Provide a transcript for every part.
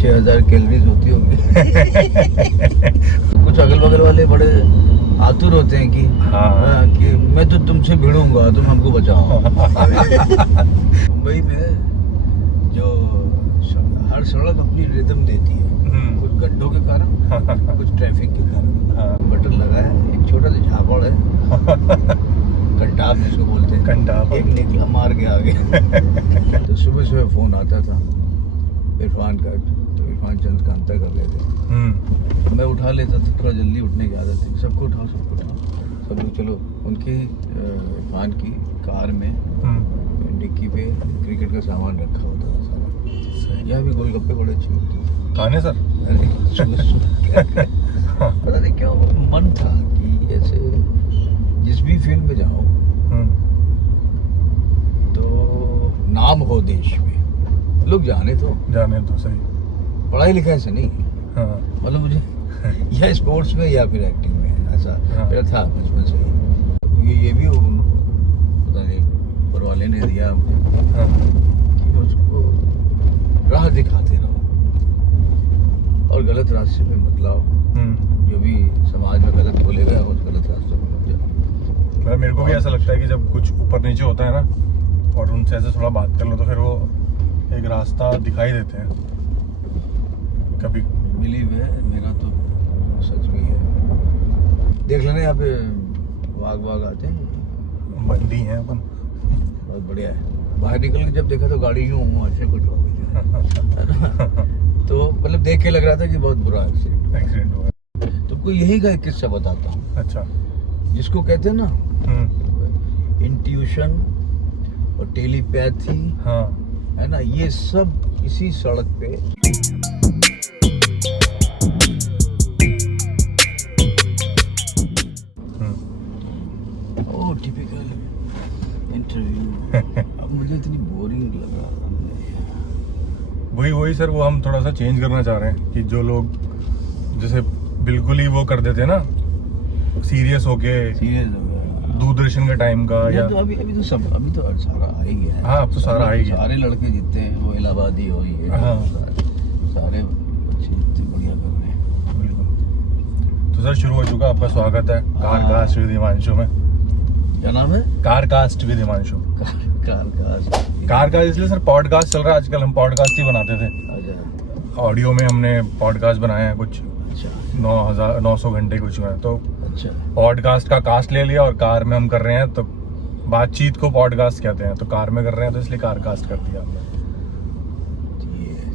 6000 calories होती होंगी। कुछ अगल बगल वाले बड़े आतुर होते हैं कि हाँ, कि मैं तो तुमसे भिड़ूंगा, तुम हमको बचाओ। मुंबई में जो हर सड़क अपनी रिदम देती है, कुछ गड्ढों के कारण, कुछ ट्रैफिक के कारण। बटन लगा है, एक छोटा सा झापड़ है, कंटाप जिसको बोलते हैं, कंटाप, एक निकला मार के आगे। तो सुबह सुबह फोन आता था इरफान का, तो इरफान चंद कांता कर रहे थे, मैं उठा लेता था, थोड़ा जल्दी उठने की आदत थी, सबको उठाओ सबको उठाओ, सब लोग चलो। उनके इरफान की कार में डिक्की पे क्रिकेट का सामान रखा होता था सारा, यहाँ भी गोलगप्पे बड़े अच्छे होते थे। खाने सर पता नहीं क्यों मन था कि ऐसे जिस भी फील्ड में जाओ तो नाम हो देश में, लोग जाने तो सही, पढ़ाई लिखाई से नहीं, मतलब मुझे या स्पोर्ट्स में या फिर एक्टिंग में, ऐसा मेरा था बचपन से ही। ये भी पता नहीं ऊपर वाले ने दिया कि उसको राह दिखाते रहो और गलत रास्ते पे मत लाओ, जो भी समाज में गलत बोलेगा उस गलत रास्ते पे मत जाओ। मेरे को भी ऐसा लगता है कि जब कुछ ऊपर नीचे होता है ना और उनसे ऐसे थोड़ा बात कर लो तो फिर वो एक रास्ता दिखाई देते हैं। कभी बिलीव है मेरा तो सच भी है। देख लेना यहाँ पे वाघ आते हैं, बंदी हैं अपन, बहुत बढ़िया है। बाहर निकल के जब देखा तो गाड़ी यूँ ऐसे कुछ हो गई तो मतलब देख के लग रहा था कि बहुत बुरा एक्सीडेंट हुआ। तो कोई यही का एक किस्सा बताता हूँ। अच्छा, जिसको कहते हैं ना इंट्यूशन और टेलीपैथी, है ना, ये सब इसी सड़क पे टिपिकल इंटरव्यू। अब मुझे इतनी बोरिंग लग रहा था। वही सर, वो हम थोड़ा सा चेंज करना चाह रहे हैं कि जो लोग जैसे बिल्कुल ही वो कर देते हैं ना, सीरियस हो गया दूरदर्शन के टाइम का, या तो अभी तो सारा आ ही गया है। हाँ, अब तो सारा आ ही गया। सारे लड़के जितने हैं वो इलाहाबादी हो ही है। हाँ, सारे बच्चे जितने बढ़िया कर रहे हैं। बिल्कुल। तो सर शुरू हो चुका, आपका स्वागत है कारकास्ट विद हिमांशु में। क्या नाम है? कारकास्ट विद हिमांशु। कारकास्ट इसलिए सर पॉडकास्ट चल रहा है आजकल, हम पॉडकास्ट ही बनाते थे। ऑडियो में हमने पॉडकास्ट बनाए हैं कुछ 900 घंटे कुछ में, तो पॉडकास्ट का कास्ट ले लिया और कार में हम कर रहे हैं, तो बातचीत को पॉडकास्ट कहते हैं, तो कार में कर रहे हैं तो इसलिए कारकास्ट कर दिया हमने।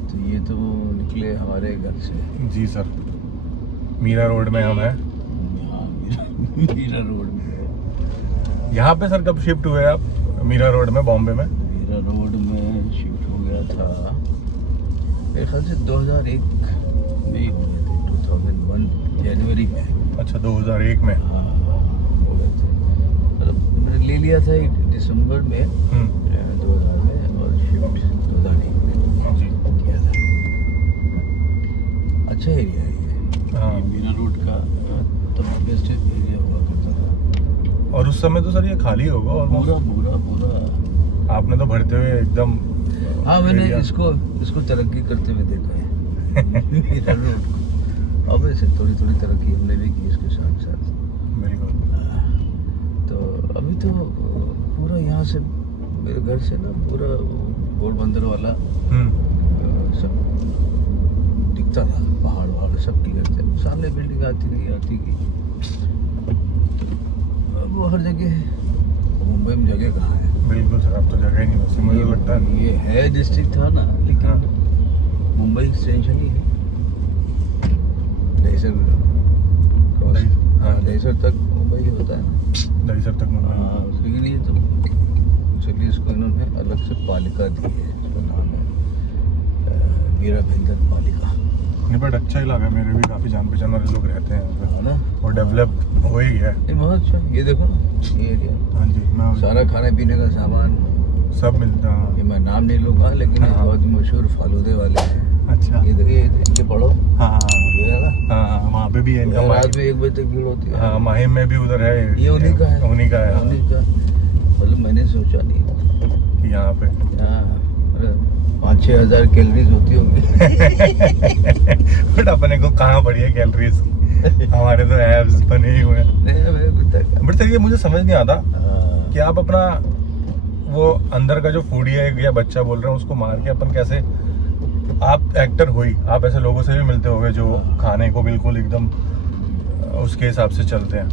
तो ये तो निकले हमारे घर से। जी सर, मीरा रोड में हम हैं। मीरा रोड में यहाँ पे सर कब शिफ्ट हुए आप? मीरा रोड में, बॉम्बे में? मीरा रोड में शिफ्ट हो गया था मेरे ख्याल से 2001 में ही हुए थे, 2001 जनवरी में। अच्छा, 2001 में। हाँ, हो गए थे। मतलब मैंने ले लिया था दिसंबर में 2000 में और शिफ्ट 2001 में जी किया था। अच्छा एरिया है ये। हाँ, मीरा रोड का तो बेस्ट एरिया हुआ करता था। और उस समय तो सर ये खाली होगा पूरा आपने तो भरते हुए एकदम। हाँ, मैंने इसको तरक्की करते हुए देखा है मीरा रोड को। अब ऐसे थोड़ी तरक्की हमने भी की इसके साथ साथ। बिल्कुल। तो अभी तो पूरा यहाँ से मेरे घर से ना पूरा पोरबंदर वाला सब दिखता था, पहाड़ सब क्लियर थे, सामने बिल्डिंग आती गई। वो हर जगह, मुंबई में जगह कहाँ है? बिल्कुल सर, अब तो जगह ही नहीं बची, मुझे लगता है। ये है डिस्ट्रिक्ट था ना, लेकिन मुंबई एक्सटेंशन ही है। दहीसर तक मुंबई होता है ना, दहीसर तक मुंबई। हाँ, उसके लिए तो चलिए इसको इन्होंने अलग से पालिका दी है, इसका नाम है मीरा भेंदर पालिका। नहीं, बट अच्छा इलाका है, मेरे भी काफ़ी जान पहचान वाले लोग रहते हैं है ना, और डेवलप हो ही गया है। नहीं, बहुत अच्छा। ये देखो ये एरिया, हाँ जी, सारा खाने पीने का सामान सब मिलता है। ये मैं नाम नहीं लूँगा, लेकिन बहुत मशहूर फालूदे वाले हैं। अच्छा, ये देखिए, ये पढ़ो। हाँ, ये है ना, हाँ, वहाँ पे भी है इनका। रात में 1 बजे तक भीड़ होती है। हाँ, माहिम में भी उधर है। ये उन्हीं का है। हाँ। मतलब मैंने सोचा नहीं कि यहाँ पे 5 5-6 हजार कैलोरीज होती होंगी। बट अपने को कहाँ पड़ी है कैलोरीज, हमारे तो एब्स बने ही हुए हैं। बट सर ये मुझे समझ नहीं आता कि आप अपना वो अंदर का जो फूडी है या बच्चा बोल रहे हैं उसको मार के अपन कैसे, आप एक्टर हुई, आप ऐसे लोगों से भी मिलते होंगे जो खाने को बिल्कुल एकदम उसके हिसाब से चलते हैं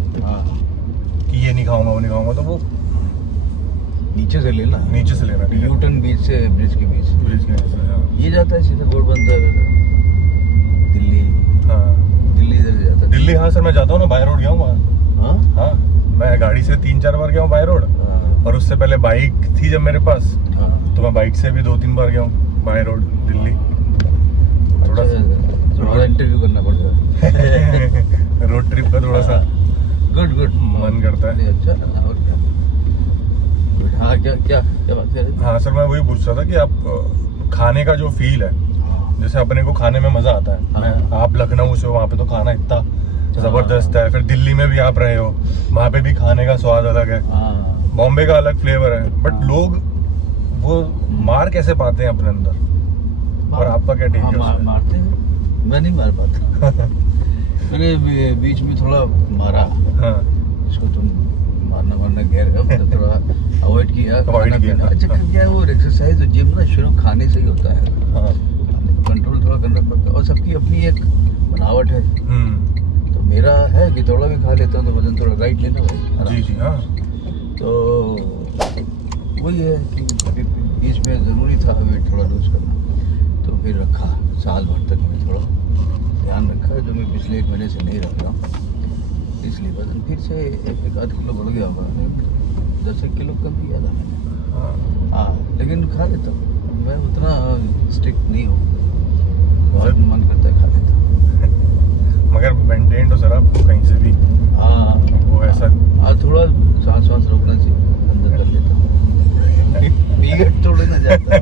कि ये नहीं खाऊंगा वो नहीं खाऊंगा, तो वो नीचे से लेना, नीचे से लेना, ठीक है, यूटर्न बीच से ब्रिज के बीच, ब्रिज के नीचे से, हाँ। ये जाता है सीधा घोड़बंदर दिल्ली। हाँ दिल्ली इधर से जाता है। दिल्ली, हाँ सर मैं जाता हूँ ना, बाय रोड गया हूँ वहाँ। हाँ हाँ मैं गाड़ी से 3-4 बार गया हूँ बाय रोड, और उससे पहले बाइक थी जब मेरे पास, तो मैं बाइक से भी 2-3 बार गया हूँ बाय रोड दिल्ली। थोड़ा थोड़ा इंटरव्यू करना पड़ता है। रोड ट्रिप का थोड़ा सा गुड मन करता है। अच्छा और क्या गुड। हाँ क्या क्या क्या बात कर रहे थे? हाँ सर मैं वही पूछ रहा था कि आप खाने का जो फील है, जैसे अपने को खाने में मजा आता है, मैं आप लखनऊ से हो, वहाँ पे तो खाना इतना जबरदस्त है, फिर दिल्ली में भी आप रहे हो, वहाँ पे भी खाने का स्वाद अलग है, बॉम्बे का अलग फ्लेवर है, बट लोग वो मार कैसे पाते हैं अपने अंदर, और आपका क्या टेक है? मारते हैं, मैं नहीं मार पाता। मैंने बीच में थोड़ा मारा, हाँ इसको तुम मारना गैर है, मतलब थोड़ा अवॉइड किया खाना पीना। अच्छा क्या है वो एक्सरसाइज और जिम ना शुरू खाने से ही होता है, कंट्रोल थोड़ा करना पड़ता है, और सबकी अपनी एक बनावट है। तो मेरा है कि थोड़ा भी खा लेता हूँ तो वजन थोड़ा राइट लेना भाई। जी जी हाँ। तो वही है कि बीच में ज़रूरी था वेट थोड़ा लूज करना, तो फिर रखा साल भर तक मैं थोड़ा ध्यान रखा, जो मैं पिछले 1 महीने से नहीं रख रहा हूँ, इसलिए वजन फिर से 1-8 किलो बढ़ गया होगा, 10 किलो कम किया था मैंने। हाँ लेकिन खा लेता हूँ मैं, उतना स्ट्रिक्ट नहीं हूँ, बहुत मन करता है खा लेता हूँ। मगर मेंटेन तो सर आप कहीं से भी, हाँ वो ऐसा, हाँ थोड़ा सांस रोकना चाहिए, अंदर कर लेता हूँ। पेट थोड़े ना जाता है,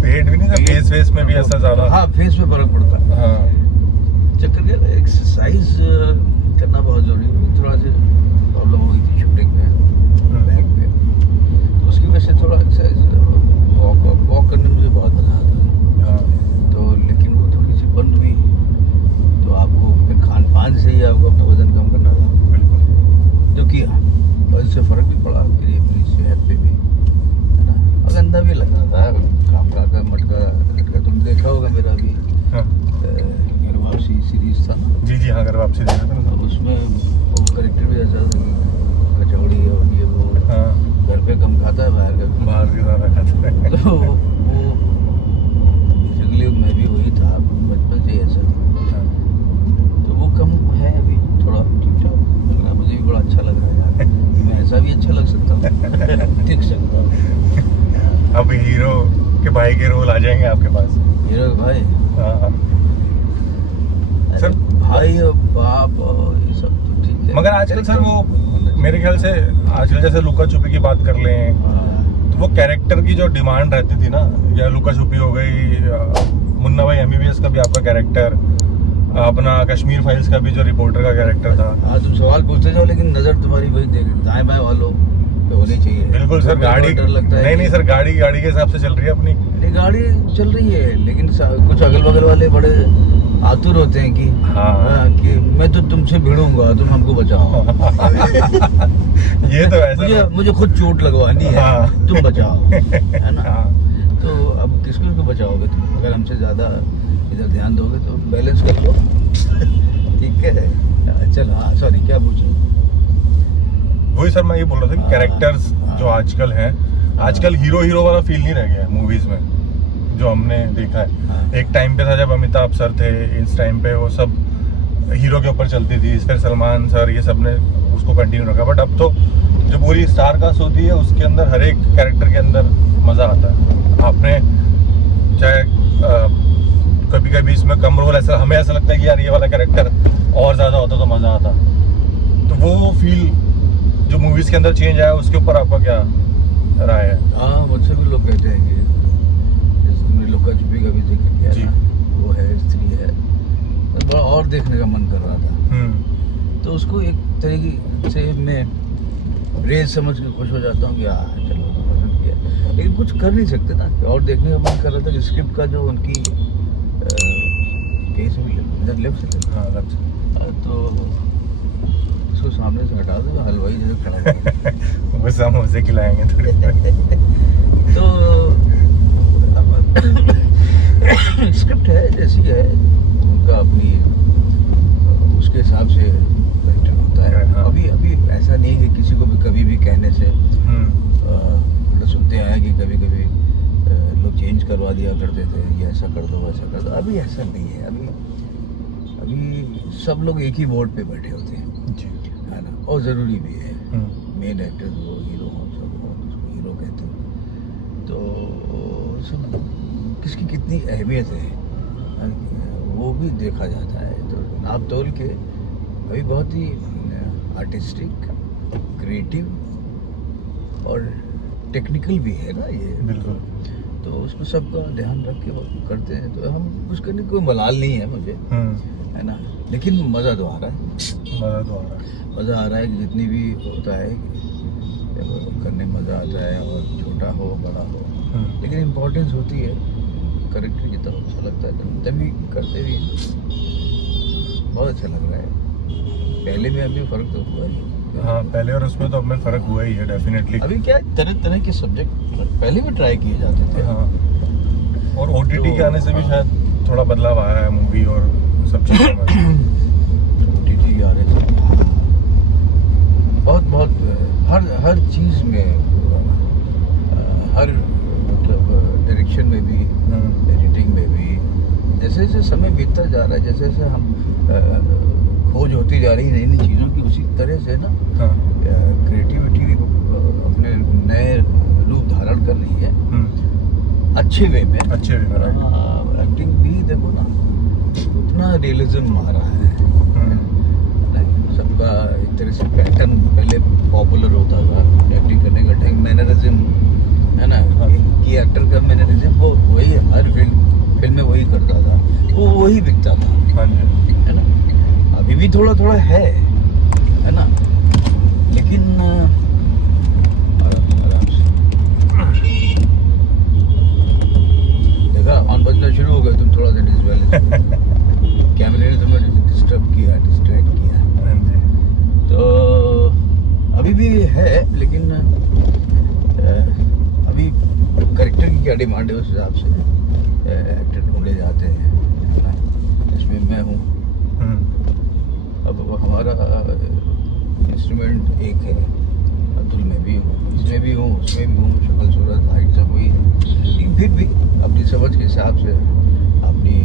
पेट भी नहीं था, फेस में भी ऐसा ज्यादा। हाँ फेस में फर्क पड़ता है। हाँ चक्कर क्या एक्सरसाइज करना बहुत जरूरी है। थोड़ा सी प्रॉब्लम हुई थी शूटिंग में, बैक पे, तो उसकी वजह से थोड़ा एक्सरसाइज वॉक करने में मुझे बहुत मज़ा आता है। हाँ। तो लेकिन वो थोड़ी सी बंद हुई, तो आपको फिर खान पान से ही आपको अपना वजन कम करना था, बिल्कुल जो किया, और इससे फ़र्क भी पड़ा मेरी अपनी सेहत पे भी, है ना। और गंदा भी लग रहा था, काम का मटका तुम देखा होगा मेरा भी। हाँ। घर वापसी सीरीज था ना। जी जी हाँ, घर वापसी दे रहे थे ना, उसमें वो करेक्टर भी ऐसा था कि कचौड़ी और ये वो, हाँ घर पे कम खाता है, बाहर के ज़्यादा खाते हैं। तो वो बेसिकली मैं भी वही था, बचपन से ही ऐसा था। तो वो कम है अभी, थोड़ा ठीक ठाक लग रहा है, मुझे भी बड़ा अच्छा लग रहा है यार, मैं ऐसा भी अच्छा लग सकता हूँ, दिख सकता हूँ। अब हीरो के भाई के रोल आ जाएंगे आपके पास। हीरो भाई, हाँ सर भाई और बाप और ये सब तो ठीक है, मगर आजकल सर वो मेरे ख्याल से आजकल जैसे लुका छुपी की बात कर लें, तो वो कैरेक्टर की जो डिमांड रहती थी ना, या लुका छुपी हो गई, मुन्ना भाई MBBS का भी आपका कैरेक्टर, अपना कश्मीर फाइल्स का भी जो रिपोर्टर का कैरेक्टर था। हाँ तुम सवाल पूछते जाओ, लेकिन नजर तुम्हारी वही देख, दाएं बाएं वालों पे होनी चाहिए। बिल्कुल सर, गाड़ी डर लगता है नहीं सर, गाड़ी के हिसाब से चल रही है अपनी। नहीं गाड़ी चल रही है, लेकिन कुछ अगल बगल वाले बड़े आतुर होते हैं कि हाँ कि मैं तो तुमसे भिड़ूंगा, तुम हमको बचाओ। ये तो ऐसा मुझे खुद चोट लगवानी है, हाँ। तुम बचाओ, है ना। हाँ। तो अब किसको बचाओगे तुम, अगर हमसे ज्यादा इधर ध्यान दोगे तो बैलेंस कर लो। ठीक है चल। हाँ सॉरी क्या पूछा? वही सर मैं ये बोल रहा था कि कैरेक्टर्स जो आजकल हैं, आजकल हीरो वाला फील नहीं रह गया है मूवीज में, जो हमने देखा है। एक टाइम पे था जब अमिताभ सर थे, इस टाइम पे वो सब हीरो के ऊपर चलती थी, फिर सलमान सर, ये सब ने उसको कंटिन्यू रखा। बट अब तो जो पूरी स्टार कास्ट होती है उसके अंदर हर एक कैरेक्टर के अंदर मज़ा आता है। आपने चाहे कभी कभी इसमें कम रोल, ऐसा हमें ऐसा लगता है कि यार ये वाला कैरेक्टर और ज़्यादा होता तो मज़ा आता, तो वो फील जो मूवीज़ के अंदर चेंज आया उसके ऊपर आपका क्या राय है? हाँ मुझसे भी लोग कहते हैं कि जैसे तुमने लुका छुपी का भी जिक्र किया जी। ना, वो है स्त्री है, तो बड़ा और देखने का मन कर रहा था। तो उसको एक तरीके से मैं रेस समझ के खुश हो जाता हूँ कि हाँ चलो पसंद किया। लेकिन कुछ कर नहीं सकते ना। और देखने का मन कर रहा था कि स्क्रिप्ट का जो उनकी कहीं से भी इधर लेफ्ट से हाँ लेफ्ट से तो उसको सामने से हटा दो, हलवाई जैसे खड़ा है बस हम उसे खिलाएंगे थोड़े तो स्क्रिप्ट है जैसी है उनका, अपनी उसके हिसाब से एक्टर होता है। हाँ। अभी ऐसा नहीं है कि किसी को भी कभी भी कहने से सुनते आए कि कभी कभी लोग चेंज करवा दिया करते थे, ये ऐसा कर दो वैसा कर दो। अभी ऐसा नहीं है। अभी सब लोग एक ही बोर्ड पे बैठे होते हैं जी, है ना, और ज़रूरी भी है। मेन एक्टर हो, हीरो हो, सब हो, उसको हीरो कहते हैं। तो सब किसकी कितनी अहमियत है वो भी देखा जाता है। तो नाप तोल के अभी बहुत ही आर्टिस्टिक, क्रिएटिव और टेक्निकल भी है ना ये। बिल्कुल। तो उसको सबका ध्यान रख के वो करते हैं। तो हम कुछ करने कोई मलाल नहीं है मुझे, है ना, लेकिन मज़ा तो आ रहा है। मज़ा आ रहा है कि जितनी भी होता है करने मज़ा आता है, और छोटा हो बड़ा हो, लेकिन इम्पोर्टेंस होती है करेक्टर की तरफ। अच्छा लगता है तभी करते भी बहुत अच्छा लग रहा है। पहले में अभी फ़र्क तो हुआ ही। हाँ, पहले और उसमें तो अब में फ़र्क हुआ ही है डेफिनेटली। अभी क्या तरह तरह के सब्जेक्ट पहले भी ट्राई किए जाते थे। हाँ, और OTT के आने से भी शायद थोड़ा बदलाव आया है मूवी और सब चीज़ों में। OTT आ रहे थे बहुत हर चीज़ में, हर मतलब डायरेक्शन में भी, एडिटिंग में भी। जैसे जैसे समय बीतता जा रहा है, जैसे जैसे हम खोज होती जा रही है नई नई चीज़ों की, उसी तरह से ना क्रिएटिविटी भी अपने नए रूप धारण कर रही है, अच्छे वे में। एक्टिंग भी देखो ना, उतना रियलिज्म आ रहा है। सबका एक तरह से पैटर्न पहले पॉपुलर होता था एक्टिंग करने का ढंग, मैनरिज्म, है ना, कि एक्टर का मैनरिज्म वो वही हर फिल्म में वही करता था, वो वही बिकता था, है ना। अभी भी थोड़ा थोड़ा है ना, लेकिन आराम से देखा ऑन बजना शुरू हो गए, तुम थोड़ा सा डिसबैलेंस कैमरे ने तुम्हें डिस्ट्रैक्ट किया। तो अभी भी है, लेकिन अभी करेक्टर की क्या डिमांड है उस हिसाब से एक्टर ढूंढे जाते हैं, है ना। इसमें मैं हूँ। अब हमारा इंस्ट्रूमेंट एक है, अतुल में भी हूँ, इसमें भी हूँ, उसमें भी हूँ, शक्ल सूरत हाइट सब वही है, लेकिन फिर भी अपनी समझ के हिसाब से, अपनी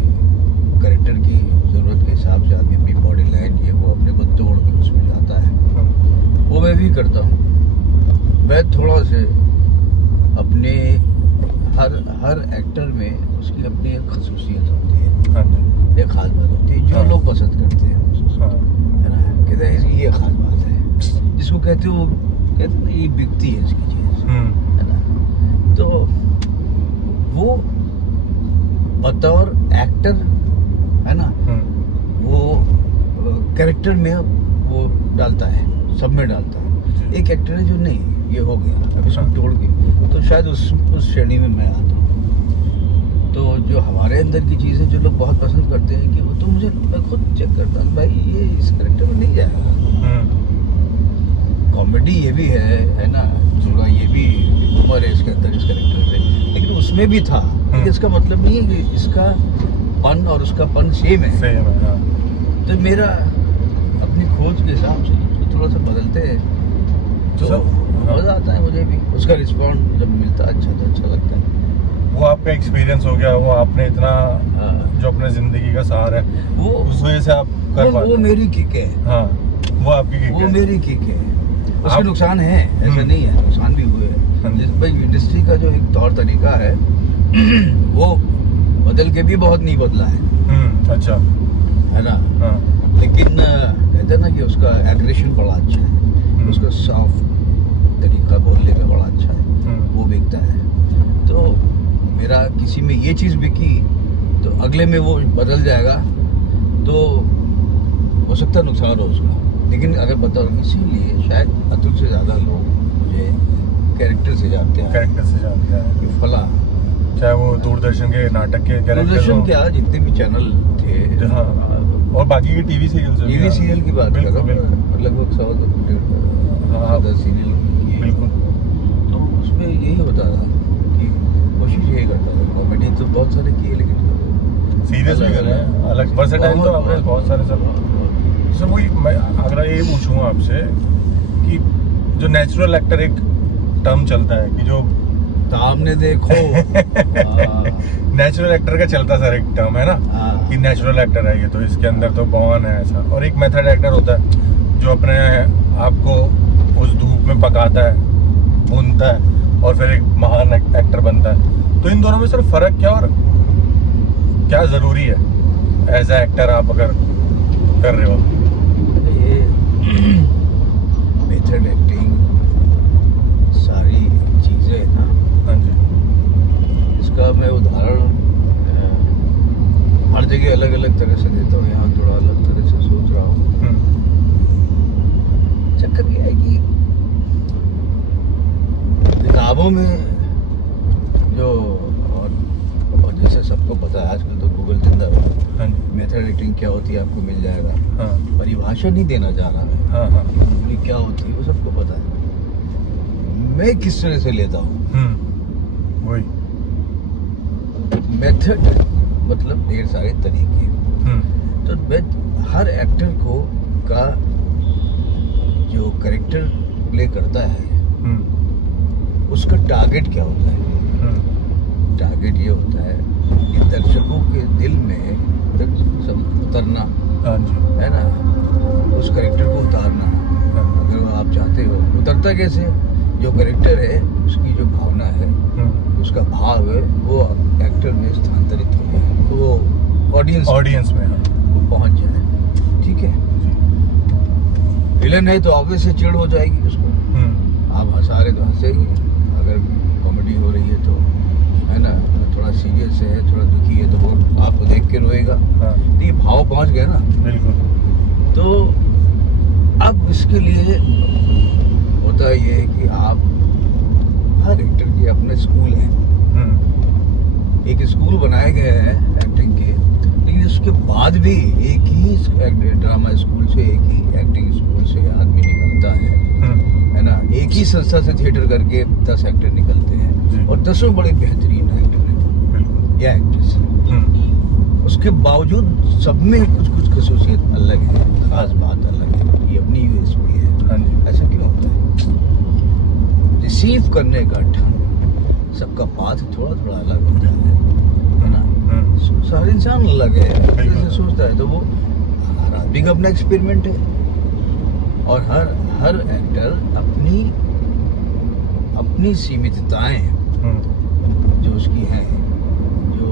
करेक्टर की ज़रूरत के हिसाब से आदमी अपनी बॉडी लाइन ये वो अपने को तोड़ के उसमें जाता है। वो मैं भी करता हूँ। मैं थोड़ा से अपने हर एक्टर में उसकी अपनी एक खसूसियत होती है, एक खास बात होती है जो लोग पसंद करते हैं, है ना। कहते हैं ये खास बात है, जिसको कहते हो कहते हैं ना ये बिकती है इसकी चीज़, है ना। तो वो बतौर एक्टर, है ना, वो कैरेक्टर में वो डालता है, सब में डालता है। एक एक्टर है जो नहीं, ये हो गया अब इसको तोड़ के, तो शायद उस श्रेणी में मैं आता हूँ। तो जो हमारे अंदर की चीज़ है जो लोग बहुत पसंद करते हैं, कि वो तो मैं खुद चेक करता हूँ भाई ये इस करेक्टर में नहीं जाएगा। कॉमेडी ये भी है ना, थोड़ा ये भी ह्यूमर है इसके अंदर, इस करेक्टर में, लेकिन उसमें भी था। लेकिन इसका मतलब नहीं है कि इसका पन और उसका पन सेम है। तो मेरा अपनी खोज के हिसाब से उसको थोड़ा सा बदलते हैं, तो मज़ा आता है मुझे भी। उसका रिस्पॉन्ड जब मिलता है अच्छा तो अच्छा लगता है। वो आपका एक्सपीरियंस हो गया, वो आपने इतना जो अपने ज़िंदगी का सहारा है, वो उस वजह से आप कर पाते हैं। वो मेरी किक है। हाँ, वो आपकी किक है। वो मेरी किक है। उसके नुकसान है, ऐसा नहीं है, नुकसान भी हुए हैं। भाई इंडस्ट्री का जो एक तौर तरीका है वो बदल के भी बहुत नहीं बदला है। अच्छा, है ना। लेकिन कहते हैं ना कि उसका एग्रेशन बड़ा अच्छा है, उसका सॉफ्ट तरीका बोलने में बड़ा अच्छा है, वो बिकता है। तो मेरा किसी में ये चीज़ बिकी तो अगले में वो बदल जाएगा, तो हो सकता है नुकसान हो उसका। लेकिन अगर बताओ, इसीलिए शायद अतुल से ज़्यादा लोग मुझे कैरेक्टर से जानते हैं, कैरेक्टर से जानते हैं, कि फला, चाहे वो दूरदूरदर्शन के नाटक के कैरेक्टर दूरदर्शन क्या जितने भी चैनल थे, हाँ, और बाकी के टीवी सीरियल की बात कर रहा हूँ, लगभग 100 सीरियल किए, बिल्कुल। तो उसमें यही होता था कि कोशिश यही करता था, कॉमेडी तो बहुत सारे किए लेकिन सीरियस भी कर रहे हैं अलग, वर्सेटाइल तो आपने बहुत सारे सर वही मैं अगला ये पूछूंगा आपसे कि जो नेचुरल एक्टर एक टर्म चलता है कि जो सामने देखो नेचुरल एक्टर का चलता सर एक टर्म है ना कि नेचुरल एक्टर है ये, तो इसके अंदर तो बॉर्न है ऐसा, और एक मेथड एक्टर होता है जो अपने आप को उस धूप में पकाता है, भूनता है और फिर एक महान एक्टर बनता है। तो इन दोनों में सर फर्क क्या और क्या जरूरी है एज ए एक्टर आप अगर कर रहे हो? ये मेथड एक्टिंग सारी चीजें ना, हाँ जी, इसका मैं उदाहरण हर जगह अलग अलग तरह से देता हूँ, यहाँ थोड़ा अलग तरह से सोच रहा हूँ। चक्कर ये है कि किताबों में जो और जैसे सबको पता है आजकल तो गूगल जिंदाबाद, हाँ जी, मेथड एक्टिंग क्या होती है आपको मिल जाएगा, हाँ, परिभाषा नहीं देना चाह रहा है, हाँ, हाँ, ये क्या होती है वो सबको पता है, मैं किस तरह से लेता हूँ। वही मेथड मतलब ढेर सारे तरीके, तो हर एक्टर को का जो कैरेक्टर प्ले करता है उसका टारगेट क्या होता है? टारगेट ये होता है कि दर्शकों के दिल में तक सब उतरना, हाँ जी, है ना, उस कैरेक्टर को उतारना। अगर आप चाहते हो, उतरता कैसे? जो कैरेक्टर है उसकी जो भावना है, उसका भाव है, वो एक्टर में स्थानांतरित हो जाए, तो वो ऑडियंस में वो पहुंच जाए। ठीक है, विलन है तो ऑब्वियस से चिढ़ हो जाएगी उसको, आप हंसा रहे तो हंसेगी, अगर कॉमेडी हो रही है तो, है ना, थोड़ा सीरियस है, थोड़ा दुखी है तो वो आपको देख के रोएगा। तो ये भाव पहुंच गया ना, बिल्कुल। तो अब इसके लिए होता ये है कि आप हर एक्टर के अपने स्कूल हैं, एक स्कूल बनाए गए हैं एक्टिंग के, लेकिन उसके बाद भी एक ही ड्रामा स्कूल से, एक ही एक्टिंग स्कूल से आदमी निकलता है ना, एक ही संस्था से थिएटर करके 10 एक्टर निकलते हैं और 10 बड़े बेहतरीन एक्टर हैं या एक्ट्रेस हैं। उसके बावजूद सब में कुछ कुछ खसूसियत अलग है, खास बात अलग है, ये अपनी यूएसपी है। ऐसा क्यों होता है? रिसीव करने का ढंग सबका पाथ थोड़ा थोड़ा अलग होता है ना, हर इंसान अलग है, जैसे सोचता है, तो वो हर आदमी का अपना एक्सपेरिमेंट है, और हर एक्टर अपनी सीमितताएं जो उसकी हैं, जो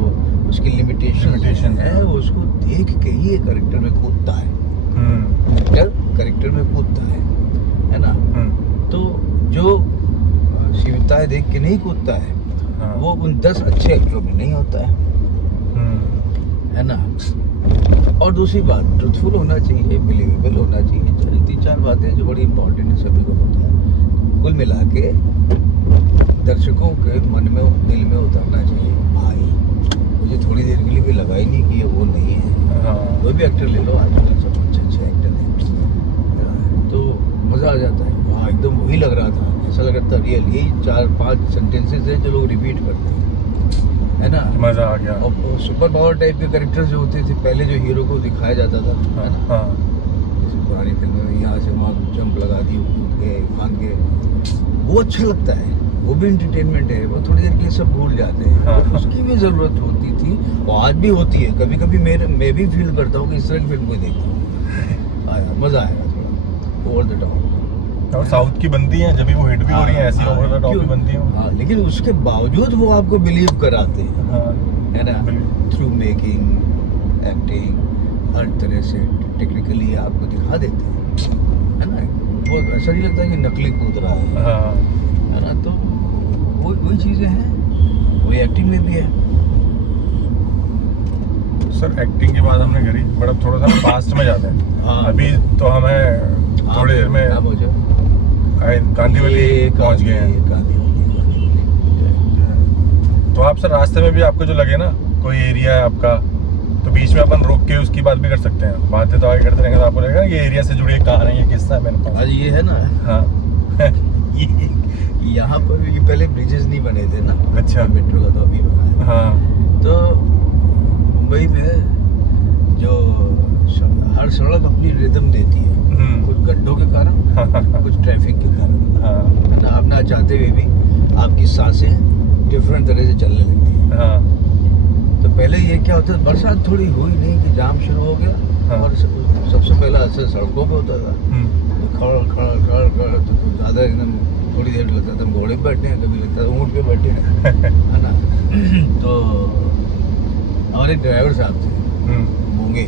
उसकी लिमिटेशन है, वो उसको देख के ही एक कैरेक्टर में कूदता है, एक्टर कैरेक्टर में कूदता है ना। तो जो सीमितताएं देख के नहीं कूदता है, वो उन 10 अच्छे एक्टरों में नहीं होता है ना। और दूसरी बात, ट्रूथफुल होना चाहिए, बिलीवेबल होना चाहिए, 3-4 बातें जो बड़ी इंपॉर्टेंट है, सभी को होता है। कुल मिला के दर्शकों के मन में, दिल में उतरना चाहिए। भाई मुझे थोड़ी देर के लिए भी लगा ही नहीं कि ये वो नहीं है। कोई भी एक्टर ले लो, आजकल सब अच्छे एक्टर हैं, तो मज़ा आ जाता है। हाँ, एकदम वही लग रहा था, ऐसा लग रहा था रियल। यही 4-5 सेंटेंसेस है जो लोग रिपीट करते हैं, है ना, मजा आ गया। और सुपर पावर टाइप के कैरेक्टर जो होते थे पहले, जो हीरो को दिखाया जाता था, है ना, जैसे पुरानी फिल्मों में यहाँ से वहाँ जंप लगा दी, कूद के, फांद के, वो अच्छा लगता है, वो भी एंटरटेनमेंट है। वो थोड़ी देर के लिए सब भूल जाते हैं, उसकी भी ज़रूरत होती थी, और आज भी होती है। कभी कभी मैं भी फील करता हूँ कि इस तरह की फिल्म कोई देखता हूँ, मज़ा आएगा थोड़ा ओवर द टॉप। और साउथ की बनती हैं, जब भी वो हिट भी हो रही है, ऐसी ओवर द टॉप भी बनती हैं। हाँ, लेकिन उसके बावजूद वो आपको बिलीव कराते हैं, है ना, थ्रू मेकिंग, एक्टिंग, हर तरह से टेक्निकली आपको दिखा देते हैं, है ना। वो ऐसा नहीं लगता कि नकली कूद रहा है ना। तो वही चीज़ें हैं, वही एक्टिंग में भी है। सर एक्टिंग के बाद हमने करी, बट अब थोड़ा सा पास्ट में जाते हैं। अभी तो हमें थोड़ी देर में गांधीवली पहुंच गए हैं। तो आप सर रास्ते में भी आपको जो लगे ना कोई एरिया है आपका, तो बीच में अपन रोक के उसकी बात भी कर सकते हैं। बातें तो आगे करते रहेंगे तो आपको लगेगा ये एरिया से जुड़ी कहां है, ये किस्सा है मेरे पास। आज ये है ना, हाँ यहाँ पर भी पहले ब्रिजेस नहीं बने थे ना। अच्छा। मेट्रो का तो अभी बना है। हाँ तो मुंबई में जो हर सड़क अपनी रिदम देती है, कुछ गड्ढों के कारण, कुछ ट्रैफिक के कारण। हाँ ना आप ना चाहते हुए भी आपकी सांसें डिफरेंट तरह से चलने लगती है। हाँ तो पहले ये क्या होता है, बरसात थोड़ी हुई नहीं कि जाम शुरू हो गया। हाँ। और सबसे पहला असर सड़कों पे होता था, खड़ तो ज़्यादा एकदम थोड़ी देर लगता था घोड़े पे बैठे हैं, कभी लगता था ऊँट पे बैठे हैं, है ना। तो हमारे ड्राइवर साहब थे मूंगे।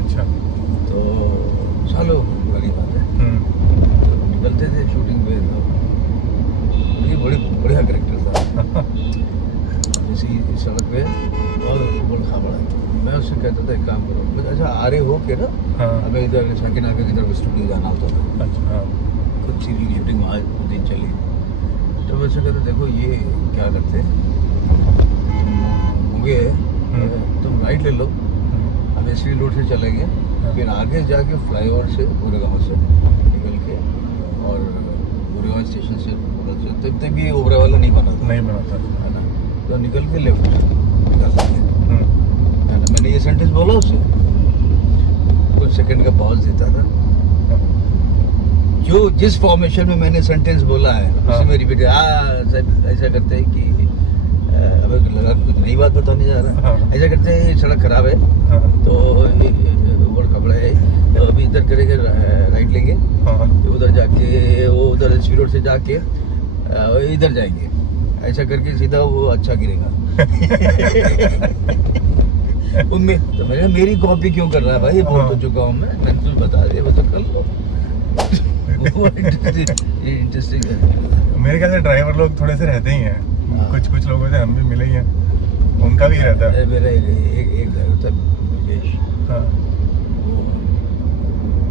अच्छा। तो सालों बड़ी बात है, तो निकलते थे शूटिंग पे। तो ये बड़ी बढ़िया करेक्टर था। इसी सड़क पे और बोल खाबड़ा है। मैं उससे कहता था एक काम करो, मैं अच्छा आ रहे हो के ना, हमें इधर शाकिनाका की तरफ स्टूडियो जाना होता था। अच्छा। कुछ सीरीज शूटिंग वहाँ वो दिन चली। तो वैसे कहते देखो ये क्या करते होंगे, तुम राइट ले लो, हम एसवी रोड से चलेंगे, फिर आगे जाके फ्लाईओवर से गोरेगांव से निकल के और गोरेगांव स्टेशन से तब तक भी ओबरा वाला नहीं बना था, है ना। तो निकल के लेफ्ट निकल है ना। मैंने ये सेंटेंस बोला उससे, कुछ सेकंड का पॉज देता था, जो जिस फॉर्मेशन में मैंने सेंटेंस बोला है उसी में रिपीट। ऐसा करते हैं कि हमें लगा कुछ नई बात बताने जा रहा है। ऐसा करते हैं ये सड़क खराब है, तो बड़ा खबड़ा है, तो अभी इधर करेंगे, राइट लेंगे, तो उधर जाके वो उधर एसवी रोड से जाके इधर जाएंगे। ऐसा करके सीधा वो अच्छा गिरेगा। तो मैंने मेरी कॉपी क्यों कर रहा है भाई, बोल तो चुका हूँ मैंने कुछ बता दिया, वो तो कर लो। इंटरेस्टिंग है। मेरे ख्याल से ड्राइवर लोग थोड़े से रहते ही हैं, कुछ लोगों से हम भी मिले ही हैं, उनका भी रहता है। मेरा एक ड्राइवर था योगेश, वो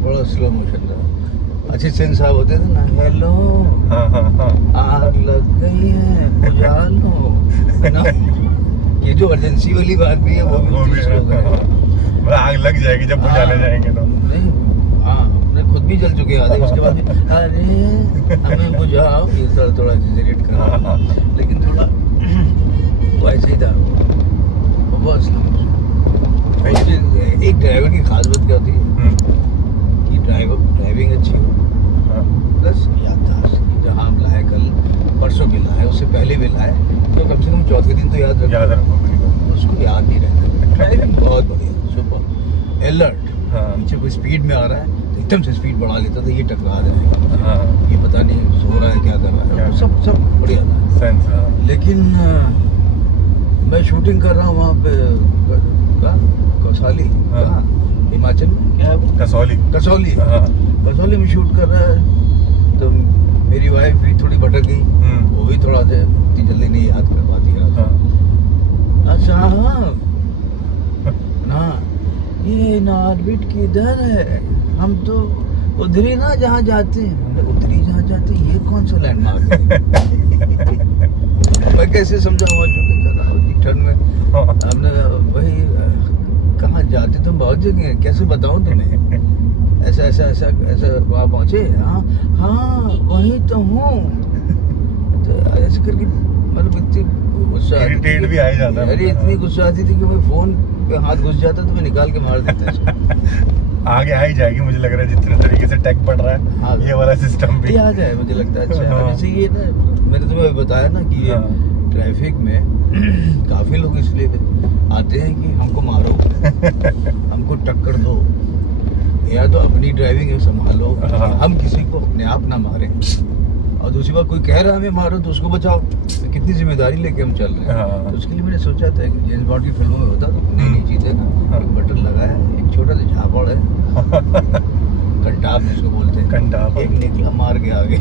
बड़ा स्लो मोशन था। अच्छे सेंस साहब होते थे ना, हेलो आग लग गई है बुझा लो ना। ये जो अर्जेंसी वाली बात भी है वो भी स्लो है। आग लग जाएगी जब बुझाने जाएंगे तो। नहीं, हाँ खुद भी जल चुके आधे, उसके बाद भी अरे हमें बुझाओ, ये थोड़ा एक्सेलरेट करा, लेकिन थोड़ा वो ऐसे ही था, बहुत स्लो। एक ड्राइवर की खास बात क्या होती है कि ड्राइविंग अच्छी हो प्लस याददाश्त। जहाँ आप लाए कल परसों भी लाए, उससे पहले भी लाए, तो कम से कम चौथे दिन तो याद रखो। उसको याद नहीं रहता। ड्राइविंग बहुत बढ़िया, सुपर अलर्ट। पीछे कोई स्पीड में आ रहा है तो एकदम से स्पीड बढ़ा लेता था, ये टकरा जाएगा, ये पता नहीं सो रहा है क्या कर रहा है, सब बढ़िया था। लेकिन मैं शूटिंग कर रहा हूँ वहाँ पे कसौली, हिमाचल में क्या है वो, कसौली में शूट कर रहा है। तो मेरी वाइफ भी थोड़ी भटक गई, वो भी थोड़ा इतनी जल्दी नहीं याद कर पाती है। अच्छा हाँ ना, ये नॉर्बिट किधर है, हम तो उधर ही ना जहाँ जाते हैं, उधर ही जहाँ जाते हैं, ये कौन सा लैंडमार्क है। मैं कैसे समझा हुआ शूटिंग कर रहा हूँ ठंड में, हमने वही कहाँ जाते तुम बहुत जगह हैं, कैसे बताऊँ तुम्हें, ऐसा वहाँ पहुँचे, हाँ वही तो हूँ। तो ऐसे करके मतलब इतनी गुस्सा इरिटेट भी आ ही जाता है। अरे इतनी गुस्सा आती थी कि मैं फोन पे हाथ घुस जाता तो मैं निकाल के मार देता। आगे आ ही जाएगी मुझे लग रहा है, जितने तरीके से टेक पड़ रहा है। हाँ, ये वाला सिस्टम भी आ जाए मुझे लगता है। अच्छा वैसे ये ना, मैंने तुम्हें बताया ना कि ये ट्रैफिक में काफी लोग इसलिए आते हैं कि हमको मारो, हमको टक्कर दो, या तो अपनी ड्राइविंग संभालो, हम किसी को अपने आप ना मारें, और दूसरी बात कोई कह रहा है हमें मारो तो उसको बचाओ। तो कितनी जिम्मेदारी लेके हम चल रहे हैं। तो उसके लिए मैंने सोचा था कि जेम्स बॉन्ड की फिल्मों में होता तो नई चीजें ना, एक बटन लगाया, एक छोटा सा झापड़ है, कंटाप जिसको बोलते हैं, कंटाप, एक निकला मार के आगे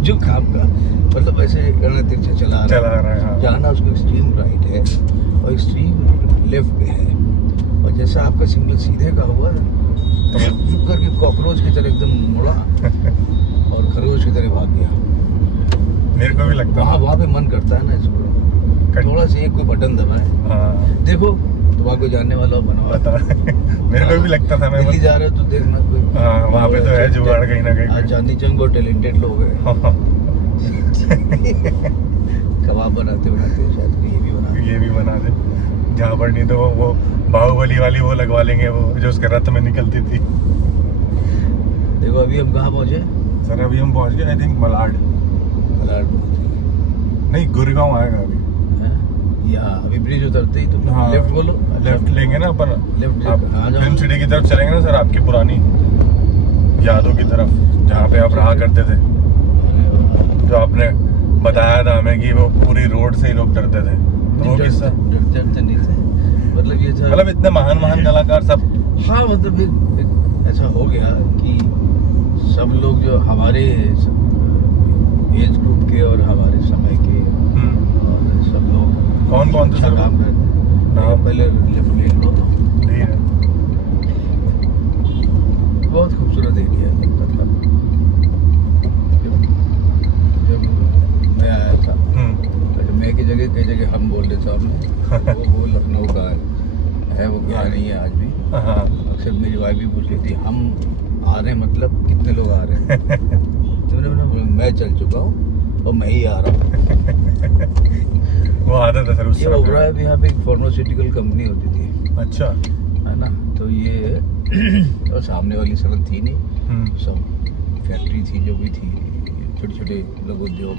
जो खाप का मतलब ऐसे गणना तिरछा चला रहा है, जाना उसको एक्सट्रीम राइट है और एक्सट्रीम लेफ्ट पे है, और जैसा आपका सिग्नल सीधे का हुआ तो चुप करके कॉकरोच की तरह एकदम मुड़ा और खरगोश की तरह भाग गया। मेरे को भी लगता है वहाँ पे मन करता है ना इसको थोड़ा सा एक कोई बटन दबाए। हाँ देखो तुम्हारा कोई जानने वाला हो बनवा पता मेरे को भी लगता था मैं दिल्ली जा रहे हो तो देखना कोई हाँ वहाँ पे तो है जुगाड़ कहीं ना कहीं चांदी चौक बहुत टैलेंटेड लोग हैं। हाँ, कबाब बनाते बनाते शायद ये भी बना दे जहाँ पर नहीं तो वो बाहुबली वाली वो लगवा लेंगे वो जो उसके रथ में निकलती थी। देखो अभी हम कहाँ पहुँचे सर अभी हम पहुँच गए आई थिंक मलाड नहीं गुड़गांव आएगा अभी यहाँ अभी ब्रिज उतरते ही तो हाँ, लेफ्ट बोलो लेफ्ट लेंगे ना अपन लेफ्ट आप फिल्म सिटी की तरफ चलेंगे ना सर आपकी पुरानी यादों की तरफ जहाँ पे आप रहा करते थे जो आपने बताया था हमें कि वो पूरी रोड से ही लोग डरते थे तो वो किस्सा डरते नहीं थे मतलब ये था मतलब इतने महान कलाकार सब हाँ मतलब एक ऐसा हो गया कि सब लोग जो हमारे एज ग्रुप के और हमारे समय के और सब लोग कौन कौन सा काम करते हैं पहले लेफ्ट ले लो बहुत खूबसूरत एरिया लगता था जब मैं आया था तो मैं की जगह कई जगह हम बोल रहे सामने वो लखनऊ का है वो गया नहीं है आज भी अक्सर मेरी वाइफ भी पूछ रही थी हम आ रहे हैं मतलब कितने लोग आ रहे हैं तो मैं चल चुका हूँ और मैं ही आ रहा हूँ वो आदत है सर उस ये ओबराय में यहाँ पे एक फार्मास्यूटिकल कंपनी होती थी अच्छा है ना तो ये और सामने वाली सड़क थी नहीं सब फैक्ट्री थी जो भी थी छोटे छोटे लघु उद्योग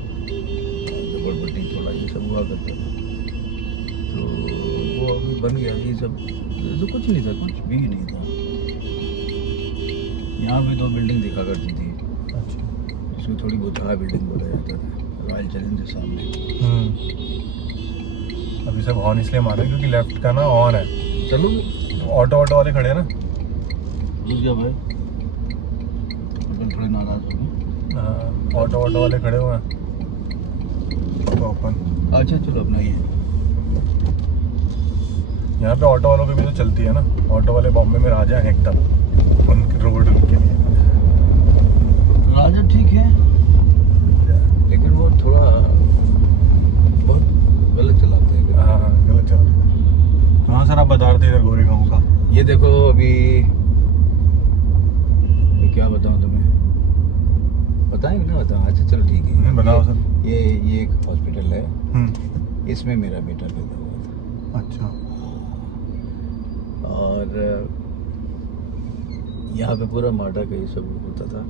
झोपड़पट्टी थोड़ा ये सब हुआ करते थे तो वो अभी बन गया ये सब तो कुछ नहीं था कुछ भी नहीं था यहाँ पे 2 बिल्डिंग दिखा करती थी इसमें थोड़ी बहुत हाई बिल्डिंग बोला जाता था रॉयल चैलेंज के सामने अभी सब हॉर्न इसलिए मारे क्योंकि लेफ्ट का ना ऑन है चलो ऑटो वाले खड़े हैं ना रुक जा भाई थोड़े नाराज हो गए ऑटो वाले खड़े हुए हैं तो अपन अच्छा चलो अपना ये यहाँ पे ऑटो वालों की भी तो चलती है ना ऑटो वाले बॉम्बे में राजा हैं एकदम उनके रोड उनके लिए राजा ठीक है लेकिन वो थोड़ा बहुत गलत चलाते हैं हाँ गलत चलाते हाँ सर आप बता रहे थे इधर गोरेगांव का ये देखो अभी मैं क्या बताऊँ तुम्हें बताएंगे ना बताओ अच्छा चलो ठीक है बताओ सर ये एक हॉस्पिटल है इसमें मेरा बेटा पैदा हुआ था अच्छा और यहाँ पे पूरा मार्टा का ये सब होता था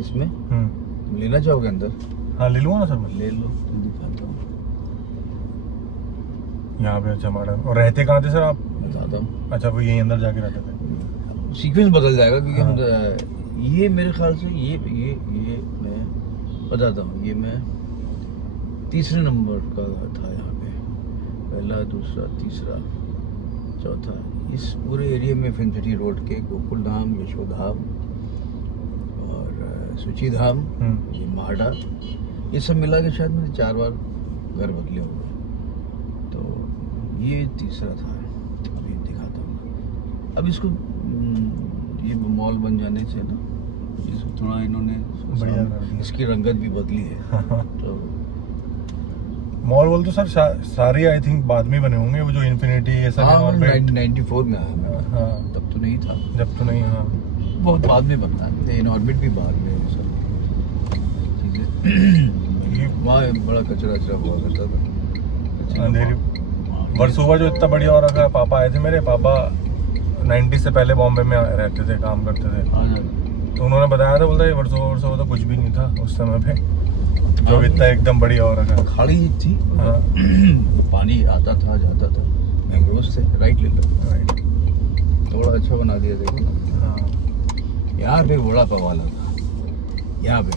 इसमें तुम लेना चाहोगे अंदर हाँ ले लूँगा ना सर मैं ले लो तो दिखाता हूँ यहाँ पे अच्छा मार्टा और रहते कहाँ थे सर आप बताता हूँ अच्छा वो यहीं अंदर जाके रहते थे सीक्वेंस बदल जाएगा क्योंकि हम ये मेरे ख्याल से ये मैं बताता हूँ ये मैं 3रे नंबर का था यहाँ पे पहला दूसरा तीसरा चौथा इस पूरे एरिया में फिल्म सिटी रोड के गोकुल धाम यशोधाम और सूची धाम ये मार्डा ये सब मिला के शायद मैंने 4 बार घर बदले होंगे तो ये तीसरा था अभी दिखाता हूँ अब इसको ये मॉल बन जाने से ना ये सब थोड़ा इन्होंने इसकी रंगत भी बदली है तो मॉल बोल तो सर सारे आई थिंक बाद में बने होंगे वो जो इन्फिनिटी ये सब 94 में आया मैं हाँ तब तो नहीं था जब तो नहीं हाँ बहुत बाद में बनता है इनऑर्बिट भी बाद में सब चीज़ें वहाँ बड़ा कचरा हुआ करता था अंधेरी वर्सोवा जो इतना बढ़िया हो रखा है पापा आए थे मेरे पापा 90 से पहले बॉम्बे में रहते थे काम करते थे तो उन्होंने बताया था बोलता है वर्सोवा तो कुछ भी नहीं था उस समय पे जो इतना एकदम बढ़िया हो रखा है खाड़ी थी हाँ पानी आता था जाता था मैंग्रोव से राइट ले लो राइट थोड़ा अच्छा बना दिया देखो ना हाँ यहाँ पे बड़ा पवाला था यहाँ पे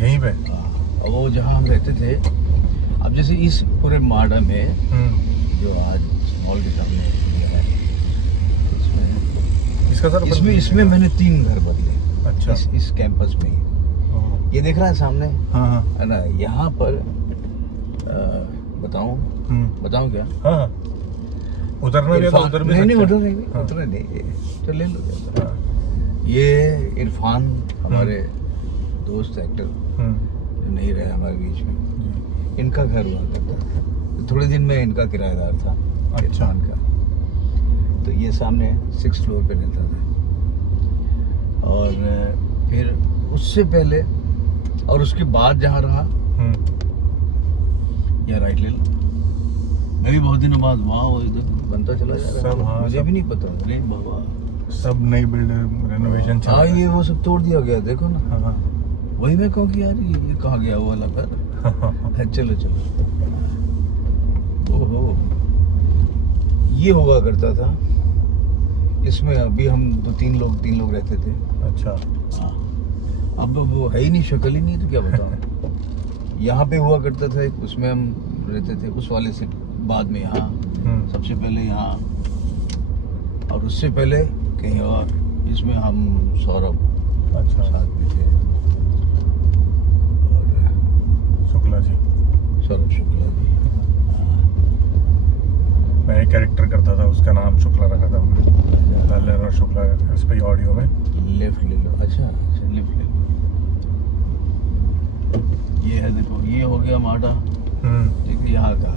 यहीं पे और वो जहाँ हम रहते थे अब जैसे इस पूरे मार्डा में जो आज मॉल के सामने है इसका सर इसमें मैंने 3 घर बदले अच्छा इस कैंपस में ही ये देख रहा है सामने हाँ है ना यहाँ पर बताऊं क्या हाँ उतरना भी है तो उतर भी नहीं सकते हैं। उतरने नहीं तो ले लो ये इरफान हमारे दोस्त एक्टर नहीं रहे हमारे बीच में। इनका घर हुआ करता था, तो थोड़े दिन में इनका किराएदार था। अच्छा। का तो ये सामने 6th फ्लोर पे रहता था। और फिर उससे पहले और उसके बाद जहाँ रहा, या राइट ले लो, मैं भी बहुत दिनों बाद वहाँ वो इधर बनता चला जा रहा है। हाँ, मुझे भी नहीं पता। अरे बाबा, सब नई बिल्डिंग रेनोवेशन चल हाँ, रहा है। ये वो सब तोड़ दिया गया, देखो ना। हाँ। वही मैं कहूँ कि यार ये कहाँ गया वो वाला घर। चलो चलो। ओहो, ये हुआ करता था इसमें। अभी हम तीन लोग रहते थे। अच्छा। हाँ, अब वो है ही नहीं, शक्ल ही नहीं, तो क्या बताऊँ। यहाँ पे हुआ करता था एक, उसमें हम रहते थे। उस वाले से बाद में यहाँ, सबसे पहले यहाँ, और उससे पहले कहीं और। इसमें हम सौरभ अच्छा साथ में थे, और शुक्ला जी, सौरभ शुक्ला जी। मैं एक कैरेक्टर करता था, उसका नाम शुक्ला रखा था हमने, लाल और शुक्ला, इस पे ऑडियो में। लेफ्ट ले लो। अच्छा, लेफ्ट ले लो। ये है, देखो, ये हो गया माडा। देखिए यहाँ का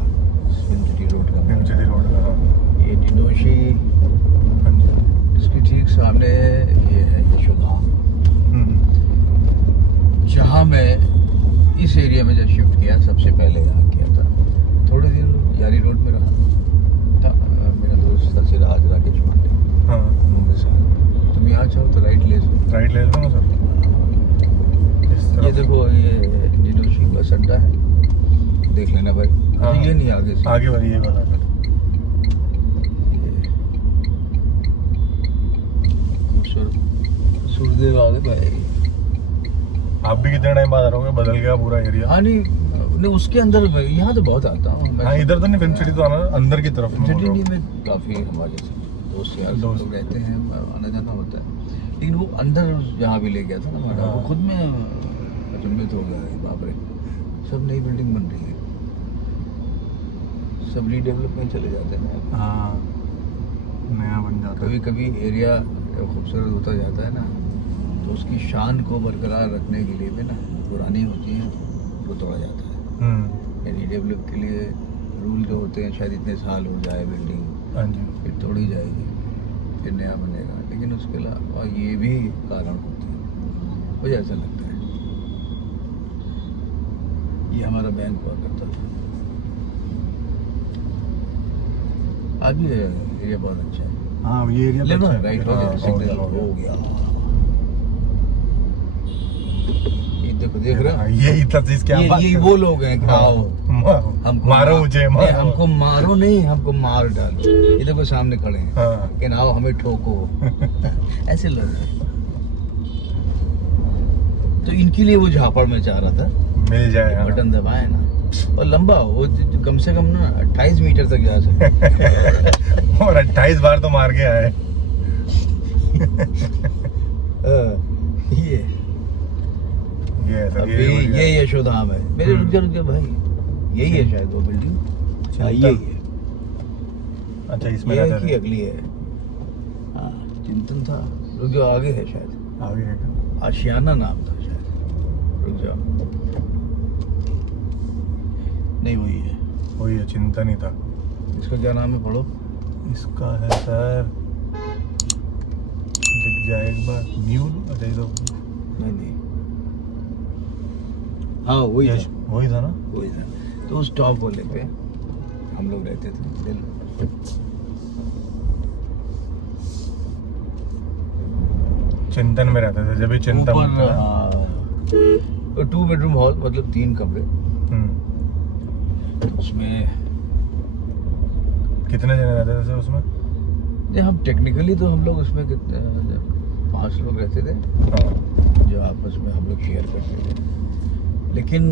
फिल्म सिटी रोड का, ये डिडोशी। हाँ जी। इसके ठीक सामने ये है यशोधाम। जहाँ मैं इस एरिया में जब शिफ्ट किया, सबसे पहले यहाँ किया था। थोड़े दिन यारी रोड में रहा था। मेरा दोस्त था सिराज राकेश पांडे, मुंबई से। तुम यहाँ चाहो तो राइट ले लो। राइट ले लो ना सर। ये देखो, ये डिडोशी बस अड्डा है, देख लेना भाई। हाँ। ये नहीं, आगे से आगे वाली ये वाला है। सूरदेव आगे भाई। आप भी कितने टाइम बाद आ रहे होगे? बदल गया पूरा एरिया। हाँ, नहीं उसके अंदर, यहाँ तो बहुत आता हूँ मैं। हाँ, इधर तो नहीं, फिल्म सिटी तो आना, अंदर की तरफ में। सिटी में काफ़ी हमारे दोस्त यार लोग रहते हैं, आना जाना होता है। लेकिन वो अंदर जहाँ भी ले गया था ना हमारा, वो खुद में अचंभित हो गया है। बाप रे, सब नई बिल्डिंग बन रही है, सब रीडेवलपमेंट चले जाते हैं। हाँ, नया बन जाता है। कभी कभी एरिया खूबसूरत होता जाता है ना, तो उसकी शान को बरकरार रखने के लिए भी ना, पुरानी होती है वो तोड़ा जाता है। रीडेवलप के लिए रूल जो होते हैं, शायद इतने साल हो जाए बिल्डिंग, हाँ जी, फिर तोड़ी जाएगी, फिर नया बनेगा। लेकिन उसके अलावा ये भी कारण होते हैं, मुझे ऐसा लगता है। ये हमारा बैंक हुआ करता था। आज भी एरिया बहुत अच्छा है। हाँ, ये एरिया ले लो, अच्छा है। राइट हो हाँ, गया, सिग्नल हो गया। ये देखो, देख रहे हो? हाँ, ये इतना चीज क्या बात ये कर वो लोग हैं कि आओ हमको मारो, मुझे नहीं, मारो। हमको मारो नहीं, हमको मार डालो। ये देखो सामने खड़े हैं, हाँ। कि आओ हमें ठोको। ऐसे लोग हैं। तो इनके लिए वो झापड़ में चाह रहा था, मिल जाए। हाँ। बटन दबाए ना, और लंबा हो, कम से कम ना 28 मीटर तक जा सकते। और 28 बार तो मार के आए। ये ये सर, अभी ये यशोधाम है मेरे। रुक जा भाई, यही है शायद वो बिल्डिंग। हाँ, यही है। अच्छा, इसमें ये रहता की था। अगली है। हाँ, चिंतन था। रुक जाओ, आगे है शायद, आगे है क्या? आशियाना नाम था शायद। रुक जाओ, नहीं वही है। वही है, चिंतन ही था। इसका क्या नाम है, पढ़ो। इसका है सर, दिख जाए एक बार। न्यू, अच्छा, ये तो नहीं, हाँ वही था, वही था ना। वही था। तो उस टॉप वाले पे हम लोग रहते थे। ले लो। चिंतन में रहते थे, जब भी चिंतन ऊपर 2 बेडरूम हॉल, मतलब 3 कमरे। उसमें कितने जने रहते थे उसमें? नहीं, हम टेक्निकली तो हम लोग उसमें कितने 5 लोग रहते थे, जो आपस में हम लोग शेयर करते थे। लेकिन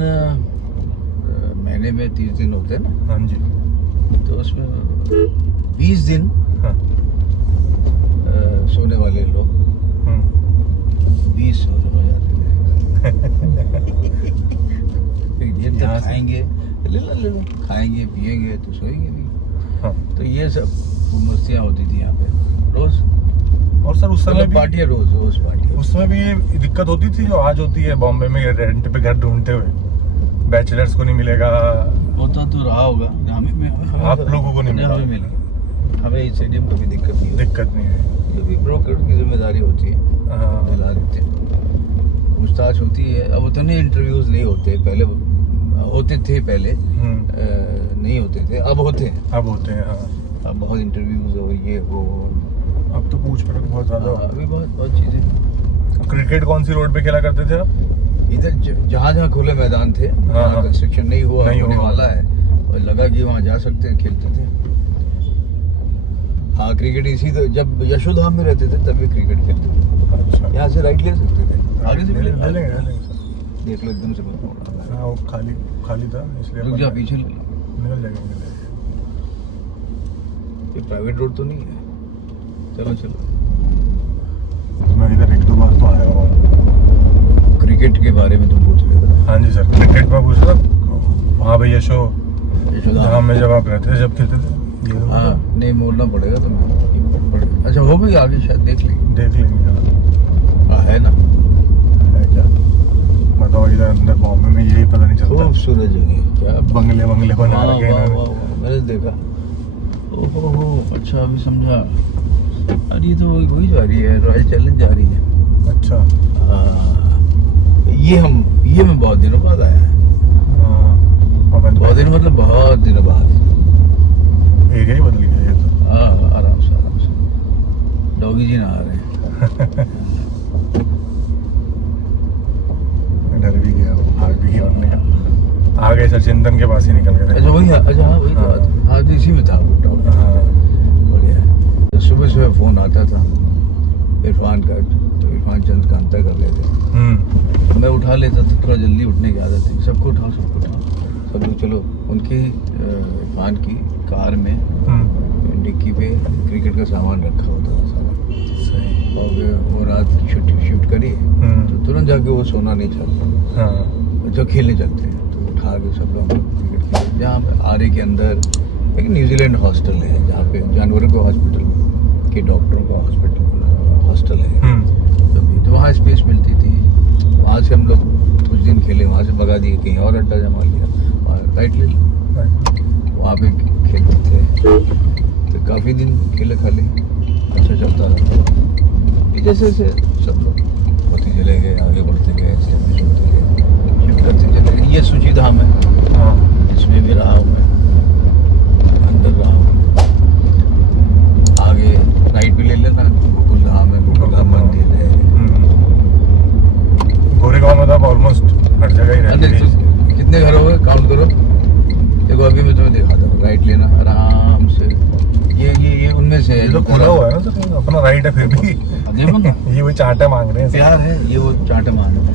महीने में 30 दिन होते हैं ना। हाँ जी। तो उसमें 20 दिन हाँ। सोने वाले लोग 20 हो जाते थे। ये तो खाएंगे, ले लो, खाएंगे पिएंगे तो सोएंगे भी। हाँ। तो ये सब मस्तियाँ होती थी यहाँ पे रोज। और सर उस समय भी रोज पार्टी। उस समय भी ये दिक्कत होती थी जो आज होती है बॉम्बे में, रेंट पे घर ढूंढते हुए। बैचलर्स को नहीं मिलेगा, होता तो रहा होगा हमें आप लोगों को नहीं मिला। हमें मिलेगा, हमें स्टेडियम कभी दिक्कत नहीं है, दिक्कत नहीं है। क्योंकि ब्रोकर की जिम्मेदारी होती है, हाँ दिला देते हैं, पूछताछ होती है। अब उतने इंटरव्यूज नहीं होते, पहले होते थे, पहले नहीं होते थे, अब होते हैं। अब होते हैं हाँ। अब बहुत इंटरव्यूज हो, ये वो, अब तो पूछ पड़ताल बहुत ज्यादा हो। अभी बहुत चीजें। क्रिकेट कौन सी रोड पे खेला करते थे आप? इधर जहाँ जहाँ खुले मैदान थे, जहाँ कंस्ट्रक्शन नहीं हुआ, होने वाला है, और लगा कि वहाँ जा सकते हैं, खेलते थे। हाँ, क्रिकेट इसी तो जब यशोधाम में रहते थे तब भी क्रिकेट खेलते थे। अच्छा, यहाँ से राइट ले सकते थे, आगे से ले लेंगे देख लो, एकदम से मत मोड़ना। हाँ, वो खाली था इसलिए रुक जा, पीछे निकल जाएंगे। ये प्राइवेट रोड तो नहीं है। चलो चलो, मैं इधर एक दो बार तो आया हूँ। क्रिकेट के बारे में तुम पूछ रहे थे। हाँ जी सर, क्रिकेट में पूछ रहा वहाँ पे यशोधाम में जब आप रहते थे, जब खेलते थे। हाँ, नहीं मोड़ना पड़ेगा तुम्हें। अच्छा, हो गई आगे, शायद देख लेंगे। हाँ, है ना, है क्या? बताओ, इधर अंदर बॉम्बे में यही पता नहीं चलता। खूबसूरत जगह, क्या बंगले बना रखे हैं। मैंने देखा। ओहो, अच्छा अभी समझा। अरे ये तो वही जा रही है, रॉयल चैलेंज जा रही है। अच्छा, ये मैं बहुत दिनों बाद आया है। बहुत दिन मतलब बहुत दिनों बाद। एरिया ही बदल गया ये तो। हाँ, आराम से डॉगी जी नहा रहे हैं। डर भी गया, भाग भी गया उड़ने का। आ गए सर, चिंतन के पास ही निकल गए। अच्छा वही, अच्छा हाँ वही तो बात। हाँ, तो इसी में था वो डॉगी। बढ़िया। तो सुबह फ़ोन आता था इरफान का, तो इरफान चंद कांता कर लेते। मैं उठा लेता था, थोड़ा जल्दी उठने की आदत थी। सबको उठाओ, सब लोग चलो। उनकी इरफान की कार में डिक्की पे क्रिकेट का सामान रखा होता था सारा। और वो रात की शूट करी, तो तुरंत जाके वो सोना नहीं चाहता, जो खेलने चलते हैं, तो उठा के सब लोग क्रिकेट खेलते। जहाँ पे आरे के अंदर एक न्यूजीलैंड हॉस्टल है, जहाँ पे जानवरों के हॉस्पिटल के डॉक्टरों का हॉस्टल है। तो वहाँ स्पेस मिलती थी, वहाँ से हम लोग कुछ दिन खेले, वहाँ से भगा दिए, कहीं और अड्डा जमा लिया और राइट ले लिया, वहाँ पे खेलते थे। तो काफ़ी दिन खेले खाले, अच्छा चलता रहा। जैसे जैसे सब लोग होते चले गए, आगे बढ़ते गए, शिफ्ट करते चले गए। ये सुचिधाम है, इसमें भी रहा हूँ मैं, अंदर रहा हूँ। आगे राइट भी ले लेना, गोकुलधाम है, गोकुलधाम मंदिर है। गोरेगांव में तो ऑलमोस्ट हर जगह ही रहते हैं। कितने घर हो गए, काउंट करो। देखो अभी मैं तुम्हें दिखाता हूँ, राइट लेना आराम से। ये उनमें से है। ये तो खुला हुआ है ना सर, अपना राइट है फिर भी। देखो ना, ये वो चांटे मांग रहे हैं, प्यार है, ये वो चांटे मांग रहे हैं।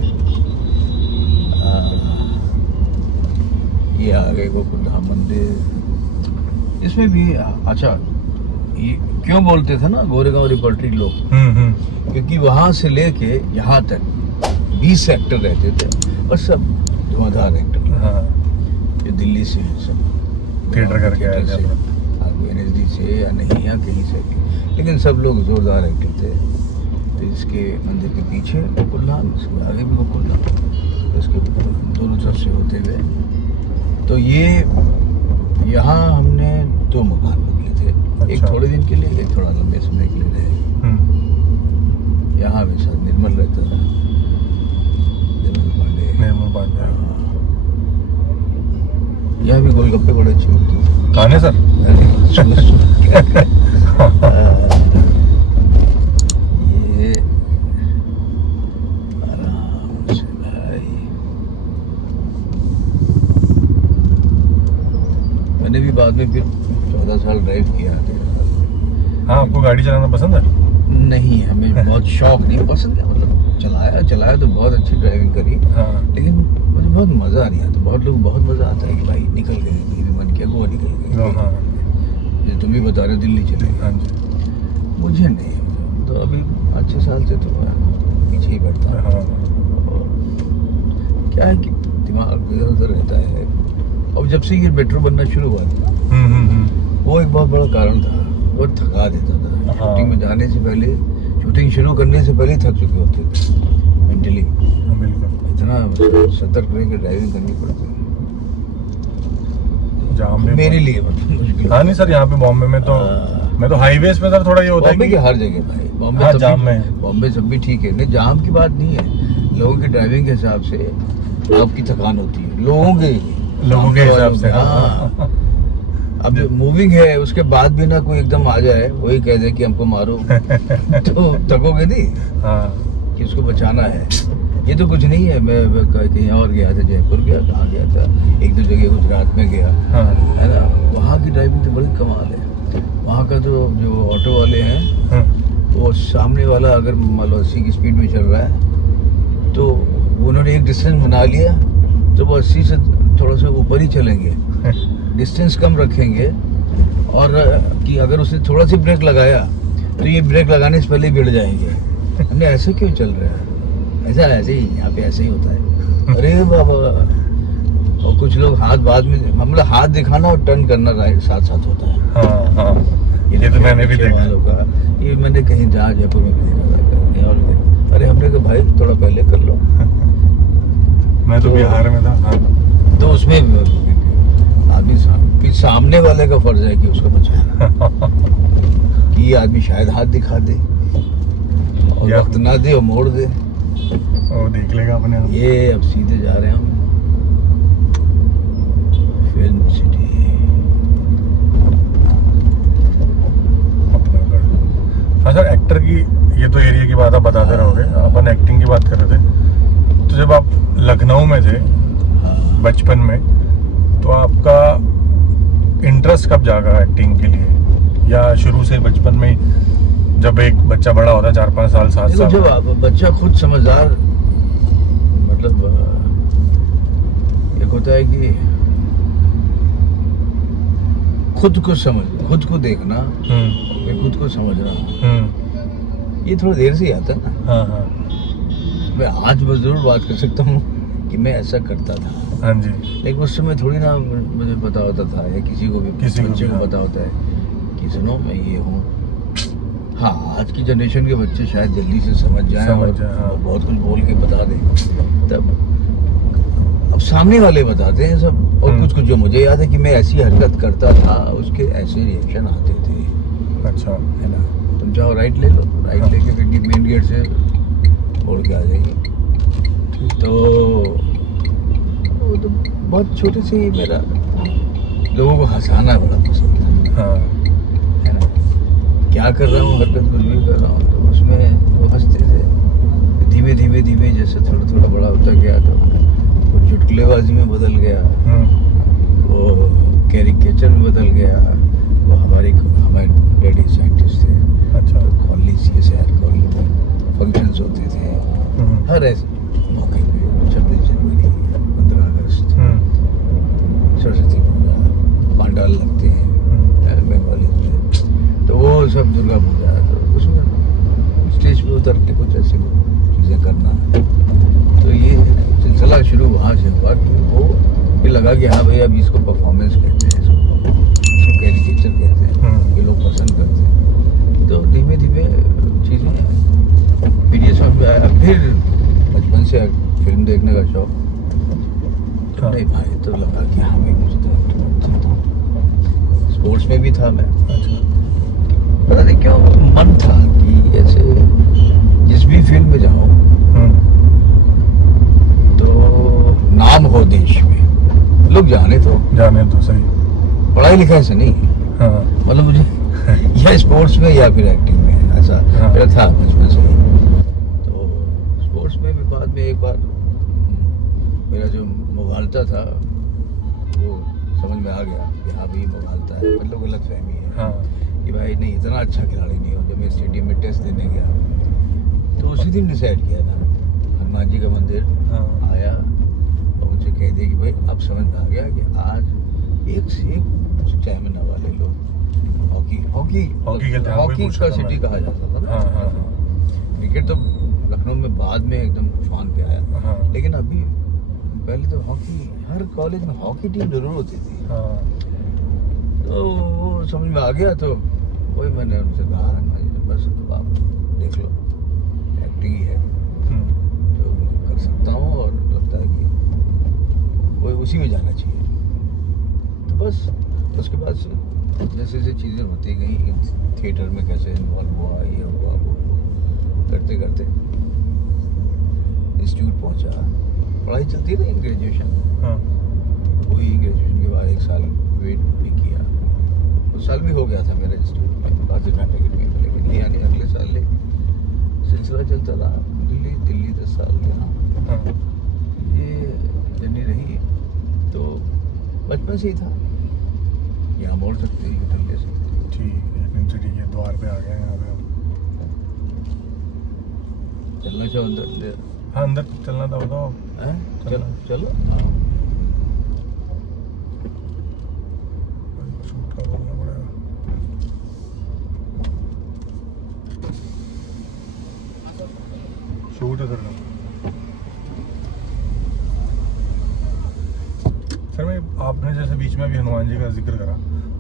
ये आ गए गोकुलधाम मंदिर। इसमें भी अच्छा, ये क्यों बोलते थे ना गोरेगांव रिपर्टरी लोग, क्योंकि वहां से लेके यहाँ तक 20 सेक्टर रहते थे, और सब धुआंधार एक्टर, जो दिल्ली से सब थिएटर करके आए थे, NSD से या नहीं, या कहीं से, लेकिन सब लोग जोरदार एक्टर थे। तो इसके मंदिर के पीछे गोकुलधाम, इसके आगे भी गोकुलधाम, इसके दोनों तरफ से होते हुए। तो ये यहाँ हमने 2 मकान बदले थे। अच्छा। एक थोड़े दिन के लिए, एक थोड़ा लंबे समय के लिए रहे। यहाँ भी सर निर्मल रहता था, निर्मल पांडे। यहाँ भी गोलगप्पे बड़े अच्छे होते थे। खाने सर ये आराम से भाई। मैंने भी बाद में फिर 14 साल ड्राइव किया। हाँ, आपको गाड़ी चलाना पसंद है? नहीं, हमें बहुत शौक नहीं, पसंद है, मतलब चलाया तो बहुत अच्छी ड्राइविंग करी। लेकिन मुझे बहुत मज़ा नहीं आता। बहुत लोग बहुत मज़ा आता है कि भाई निकल गए, मन किया गोवा निकल गए। तुम भी बता रहे हो दिल्ली चले। हाँ जी। मुझे नहीं, तो अभी 5-6 साल से तो मैं पीछे ही बैठता हूँ। क्या है कि दिमाग इधर उधर रहता है। अब जब से ये मेट्रो बनना शुरू हुआ था, वो एक बहुत बड़ा कारण था, बहुत थका देता था। शूटिंग में जाने से पहले, शूटिंग शुरू करने से पहले थक चुके होते थे मेंटली। इतना सतर्क रह के ड्राइविंग करनी पड़ती है। जाम में मेरे लिए मतलब मुश्किल। हाँ नहीं सर, यहाँ पे बॉम्बे में तो मैं तो हाईवेज पे सर थोड़ा ये होता है बॉम्बे कि की हर जगह भाई, बॉम्बे हाँ, सब जाम भी- में। बॉम्बे सब भी ठीक है, नहीं जाम की बात नहीं है, लोगों की ड्राइविंग के हिसाब से आपकी थकान होती है, लोगों के हिसाब से। हाँ। अब जो मूविंग है उसके बाद भी ना कोई एकदम आ जाए वही कह दे कि हमको मारो तो थकोगे नहीं हाँ कि उसको बचाना है। ये तो कुछ नहीं है, मैं कहीं और गया था, जयपुर गया, कहाँ गया था, एक दो जगह गुजरात में गया, हाँ है ना, वहाँ की ड्राइविंग तो बड़ी कमाल है। वहाँ का तो जो ऑटो वाले हैं हाँ, वो सामने वाला अगर मान लो 80 की स्पीड में चल रहा है तो उन्होंने एक डिस्टेंस बना लिया तो वो 80 से थोड़ा सा ऊपर ही चलेंगे, डिस्टेंस कम रखेंगे, और कि अगर उसने थोड़ा सी ब्रेक लगाया तो ये ब्रेक लगाने से पहले गिर जाएंगे। हमने ऐसे क्यों चल रहा है, ऐसे ही यहाँ पे ऐसे ही होता है। अरे बाबा, और कुछ लोग हाथ बाद में, मतलब हाथ दिखाना और टर्न करना राइट साथ साथ होता है। हाँ हाँ, ये तो मैंने भी पीछे देखा वालों का, ये मैंने कहीं जहाँ जयपुर में भी देखा था, कहीं और भी देखा। अरे हमने कहा भाई थोड़ा पहले कर लो। मैं तो बिहार में था। हाँ तो उसमें आदमी फिर सामने वाले का फर्ज है कि उसको बचाना कि ये आदमी शायद हाथ दिखा दे और या- वक्त ना दे और मोड़ दे। वो देख लेगा अपने आप। ये अब सीधे जा रहे हैं हम फिल्म सिटी। हाँ सर, एक्टर की ये तो एरिया की बात आप बताते रहोगे, अपन एक्टिंग की बात कर रहे थे। तो जब आप लखनऊ में थे बचपन में, तो आपका इंटरेस्ट कब जागा एक्टिंग के लिए, या शुरू से बचपन में ही जब एक बच्चा बड़ा होता है 4-5 साल 7 देखो, साल जब आप बच्चा खुद समझदार, मतलब एक होता है कि खुद को समझ, खुद को देखना, मैं खुद को समझना, ये थोड़ा देर से ही आता है ना। हाँ हाँ मैं आज मैं जरूर बात कर सकता हूँ कि मैं ऐसा करता था, हाँ जी। लेकिन उस समय थोड़ी ना मुझे पता होता था, या किसी को भी, किसी को बच्चे भी, को हाँ। पता होता है कि सुनो मैं ये हूँ। हाँ, आज की जनरेशन के बच्चे शायद जल्दी से समझ जाएं हाँ। और बहुत कुछ बोल के बता दें, तब अब सामने वाले बताते हैं सब। और कुछ जो मुझे याद है कि मैं ऐसी हरकत करता था, उसके ऐसे रिएक्शन आते थे। अच्छा, है ना, तुम जाओ राइट ले लो, राइट लेके फिर मेन गेट से मोड़ के आ जाएगी। तो वो तो बहुत छोटे से ही मेरा लोगों को हंसाना बड़ा पसंद था। हाँ है ना, क्या कर रहा हूँ, हरकत कुछ भी कर रहा हूँ तो उसमें वो हंसते थे। धीमे धीमे धीमे जैसे थोड़ा थोड़ा बड़ा होता गया तो वो चुटकुलेबाजी में बदल गया, वो कैरिकेचर में बदल गया। वो हमारे डैडी साइंटिस्ट थे, अच्छा, तो कॉलेज CSIR कॉलेज में फंक्शंस होते थे हर ऐसे मौके पे, 26 जनवरी, 15 अगस्त, सरस्वती पूजा, पांडाल लगते हैं बंगाली में, तो वो सब दुर्गा पूजा, तो उसमें स्टेज पे उतर के कुछ ऐसी चीज़ें करना। तो ये सिलसिला शुरू वहाँ से हुआ कि वो ये लगा कि हाँ भाई अब इसको परफॉर्मेंस कहते हैं, इसको कैरिकेचर कहते हैं, ये लोग पसंद करते हैं। तो धीमे धीमे चीज़ें फिर ये समझ में आया। फिर बचपन से फिल्म देखने का शौक, तो नहीं भाई तो लगा कि हाँ भाई मुझे तो एक्टर बन सकता हूँ। स्पोर्ट्स में भी था मैं, पता नहीं क्यों मन था कि ऐसे जिस भी फील्ड में जाऊँ तो नाम हो देश में, लोग जाने तो सही। पढ़ाई लिखाई से नहीं, हाँ मतलब मुझे या स्पोर्ट्स में या फिर एक्टिंग में ऐसा हाँ। मेरा था बचपन से ही। तो स्पोर्ट्स में भी बाद में एक बार मेरा जो मुगालता था वो समझ में आ गया कि हाँ भाई मुगालता है, मतलब गलत फहमी है हाँ कि भाई नहीं इतना अच्छा खिलाड़ी नहीं हो। जब मैं स्टेडियम में टेस्ट देने गया तो उसी दिन डिसाइड किया था, हनुमान जी का मंदिर आया और मुझे कह दिया कि भाई अब समझ में आ गया कि आज एक से एक स्टैमिना वाले लोग, हॉकी का सिटी कहा जाता था ना। क्रिकेट तो लखनऊ में बाद में एकदम तूफान पे आया, लेकिन अभी पहले तो हॉकी, हर कॉलेज में हॉकी टीम जरूर होती थी। तो वो समझ में आ गया, तो वही मैंने उनसे कहा बस अब आप देख लो, एक्टिंग ही है तो कर सकता हूँ और लगता है कि कोई उसी में जाना चाहिए। तो बस उसके बाद से जैसे जैसे चीज़ें होती गई, थिएटर में कैसे इन्वॉल्व हुआ, ये हुआ वो हुआ, करते करते इंस्टीट्यूट पहुंचा। पढ़ाई चलती रही, ग्रेजुएशन हुई, ग्रेजुएशन के बाद 1 साल वेट भी किया, उस साल भी हो गया था मेरा इंस्टीट्यूट में बाज़ नाटक में, लेकिन यानी अगले साल ले सिलसिला चलता रहा। दिल्ली 10 साल यहाँ, ये जर्नी रही। तो बचपन से ही था, यहाँ मोड़ सकते, यूटर्न ले सकते। ठीक है, फिल्म सिटी के द्वार पे आ गए हैं यहाँ पे हम। चलना चाहो अंदर? हाँ, अंदर चलना था, बताओ। चलो चलो। हाँ, शूट का बोलना पड़ेगा। शूट उधर का। सर मैं, आपने जैसे बीच में अभी हनुमान जी का जिक्र करा,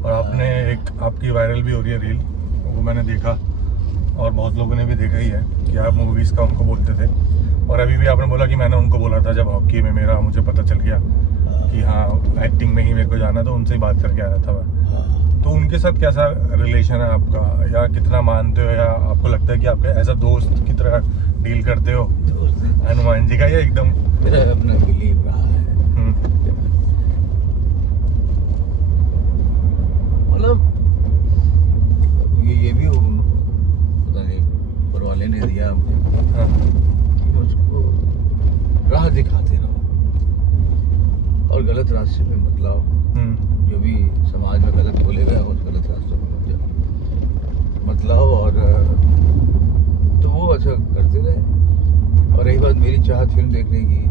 और आपने एक आपकी वायरल भी हो रही है रील, वो मैंने देखा और बहुत लोगों ने भी देखा ही है कि आप मूवीज़ का उनको बोलते थे। और अभी भी आपने बोला कि मैंने उनको बोला था जब हॉकी में मेरा मुझे पता चल गया कि हाँ एक्टिंग में ही मेरे को जाना, तो उनसे ही बात करके आया था मैं। तो उनके साथ कैसा रिलेशन है आपका, या कितना मानते हो, या आपको लगता है कि आपके एज अ दोस्त की तरह डील करते हो हनुमान जी का, या एकदम? मेरा अपना बिलीव रहा है, मतलब ये भी पता नहीं ऊपर वाले ने दिया कि मुझको राह दिखाते रहो और गलत रास्ते पे मत लाओ। जो भी समाज में गलत बोलेगा उस गलत रास्ते पे मत लाओ, और तो वो अच्छा करते रहे। और रही बात मेरी चाहत फिल्म देखने की,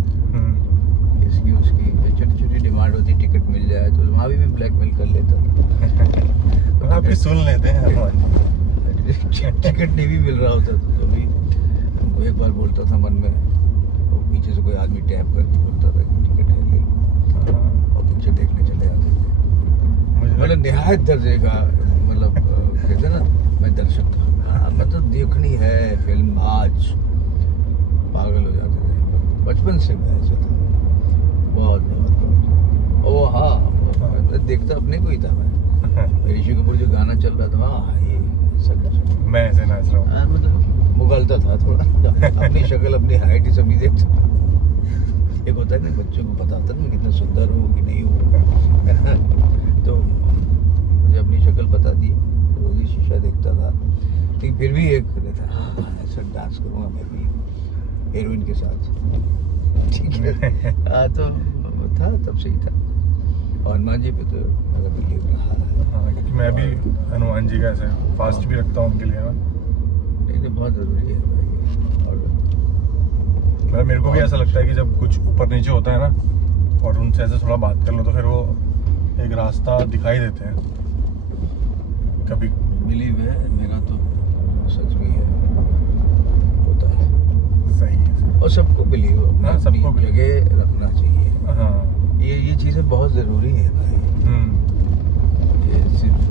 इसकी उसकी छोटी छोटी डिमांड होती, टिकट मिल जाए तो वहाँ भी मैं ब्लैकमेल कर लेता। आप भी सुन लेते हैं टिकट नहीं भी मिल रहा होता तो भी वो एक बार बोलता था मन में, और पीछे से कोई आदमी टैप करके बोलता था कि टिकट है ले लो, और पिक्चर देखने चले जाते थे। मतलब निहायत दर्जे का, मतलब कहते ना, मैं दर्शक था, मतलब देखनी है फिल्म आज, पागल हो जाते थे। बचपन से मैं ऐसा था, बहुत बहुत बहुत। ओ हाँ, मैं देखता अपने को ही था। मैं ऋषि कपूर जो गाना चल रहा था, हाँ ये सब मैं ऐसे नाच रहा हूँ, मतलब मुगलता था थोड़ा। अपनी शक्ल, अपनी हाइट ही सब नहीं देखता। एक होता है ना, बच्चों को पता होता है मैं कितना सुंदर हूँ कि नहीं हूँ। तो मुझे अपनी शक्ल बता दी, रोज ही शीशा देखता था, लेकिन फिर भी एक रहता, ऐसा डांस करूँगा मैं भी हीरोइन के साथ, ठीक है। हाँ, तो था, तब से ही था। और हनुमान जी पे तो मेरा बिलीव रहा है। हाँ, क्योंकि मैं भी हनुमान जी का ऐसे फास्ट भी रखता हूँ उनके लिए ना। नहीं, बहुत ज़रूरी है भाई। और मेरे को भी ऐसा लगता है कि जब कुछ ऊपर नीचे होता है ना, और उनसे ऐसे थोड़ा बात कर लो, तो फिर वो एक रास्ता दिखाई देते हैं कभी। बिलीव है मेरा, तो सच भी है, होता है। सही है। और सबको बिलीव, हाँ, सबको जगह रखना चाहिए। हाँ, ये चीज़ें बहुत ज़रूरी है भाई। ये सिर्फ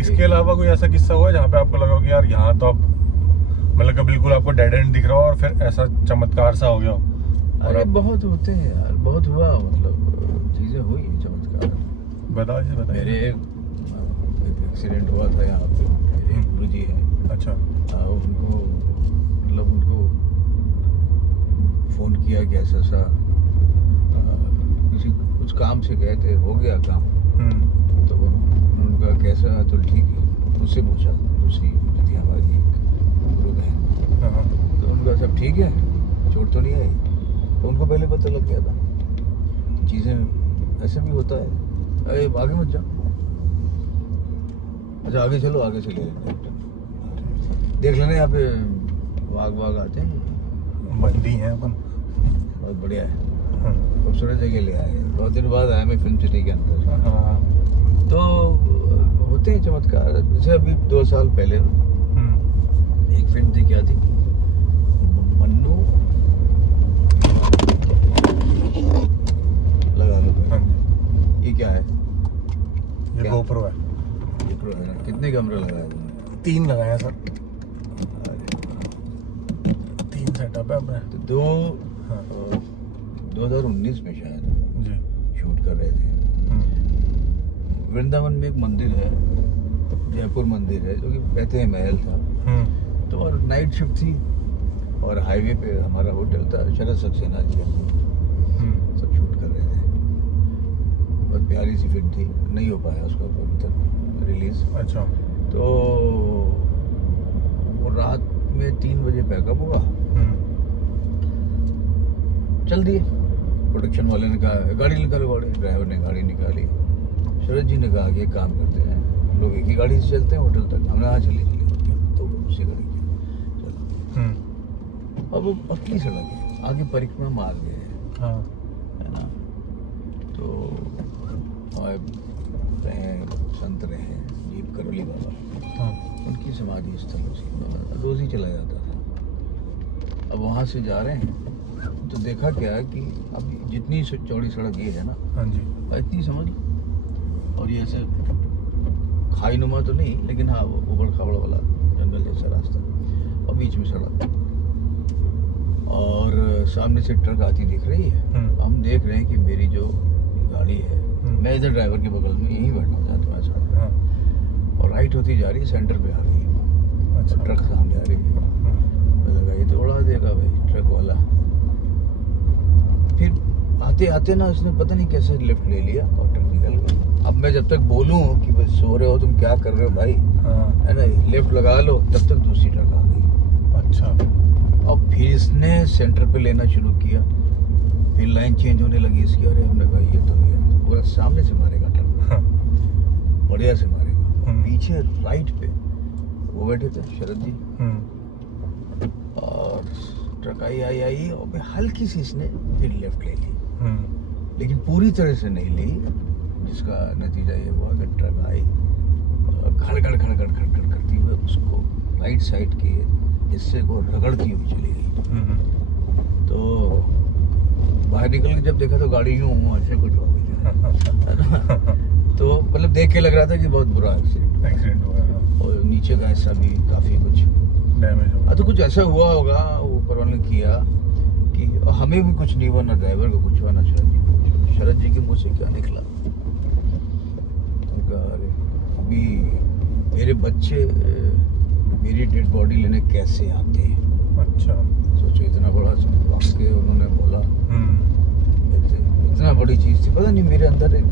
इसके अलावा कोई ऐसा किस्सा हुआ है जहाँ पे आपको लगा कि यार यहाँ तो अब मतलब बिल्कुल आपको डेड एंड दिख रहा हो, और फिर ऐसा चमत्कार सा हो गया हो? अरे बहुत होते हैं यार, बहुत हुआ, मतलब चीज़ें हुई चमत्कार। बताइए बताइए। मेरे एक एक्सीडेंट हुआ था यहाँ पे, मेरे गुरु जी हैं। अच्छा। उनको मतलब उनको फ़ोन किया कि ऐसा सा किसी कुछ काम से गए थे, हो गया काम। तो उनका कैसा, तो ठीक है, उससे पूछा, दूसरी थी हमारी गुरु बहन, तो उनका सब ठीक है, चोट तो नहीं आई। तो उनको पहले पता लग गया था। चीज़ें ऐसे भी होता है, अरे आगे मत जाओ, अच्छा आगे चलो, आगे से ले लेते, देख लेना यहाँ पे वाघ आते हैं, बंदी हैं अपन, बहुत बढ़िया है, खूबसूरत जगह ले आए। बहुत दिन बाद आया मैं फिल्म सिटी के अंदर। तो होते हैं चमत्कार। जैसे अभी 2 साल पहले एक फिल्म थी, क्या थी, मन्नू, लगा लो। ये क्या है? ये GoPro है। कितने कैमरे लगाए तुमने? 3 लगाए सर, 3 सेटअप है अपने। तो 2019 में शायद जी शूट कर रहे थे। वृंदावन में एक मंदिर है, जयपुर मंदिर है, जो कि कहते हैं महल था। तो और नाइट शिफ्ट थी और हाईवे पे हमारा होटल था। शरद सक्सेना जी सब शूट कर रहे थे। बहुत प्यारी सी फिल्म थी, नहीं हो पाया उसका अभी तक रिलीज। अच्छा। तो वो रात में 3 बजे पैकअप हुआ, चल दिए। प्रोडक्शन वाले ने कहा गाड़ी निकालो, गाड़ी। ड्राइवर ने गाड़ी निकाली। शरद जी ने कहा कि एक काम करते हैं, हम लोग एक ही गाड़ी से चलते हैं होटल तक। हमने कहा चलिए तो उसी गाड़ी की चलो। अब वो पतली सड़क है, आगे परिक्रमा मार्ग है, है ना। तो संत रहे हैं जीप करोली बाबा, उनकी समाधि स्थल उसी रोज ही चला जाता था। अब वहाँ से जा रहे हैं तो देखा क्या कि अब जितनी चौड़ी सड़क ये है ना, हाँ जी, इतनी समझ लो। और ये ऐसे खाई नुमा तो नहीं, लेकिन हाँ वो उबड़ खाबड़ वाला जंगल जैसा रास्ता और बीच में सड़क, और सामने से ट्रक आती दिख रही है। हम देख रहे हैं कि मेरी जो गाड़ी है, मैं इधर ड्राइवर के बगल में यहीं बैठा था तुम्हारे साथ, और राइट होती जा रही है, सेंटर पे आ गई। अच्छा। ट्रक सामने आ रही है, मैं लगा ये तो उड़ा देगा भाई ट्रक वाला। फिर आते आते ना उसने पता नहीं कैसे लेफ्ट ले लिया और ट्रक निकल गई। अब मैं जब तक बोलूं कि भाई सो रहे हो तुम, क्या कर रहे हो भाई, है ना, लेफ्ट लगा लो, तब तक दूसरी ट्रक आ गई। अच्छा। अब फिर इसने सेंटर पे लेना शुरू किया, फिर लाइन चेंज होने लगी इसकी। अरे हमने कहा ये तो पूरा सामने से मारेगा ट्रक, बढ़िया से मारेगा। पीछे राइट पे वो बैठे थे शरद जी, और ट्रक आई और फिर हल्की सी इसने फिर लेफ्ट ले ली, लेकिन पूरी तरह से नहीं ली, जिसका नतीजा ये हुआ कि ट्रक आई खड़खड़ खड़खड़ खड़खड़ करती हुए उसको राइट साइड के हिस्से को रगड़ती हुई चली गई। तो बाहर निकल के जब देखा तो गाड़ी यूं ऐसे कुछ हो गई, है ना। तो मतलब देख के लग रहा था कि बहुत बुरा एक्सीडेंट हुआ है, और नीचे का हिस्सा भी काफी कुछ डैमेज हुआ। तो कुछ ऐसा हुआ होगा, ऊपर वाले ने किया कि हमें भी कुछ नहीं हुआ, ना ड्राइवर को कुछ हुआ, ना शरद जी के मुंह से क्या निकला, अरे अभी मेरे बच्चे मेरी डेड बॉडी लेने कैसे आते हैं। अच्छा। सोचो इतना बड़ा वाक्य उन्होंने बोला, इतना बड़ी चीज थी, पता नहीं मेरे अंदर एक,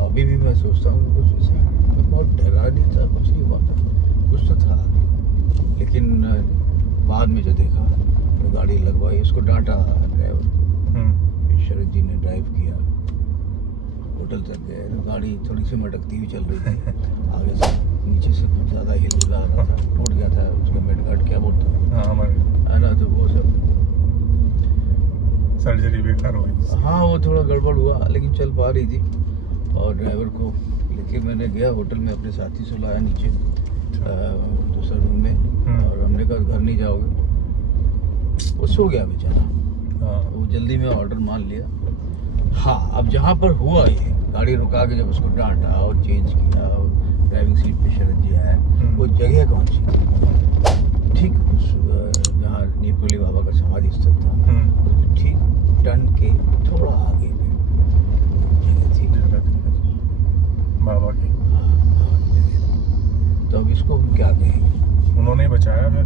अभी भी मैं सोचता हूँ कुछ ऐसा, मैं बहुत डरा नहीं था, कुछ नहीं हुआ था, कुछ तो था, लेकिन बाद में जो देखा तो गाड़ी लगवाई, उसको डांटा ड्राइवर। शरद जी ने ड्राइव किया, होटल तक गए, तो गाड़ी थोड़ी सी मटकती हुई चल रही थी, आगे से नीचे से कुछ ज़्यादा हिल रहा था, टूट गया था उसका मेड गार्ड, क्या बोलते हैं, है ना। तो वो सब सर्जरी बेकार हुई। हाँ वो थोड़ा गड़बड़ हुआ, लेकिन चल पा रही थी। और ड्राइवर को लेके मैंने गया होटल में, अपने साथी से लाया नीचे दूसरा रूम में, और हमने कहा घर नहीं जाओगे, वो सो गया बेचारा। वो जल्दी में ऑर्डर मान लिया। हाँ, अब जहाँ पर हुआ ये, गाड़ी रुका के जब उसको डांटा और चेंज किया, और ड्राइविंग सीट पे शरद जी आया, वो जगह कौन सी थी? ठीक जहाँ नीरकोली बाबा का समाधि स्थल था, ठीक टर्न के थोड़ा आगे में जगह थी बाबा की। तो अब इसको हम क्या कहेंगे? उन्होंने ही बचाया फिर,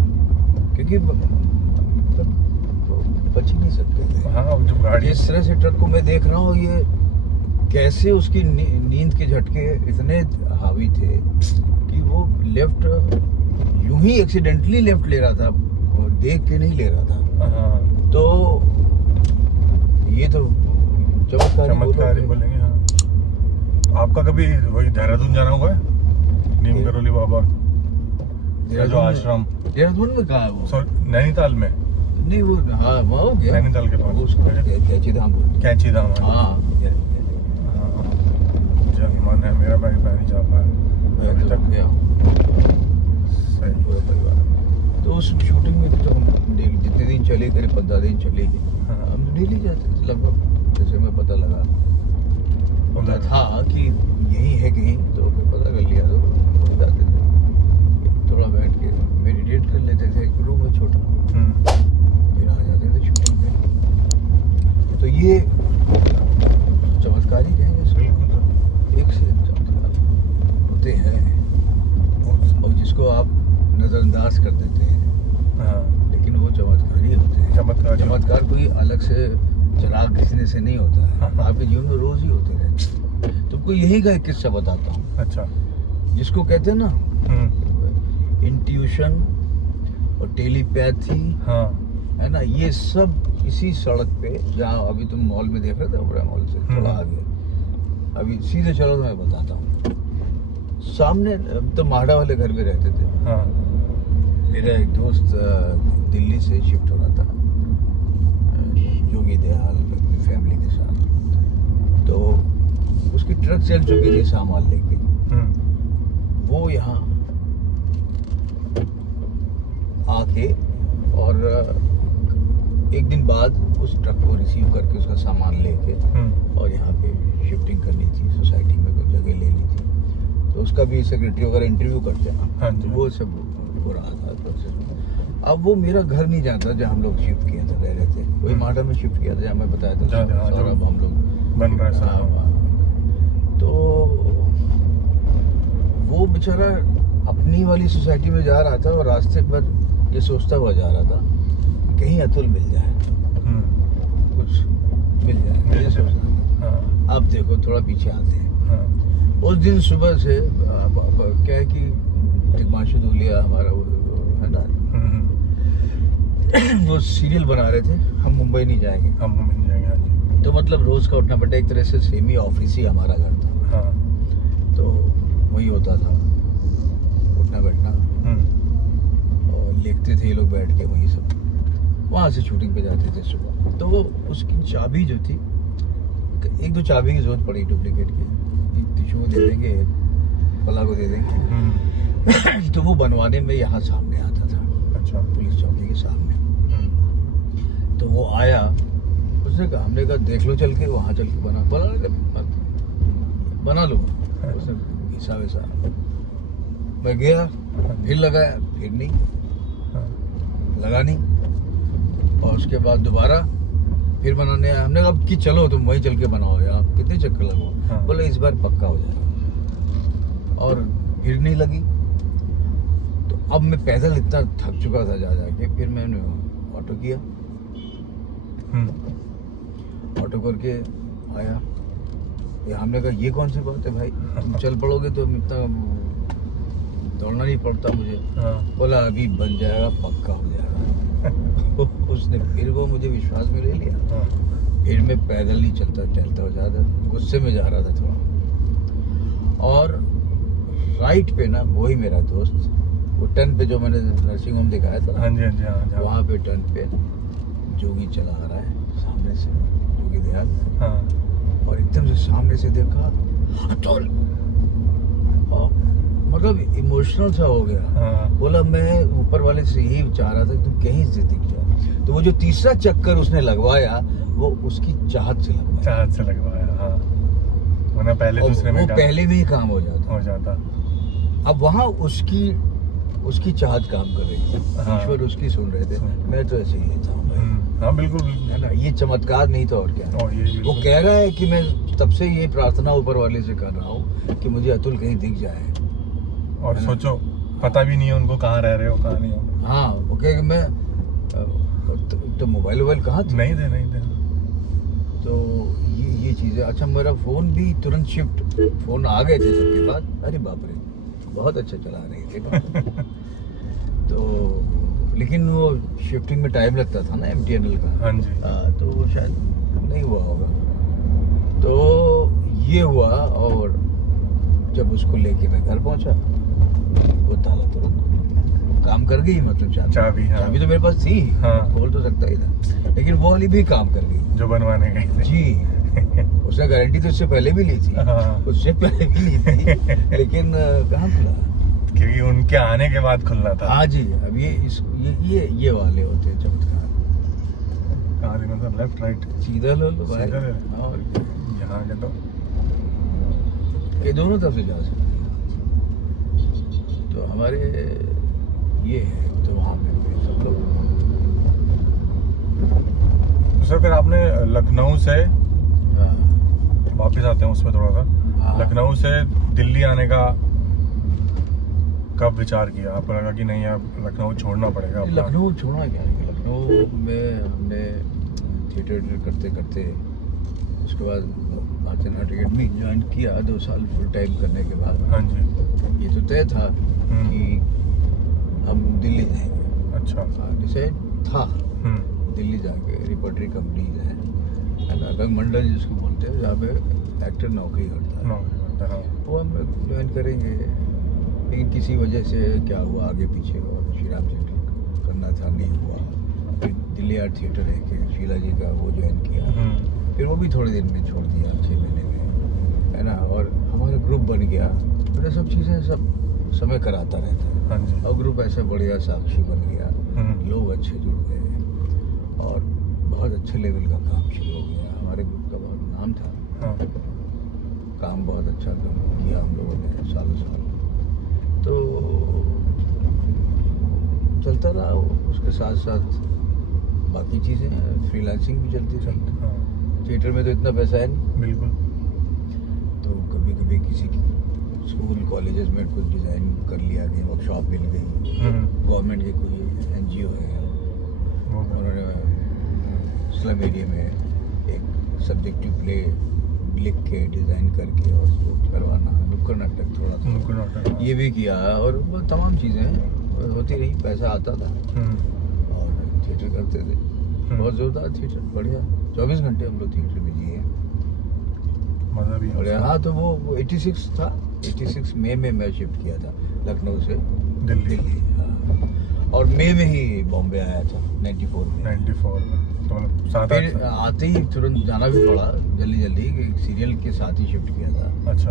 क्योंकि बच ही नहीं सकते थे। हाँ, जब गाड़ी इस तरह से ट्रक को मैं देख रहा हूँ, ये कैसे उसकी नींद के झटके इतने हावी थे कि वो लेफ्ट यूं ही एक्सीडेंटली लेफ्ट ले रहा था, और देख के नहीं ले रहा था। तो ये तो चमत्कारी बोलेंगे। हाँ। आपका कभी वही देहरादून जाना हुआ है? नीम करोली बाबा जो आश्रम देहरादून में कहा है वो? सॉरी, नैनीताल में नहीं, वो हाँ वहाँ हो गया, नैनीताल के पास उसको कैंची धाम बोलते। कैंची धाम, हाँ। जब मन है मेरा, मैं नहीं जा पाया अभी तक गया। सही। पूरा परिवार। तो उस शूटिंग में तो हम जितने दिन चले, करीब 15 दिन चले, हम डेली जाते थे लगभग। जैसे हमें पता लगा था कि यही है कहीं, तो फिर पता कर लिया तो जाते थे, थोड़ा बैठ के मेडिटेट कर लेते थे, एक रूम में छोटा, फिर आ जाते थे शूटिंग पे। तो ये चमत्कारी कहेंगे, एक से जिसको आप नज़रअंदाज कर देते हैं, लेकिन वो चमत्कार ही होते हैं। चमत्कार कोई अलग से चिराग घिसने से नहीं होता है, आपके जीवन में रोज ही होते रहते हैं। तुमको यही का एक किस्सा बताता हूँ। अच्छा। जिसको कहते हैं ना इंट्यूशन और टेलीपैथी, है ना, ये सब इसी सड़क पे जहाँ अभी तुम मॉल में देख रहे थे, ओबरा मॉल से थोड़ा आगे, अभी सीधे चलो तो मैं बताता हूँ। सामने तो माड़ा वाले घर में रहते थे। मेरा एक दोस्त दिल्ली से शिफ्ट हो रहा था योगी दयाल अपनी फैमिली के साथ, तो उसकी ट्रक चल चुकी थी सामान लेके। वो यहाँ आके और एक दिन बाद उस ट्रक को रिसीव करके उसका सामान लेके और यहाँ पे शिफ्टिंग करनी थी, सोसाइटी में कोई जगह ले ली थी। तो उसका भी सेक्रेटरी वगैरह इंटरव्यू करते हैं ना, तो वो सब हो रहा था प्रोसेस। अब वो मेरा घर नहीं जानता जहाँ हम लोग शिफ्ट किया था, रह रहे थे वही माडा में शिफ्ट किया था जहाँ मैं बताया था सारा हम लोग बन रहा है। तो वो बेचारा अपनी वाली सोसाइटी में जा रहा था और रास्ते पर ये सोचता हुआ जा रहा था कहीं अतुल मिल जाए, कुछ मिल जाए, ये सोच रहा था। अब देखो थोड़ा पीछे आते हैं। उस दिन सुबह से क्या है कि टिकमाशु दूलिया हमारा है ना, वो सीरियल बना रहे थे हम मुंबई नहीं जाएंगे। तो मतलब रोज का उठना पड़ता, एक तरह से सेमी ऑफिस ही हमारा घर था। तो वही होता था, उठना बैठना और लिखते थे ये लोग बैठ के, वही सब। वहाँ से शूटिंग पे जाते थे सुबह। तो वो उसकी चाबी जो थी, एक दो चाबी की जरूरत पड़ी डुप्लीकेट की, टिशू को दे देंगे, फला को दे देंगे। तो वो बनवाने में यहाँ सामने आता था। अच्छा। पुलिस चौकी के सामने। तो वो आया, उसने कहा, हमने कहा देख लो चल के, वहाँ चल के बना लो। उसने घिसा वैसा, मैं गया, फिर लगाया, फिर नहीं लगा नहीं। और उसके बाद दोबारा फिर बनाने आया। हमने कहा कि चलो तुम वहीं चल के बनाओ यार, कितने चक्कर लगो। बोले इस बार पक्का हो जाएगा। और फिर नहीं लगी। तो अब मैं पैदल इतना थक चुका था जा जाके, फिर मैंने ऑटो किया। ऑटो करके आया। हमने कहा ये कौन सी बात है भाई, तुम चल पड़ोगे तो इतना दौड़ना नहीं पड़ता मुझे। बोला अभी बन जाएगा, पक्का हो जाएगा। उसने फिर वो मुझे विश्वास में ले लिया। फिर मैं पैदल नहीं चलता हो जाता, गुस्से में जा रहा था थोड़ा। और राइट पे ना वही मेरा दोस्त, वो टर्न पे जो मैंने नर्सिंग होम दिखाया था, वहाँ पे टर्न पे जोगी चला आ रहा है सामने से, जोगी दयाल। और एकदम से सामने से देखा अतुल, मतलब इमोशनल सा हो गया। बोला मैं ऊपर वाले से यही चाह रहा था कि तुम कहीं से दिख जाओ। तो वो जो तीसरा चक्कर उसने लगवाया, वो उसकी चाहत से लगवाया। वरना पहले दूसरे में पहले में ही काम हो जाता। अब वहाँ उसकी चाहत काम कर रही थी, ईश्वर उसकी सुन रहे थे। मैं तो ऐसे ही था भाई। बिल्कुल है ना, ये चमत्कार नहीं था और क्या। वो कह रहा है कि मैं तब से ये प्रार्थना ऊपर वाले से कर रहा हूँ कि मुझे अतुल कहीं दिख जाए। और सोचो पता भी नहीं है उनको कहाँ रह रहे हो, कहाँ नहीं हो। हाँ, वो कहे मैं तो मोबाइल कहाँ थे? नहीं थे। तो ये चीज़ें। अच्छा, मेरा फ़ोन भी तुरंत शिफ्ट, फ़ोन आ गए थे सबके पास। अरे बाप रे, बहुत अच्छा चला रहे थे। तो लेकिन वो शिफ्टिंग में टाइम लगता था ना MTNL का। तो वो शायद नहीं हुआ होगा। तो ये हुआ। और जब उसको लेके मैं घर पहुंचा, वो ताला तुरंत काम कर गई, मतलब चाबी तो मेरे पास थी, खोल तो सकता ही था, लेकिन वो वाली भी काम कर गई जो बनवाने गई थी। जी। उसने गारंटी तो उससे पहले भी ली थी, उससे पहले भी ली थी, लेकिन कहाँ खुला, क्योंकि उनके आने के बाद खुलना था। हाँ जी। अब ये वाले होते हैं चमत्कार। कहाँ देना था, लेफ्ट राइट? सीधा लो भाई। और यहाँ के तो ये दोनों तरफ से जा सकते हैं। तो हमारे ये है, तो वहाँ पे सब लोग। सर फिर आपने लखनऊ से वापस आते हैं उसमें थोड़ा सा, लखनऊ से दिल्ली आने का कब विचार किया, आपको लगा कि नहीं अब लखनऊ छोड़ना पड़ेगा? लखनऊ छोड़ना क्या है, लखनऊ में हमने थिएटर करते करते उसके बाद भारतीय नाट्य अकेडमी ज्वाइन किया 2 साल फुल टाइम करने के बाद। हाँ जी। ये तो तय था कि हम दिल्ली जाएंगे। अच्छा। डिसाइड था दिल्ली जाके रिपोर्टरी कंपनीज है ना, गंग मंडल जिसको बोलते हैं, जहाँ पे एक्टर नौकरी करता है, वो हम ज्वाइन करेंगे। लेकिन किसी वजह से क्या हुआ आगे पीछे, और श्री राम थिएटर करना था, नहीं हुआ। फिर दिल्ली आर्ट थिएटर है कि शीला जी का, वो ज्वाइन किया। फिर वो भी थोड़े दिन में छोड़ दिया, 6 महीने में, है ना। और हमारा ग्रुप बन गया, तो ये सब चीज़ें सब समय कराता रहता है। हाँ जी। और ग्रुप ऐसा बढ़िया साक्षी बन गया, लोग अच्छे जुड़ गए और बहुत अच्छे लेवल का काम शुरू हो गया। हमारे ग्रुप का बहुत नाम था। काम बहुत अच्छा किया हम लोगों ने सालों साल। तो चलता रहा, उसके साथ साथ बाकी चीज़ें फ्रीलांसिंग भी चलती रही। थिएटर में तो इतना पैसा है नहीं। बिल्कुल। तो कभी कभी किसी स्कूल कॉलेजेस में कुछ डिज़ाइन कर लिया, कहीं वर्कशॉप मिल गई, गवर्नमेंट के कोई NGO है, उन्होंने स्लम एरिया में एक सब्जेक्टिव प्ले लिख के डिज़ाइन करके और उसको करवाना, नुक्कड़ नाटक थोड़ा सा ये भी किया। और वो तमाम चीज़ें होती रही, पैसा आता था और थिएटर करते थे। बहुत ज़ोरदार थिएटर, बढ़िया। 24 घंटे हम लोग थिएटर में जिए, मज़ा भी। और यहाँ तो वो 86 था, 86 मई में मैं शिफ्ट किया था लखनऊ से दिल्ली। हाँ। और मई में ही बॉम्बे आया था 94 में। तो फिर आते ही तुरंत जाना भी पड़ा जल्दी कि सीरियल के साथ ही शिफ्ट किया था। अच्छा।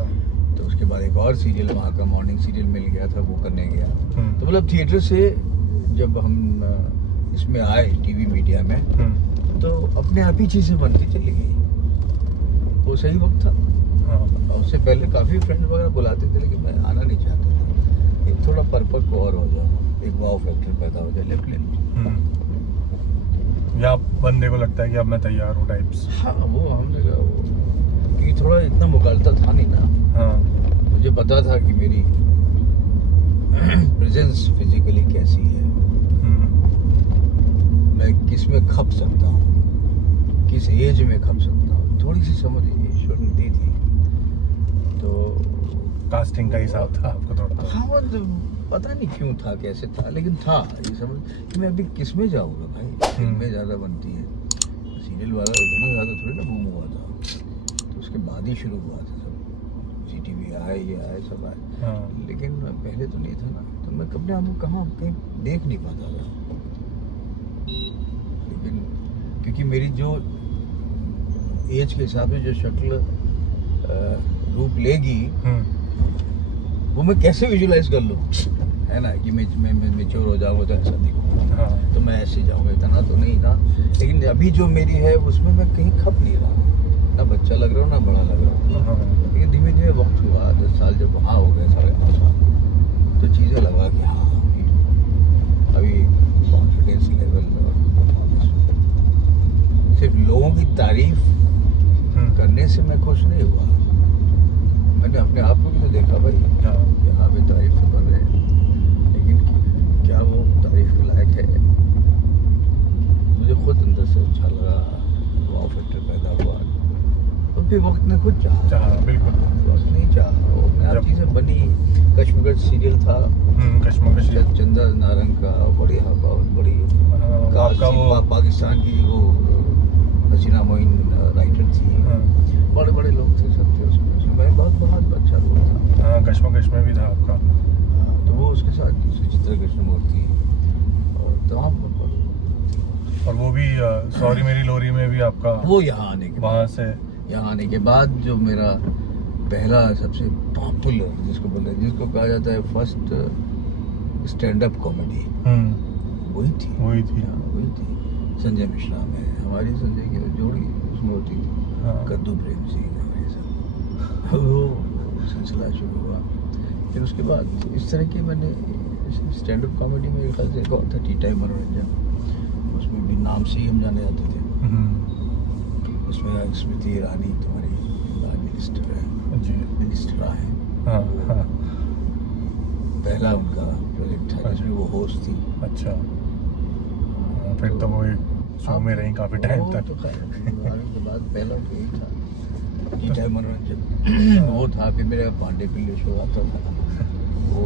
तो उसके बाद एक और सीरियल वहाँ का मॉर्निंग सीरियल मिल गया था, वो करने गया। तो मतलब थिएटर से जब हम इसमें आए टीवी मीडिया में, तो अपने आप ही चीज़ें बनती चली गई। वो सही वक्त था। और उससे पहले काफ़ी फ्रेंड वगैरह बुलाते थे, लेकिन मैं आना नहीं चाहता था। एक थोड़ा परिपक्व और हो जाओ, एक वाव फैक्टर पैदा हो जाए, लेफ्ट ले लो। या बंदे को लगता है कि अब मैं तैयार हूँ टाइप्स। हाँ, वो हमने क्योंकि थोड़ा इतना मुकालता था नहीं ना। मुझे पता था कि मेरी प्रेजेंस फिजिकली कैसी है, मैं किस में खप सकता हूँ, किस एज में खप सकता हूँ। थोड़ी सी समझ ईश्वर ने दी थी। तो कास्टिंग का हिसाब था आपको थोड़ा? हाँ, पता नहीं क्यों था, कैसे था, लेकिन था ये समझ कि मैं अभी किस में जाऊँगा भाई। फिल्में ज़्यादा बनती है, सीरियल वाला उतना ज़्यादा थोड़ी ना बूम हुआ था। तो उसके बाद ही शुरू हुआ था सब, GTV आए, ये आए, सब आए। लेकिन पहले तो नहीं था ना, तो मैं अपने आप को कहाँ कहीं देख नहीं पाता था। लेकिन क्योंकि मेरी जो एज के हिसाब से जो शक्ल रूप लेगी, वो मैं कैसे विजुलाइज कर लूँ, है ना। कि मैं मेच्योर हो जाऊँगा तो ऐसा दिखूँगा, तो मैं ऐसे जाऊँगा, इतना तो नहीं था। लेकिन अभी जो मेरी है उसमें मैं कहीं खप नहीं रहा, ना बच्चा लग रहा हूँ ना बड़ा लग रहा हूँ। लेकिन धीमे धीमे वक्त हुआ, 10 साल जब वहाँ हो गए, 9.5 साल, तो चीज़ें लगा कि हाँ अभी कॉन्फिडेंस लेवल और सिर्फ लोगों की तारीफ करने से मैं खुश नहीं हुआ। मैंने अपने आप को भी तो देखा भाई, यहाँ पे तारीफ तो कर रहे हैं, लेकिन क्या वो तारीफ के लायक है? मुझे खुद अंदर से अच्छा लगा, वाव फैक्टर पैदा हुआ। तो फिर वक्त ने खुद चाहा। बिल्कुल, वक्त नहीं चाहा, वो अपने आप चीज़ें बनी। कश्मकश सीरियल था, कश्मकश चंदा नारंग का, बढ़िया, बहुत बड़ी पाकिस्तान की वो हसीना मोइन राइटर थी। बड़े बड़े लोग थे, सब थे उसमें। मैं बहुत अच्छा रोल था। कश्मकश में भी था आपका। तो वो उसके साथ सुचित्रा कृष्णमूर्ति और तमाम। और वो भी सॉरी मेरी लोरी में भी आपका, वो यहाँ आने के वहाँ से यहाँ आने के बाद जो मेरा पहला सबसे पॉपुलर, जिसको बोलते हैं, जिसको कहा जाता है फर्स्ट स्टैंड अप कॉमेडी, वही थी संजय मिश्रा में। हमारी संजय की जोड़ी उसमें होती थी, कद्दू प्रेम सिंह, ये सब। वो सिलसिला शुरू हुआ। फिर उसके बाद इस तरह की मैंने स्टैंड अप कॉमेडी में एक ख्याल से एक और था, टी टाइम मनोरंजन, उसमें भी नाम से ही हम जाने जाते थे। उसमें स्मृति ईरानी तुम्हारी मिनिस्टर है, मिनिस्टर है। पहला उनका प्रोजेक्ट था जिसमें वो होस्ट थी। अच्छा, फिर तो वो शो में रही काफी टाइम वो तक। तो खैर के बाद पहला तो यही था, जी टाइम मनोरंजन वो था। फिर मेरा पांडे पिल्ले शो आता था, वो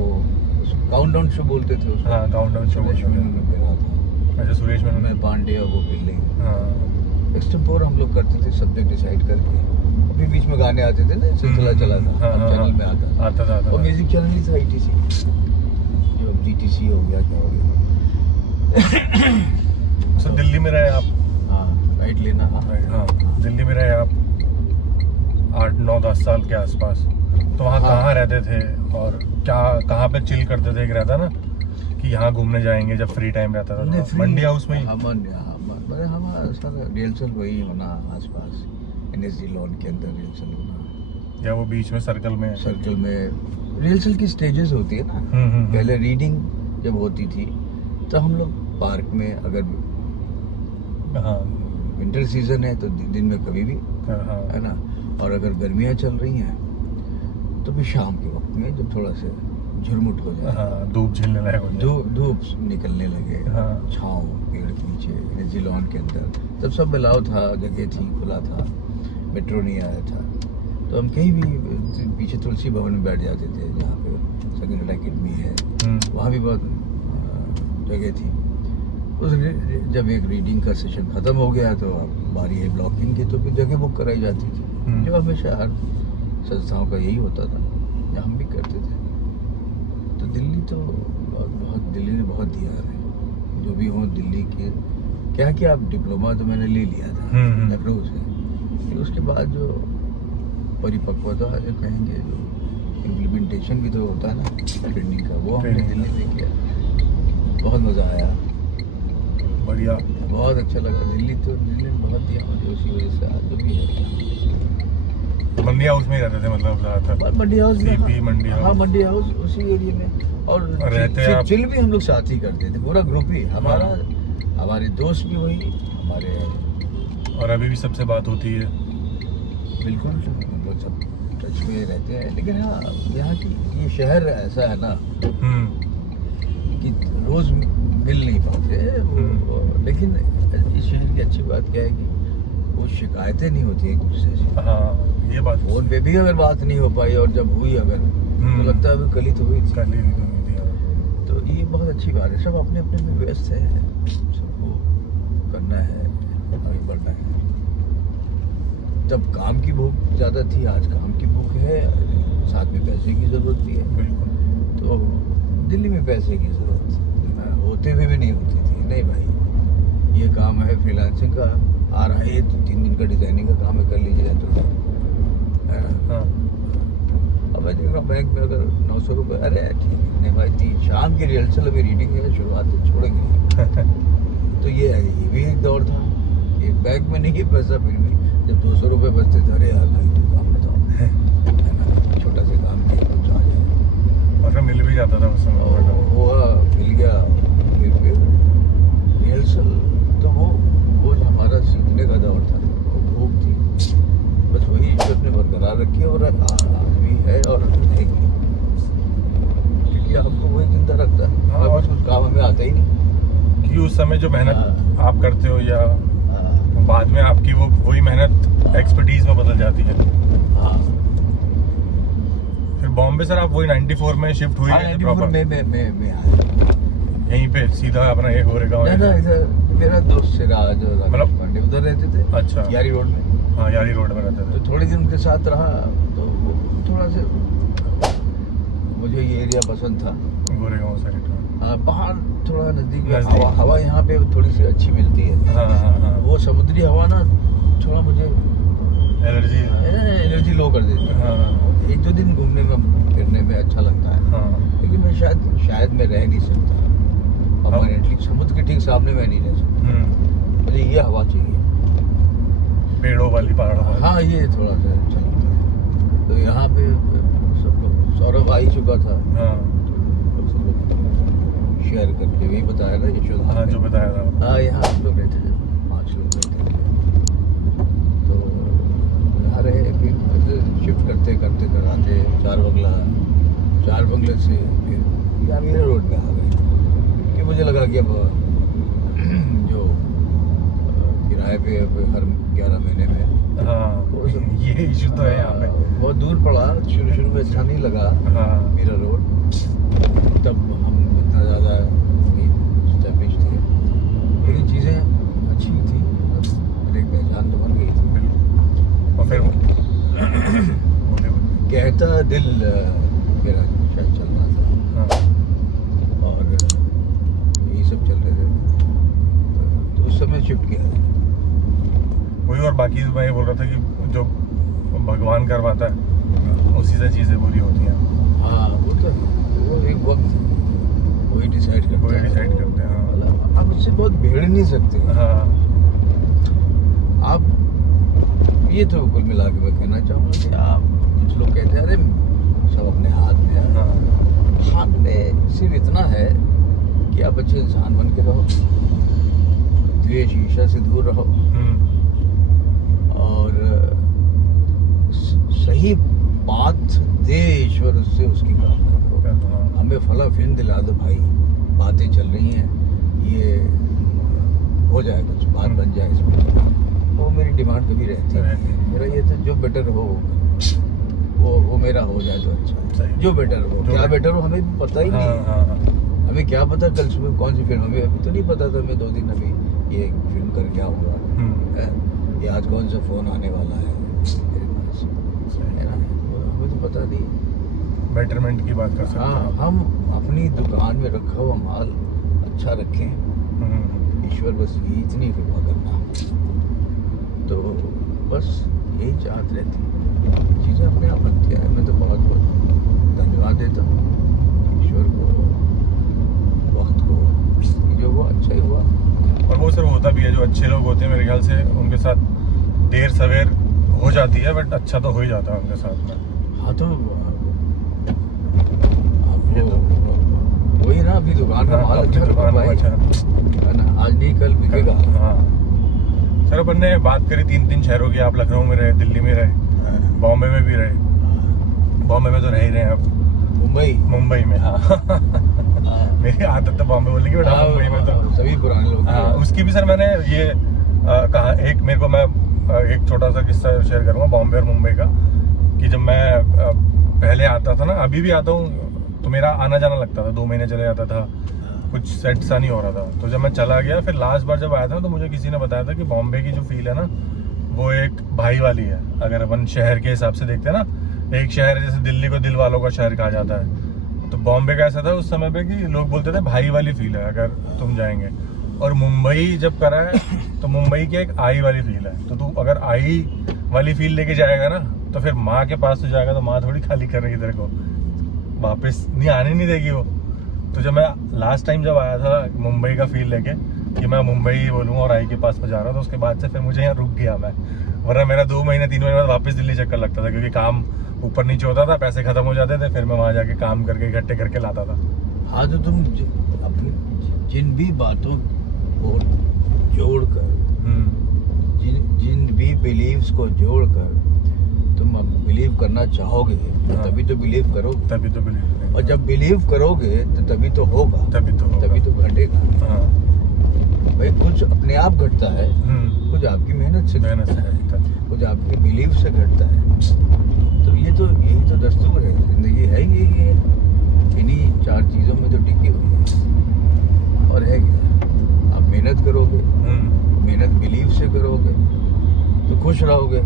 काउंटडाउन शो बोलते थे उसको। हाँ, काउंटडाउन शो सुरेश मेनन में मेरा था। अच्छा, सुरेश मेनन। मैं पांडे और वो पिल्ले। हाँ, एक्सटेम्पोर हम लोग करते थे, सब्जेक्ट डिसाइड करके। अभी बीच में गाने आते थे ना, सिलसिला चला था, हाँ, चैनल में आता था। और म्यूजिक चैनल ही था ITC, जो अब GTC हो गया, क्या हो गया। सर दिल्ली में रहे आप? हाँ, राइट लेना। हाँ, दिल्ली में रहे आप 8-9-10 साल के आसपास। तो वहाँ कहाँ रहते थे और क्या कहाँ पे चिल करते थे? एक रहता ना कि यहाँ घूमने जाएंगे जब फ्री टाइम रहता था, तो मंडी हाउस में ही? हमारा सारा रिहर्सल वही होना आसपास, NSD लॉन के अंदर रिहर्सल होना, या वो बीच में सर्कल में रिहर्सल की स्टेजेस होती है ना। पहले रीडिंग जब होती थी तो हम लोग पार्क में, अगर विंटर सीजन है तो दिन में कभी भी, है ना। और अगर गर्मियाँ चल रही हैं तो भी शाम के वक्त में जब थोड़ा सा झुरमुट हो जाए, धूप झेलने लगे, धूप निकलने लगे, छाँव पेड़ के नीचे NSD लॉन के अंदर, तब सब अलाव था, जगह थी, खुला था, मेट्रो नहीं आया था। तो हम कहीं भी पीछे तुलसी भवन में बैठ जाते थे, जहाँ पे सेकेंड अकेडमी है, वहाँ भी बहुत जगह थी। उस जब एक रीडिंग का सेशन ख़त्म हो गया तो बारी है ब्लॉकिंग की, तो फिर जगह बुक कराई जाती थी, जो हमेशा हर संस्थाओं का यही होता था, या हम भी करते थे। तो दिल्ली तो दिल्ली ने बहुत दिया है, जो भी हो दिल्ली के। क्या कि आप डिप्लोमा तो मैंने ले लिया था लखनऊ से, उसके बाद जो परिपक्वता जो कहेंगे, जो इम्प्लीमेंटेशन भी तो होता है ना ट्रेनिंग का, वो हमने दिल्ली में किया। बहुत मज़ा आया, बढ़िया, बहुत अच्छा लगा। दिल्ली में बहुत दिया मुझे, उसी वजह से आज जो भी है। मंडी हाउस में ही रहते थे मतलब ज़्यादातर? मंडी हाउस में, मंडी हाउस, हाँ मंडी हाउस उसी एरिया में। और रहते चिल भी हम लोग साथ ही करते थे, पूरा ग्रुप ही हमारा, हमारे दोस्त भी वही हमारे। और अभी भी सबसे बात होती है? बिल्कुल, हम लोग सब टच में रहते हैं। लेकिन हाँ, यहाँ की ये शहर ऐसा है ना कि रोज मिल नहीं पाते लेकिन इस शहर की अच्छी बात क्या है कि वो शिकायतें नहीं होती एक दूसरे से। हाँ, ये बात। फोन पे भी अगर बात नहीं हो पाई, और जब हुई अगर तो लगता है अभी कल ही तो हुई थी। तो ये बहुत अच्छी बात है। सब अपने अपने में व्यस्त है, सबको करना है, आगे बढ़ना है। तब काम की भूख ज़्यादा थी, आज काम की भूख है, साथ में पैसे की ज़रूरत भी है। बिल्कुल। तो दिल्ली में पैसे की ज़रूरत होते हुए भी नहीं होती थी। नहीं भाई, ये काम है फ्रीलांसिंग का, आ रहा है 3 दिन का डिज़ाइनिंग का काम है, कर लीजिए तो है ना। अब मैं देख रहा हूँ बैंक में अगर 900 रुपये, अरे ठीक है, नहीं भाई शाम की रिहर्सल अभी रीडिंग है, शुरुआत छोड़ेंगे। तो ये है, ये भी एक दौर था, एक बैंक में नहीं है पैसा, फिर भी जब 200 रुपये बचते थे, अरे यार भाई तो काम बताओ, है ना, छोटा सा काम किया कुछ आ जाए। और फिर मिल भी जाता था उस समय, हुआ मिल गया। फिर रिहर्सल तो वो जो हमारा सीखने का दौर था, वो भूख थी, बस वही ईश्वर ने बरकरार रखी और आज भी है और रहेगी, क्योंकि आपको वही जिंदा रखता है। और कुछ काम हमें आता ही नहीं कि उस समय जो मेहनत आप करते हो, या बाद में आपकी वही मेहनत एक्सपर्टीज में बदल जाती है। फिर बॉम्बे सर आप वही 94 में शिफ्ट हुई है? 94 में आया यहीं पे सीधा अपना एक हो रहेगा? इधर मेरा दोस्त सिराज और मतलब पांडे उधर रहते थे। अच्छा, यारी रोड में। हाँ, यारी रोड में रहते थे। तो थोड़े दिन उनके साथ रहा, तो थोड़ा सा मुझे ये एरिया पसंद था, गोरेगांव साइड। बाहर थोड़ा नजदीक में, हवा यहाँ पे थोड़ी सी अच्छी मिलती है। हाँ। वो समुद्री हवा ना थोड़ा मुझे एनर्जी लो कर देती है। हाँ। 1-2 दिन घूमने में फिरने में अच्छा लगता है। हाँ। लेकिन मैं शायद मैं रह नहीं सकता परमानेंटली, समुद्र के ठीक सामने मैं नहीं रह सकता। मुझे ये हवा चाहिए, पेड़ों वाली, पहाड़ों वाली। हाँ, ये थोड़ा सा अच्छा लगता है। तो यहाँ पे सब लोग, सौरभ आ ही चुका था, सब लोग शेयर करके वही बताया ना, यशोदा। हाँ, जो बताया था। हाँ, यहाँ हम लोग रहते थे, 5 लोग रहते थे। तो यहाँ रहे, फिर शिफ्ट करते कराते 4 बंगले से फिर या मीरा रोड पे आ गए कि मुझे लगा कि अब जो किराए पे हर 11 महीने में, हाँ ये इशू तो है यहाँ पे। बहुत दूर पड़ा, शुरू में अच्छा नहीं लगा मीरा रोड, तब हम इतना ज़्यादा एस्टेब्लिश थे, लेकिन चीज़ें अच्छी थी, एक पहचान तो बन गई थी। और फिर कहता दिल मेरा शायद चल रहा था, और यही सब चल रहे थे, तो उस समय शिफ्ट किया था वही। और बाकी मैं ये बोल रहा था कि जो भगवान करवाता है उसी से चीज़ें पूरी होती हैं। हाँ वो तो वो एक वक्त वही डिसाइड करते हैं। हाँ, आप उससे बहुत भेड़ नहीं सकते। हाँ आप ये तो कुल मिला के मैं कहना चाहूँगा कि आप, कुछ लोग कहते हैं अरे सब अपने हाथ में है। हाथ में सिर्फ इतना है कि आप अच्छे इंसान बन के रहो, द्वेष ईर्ष्या से दूर रहो, और सही बात दे ईश्वर, उससे उसकी कामना करो। हमें फला फिल्म दिला दो भाई, बातें चल रही हैं, ये हो जाए, कुछ बात बन जाए इसमें, वो मेरी डिमांड कभी रहती है। मेरा ये तो जो बेटर हो वो मेरा हो जाए तो अच्छा है। जो बेटर हो, क्या बेटर हो हमें भी पता ही नहीं है। हमें क्या पता कल सुबह कौन सी फिल्म, हमें अभी तो नहीं पता था। मैं 2 दिन अभी ये फिल्म करके आऊँगा, ये आज कौन सा फ़ोन आने वाला है मेरे पास, है ना, हमें तो पता नहीं। बेटरमेंट की बात कर सकते हैं। हाँ, हम अपनी दुकान में रखा हुआ माल अच्छा रखें, ईश्वर बस ये इतनी कृपा करना, तो बस यही चाहत रहती। चीज़ें अपने आप बनती हैं। मैं तो बहुत बहुत धन्यवाद देता हूँ ईश्वर को, वक्त को, कि जो वो अच्छा ही हुआ। और वो सर होता भी है, जो अच्छे लोग होते हैं मेरे ख्याल से उनके साथ देर सवेर हो जाती है, बट अच्छा तो हो ही जाता है उनके साथ में। हाँ तो वही ना, अपनी दुकान का माल अच्छा रखो भाई, है ना, आज नहीं कल बिकेगा। हाँ सर, अपन ने बात करी 3 शहरों की। आप लखनऊ में रहे, दिल्ली में रहे, बॉम्बे में भी रहे। बॉम्बे में तो रह ही रहे हैं अब। मुंबई में। हाँ मेरी आदत तो बॉम्बे बोलने की, बट मुंबई में तो सभी पुराने लोग। हाँ, उसकी भी सर मैंने ये कहा, एक मेरे को, मैं एक छोटा सा किस्सा शेयर करूँगा बॉम्बे और मुंबई का, कि जब मैं पहले आता था ना, अभी भी आता हूँ, तो मेरा आना जाना लगता था, 2 महीने चले जाता था, कुछ सेट सा नहीं हो रहा था। तो जब मैं चला गया, फिर लास्ट बार जब आया था, तो मुझे किसी ने बताया था कि बॉम्बे की जो फील है ना, वो एक भाई वाली है। अगर अपन शहर के हिसाब से देखते हैं ना, एक शहर जैसे दिल्ली को दिल वालों का शहर कहा जाता है, तो बॉम्बे का ऐसा था उस समय पे कि लोग बोलते थे भाई वाली फील है अगर तुम जाएंगे। और मुंबई जब करा है, तो मुंबई की एक आई वाली फील है। तो तू अगर आई वाली फील लेके जाएगा ना, तो फिर माँ के पास तो जाएगा, तो माँ थोड़ी खाली कर रही तेरे को, वापस नहीं आने नहीं देगी वो। तो जब मैं लास्ट टाइम जब आया था मुंबई का फील लेके, कि मैं मुंबई बोलूँगा और आई के पास में जा रहा हूँ, तो उसके बाद से फिर मुझे यहाँ रुक गया मैं, वरना मेरा 2 महीने 3 महीने बाद वापस दिल्ली चक्कर लगता था, क्योंकि काम ऊपर नीचे होता था, पैसे खत्म हो जाते थे, फिर मैं वहाँ जाके काम करके इकट्ठे करके लाता था। हाँ, तो तुम अपनी जिन भी बातों को जोड़कर, जिन भी बिलीव्स को जोड़कर तुम अब बिलीव करना चाहोगे, तभी तो बिलीव करोगे, तभी तो बिलीव। और जब बिलीव करोगे तो तभी तो होगा, तभी तो घटेगा। भाई कुछ अपने आप घटता है, कुछ आपकी मेहनत से घटता है, कुछ आपके बिलीव से घटता है। तो यही तो दस्तूर है, जिंदगी है यही है, इन्हीं 4 चीज़ों में तो टिकी हुई है। और है क्या, आप मेहनत करोगे, मेहनत बिलीव से करोगे तो खुश रहोगे,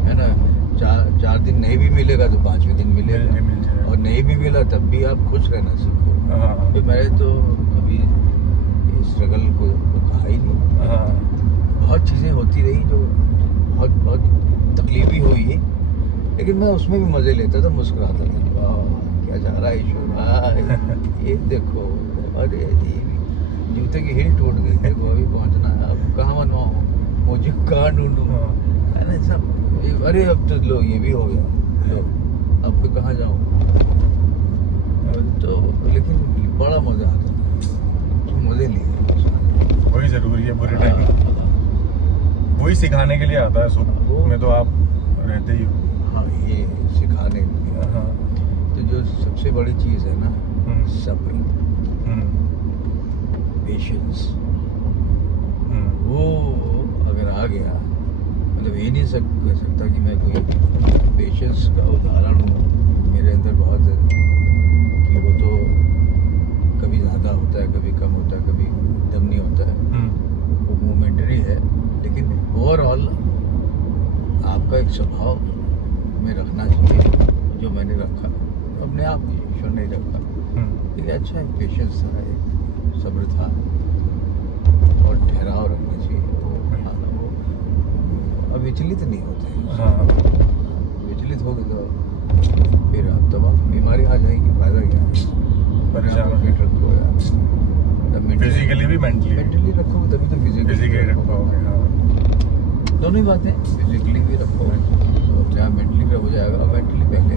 है ना। 4 दिन नहीं भी मिलेगा तो 5वें दिन मिलेगा, और नहीं भी मिला तब भी आप खुश रहना सीखो। तो मैंने तो अभी स्ट्रगल को कहा ही नहीं। बहुत चीज़ें होती रही जो बहुत तकलीफी हुई, लेकिन मैं उसमें भी मज़े लेता था, मुस्कुराता था। वाह क्या जा रहा है ईश्वर भाई, ये देखो, अरे जूते की हील टूट गई, देखो अभी पहुंचना है, अब कहाँ बनवाऊँ, मुझे कहाँ ढूंढूँ, है ना सब। अरे अब तो लो ये भी हो गया, लो अब तो कहाँ जाऊँ। तो लेकिन बड़ा मज़ा आता था, मज़े लिए। वही ज़रूरी है, बुरे टाइम वही सिखाने के लिए आता है, सुख में तो आप रहते ही हो। हाँ, ये सिखाने के लिए। तो जो सबसे बड़ी चीज़ है ना, सब्र, पेशेंस, वो अगर आ गया, मतलब ये नहीं कह सकता कि मैं कोई पेशेंस का उदाहरण हूँ, मेरे अंदर बहुत है कि वो तो कभी ज़्यादा होता है, कभी कम होता है, कभी एकदम नहीं होता है, वो मोमेंटरी है, लेकिन ओवरऑल आपका एक स्वभाव में रखना चाहिए, जो मैंने रखा अपने आप ही, ईश्वर ने रखा। एक अच्छा एक पेशेंस था, एक सब्र था, और ठहराव रखना चाहिए। वो अब विचलित नहीं होते, विचलित हो गए तो फिर आप तमाम बीमारी आ जाएगी, फायदा क्या है। फिट रखो यार, फिजिकली भी मेंटली रखो, तभी तो फिजिकली रखोगे। दोनों ही बातें, फिजिकली भी रखो तो क्या मेंटली पे हो जाएगा, और मेंटली पहले।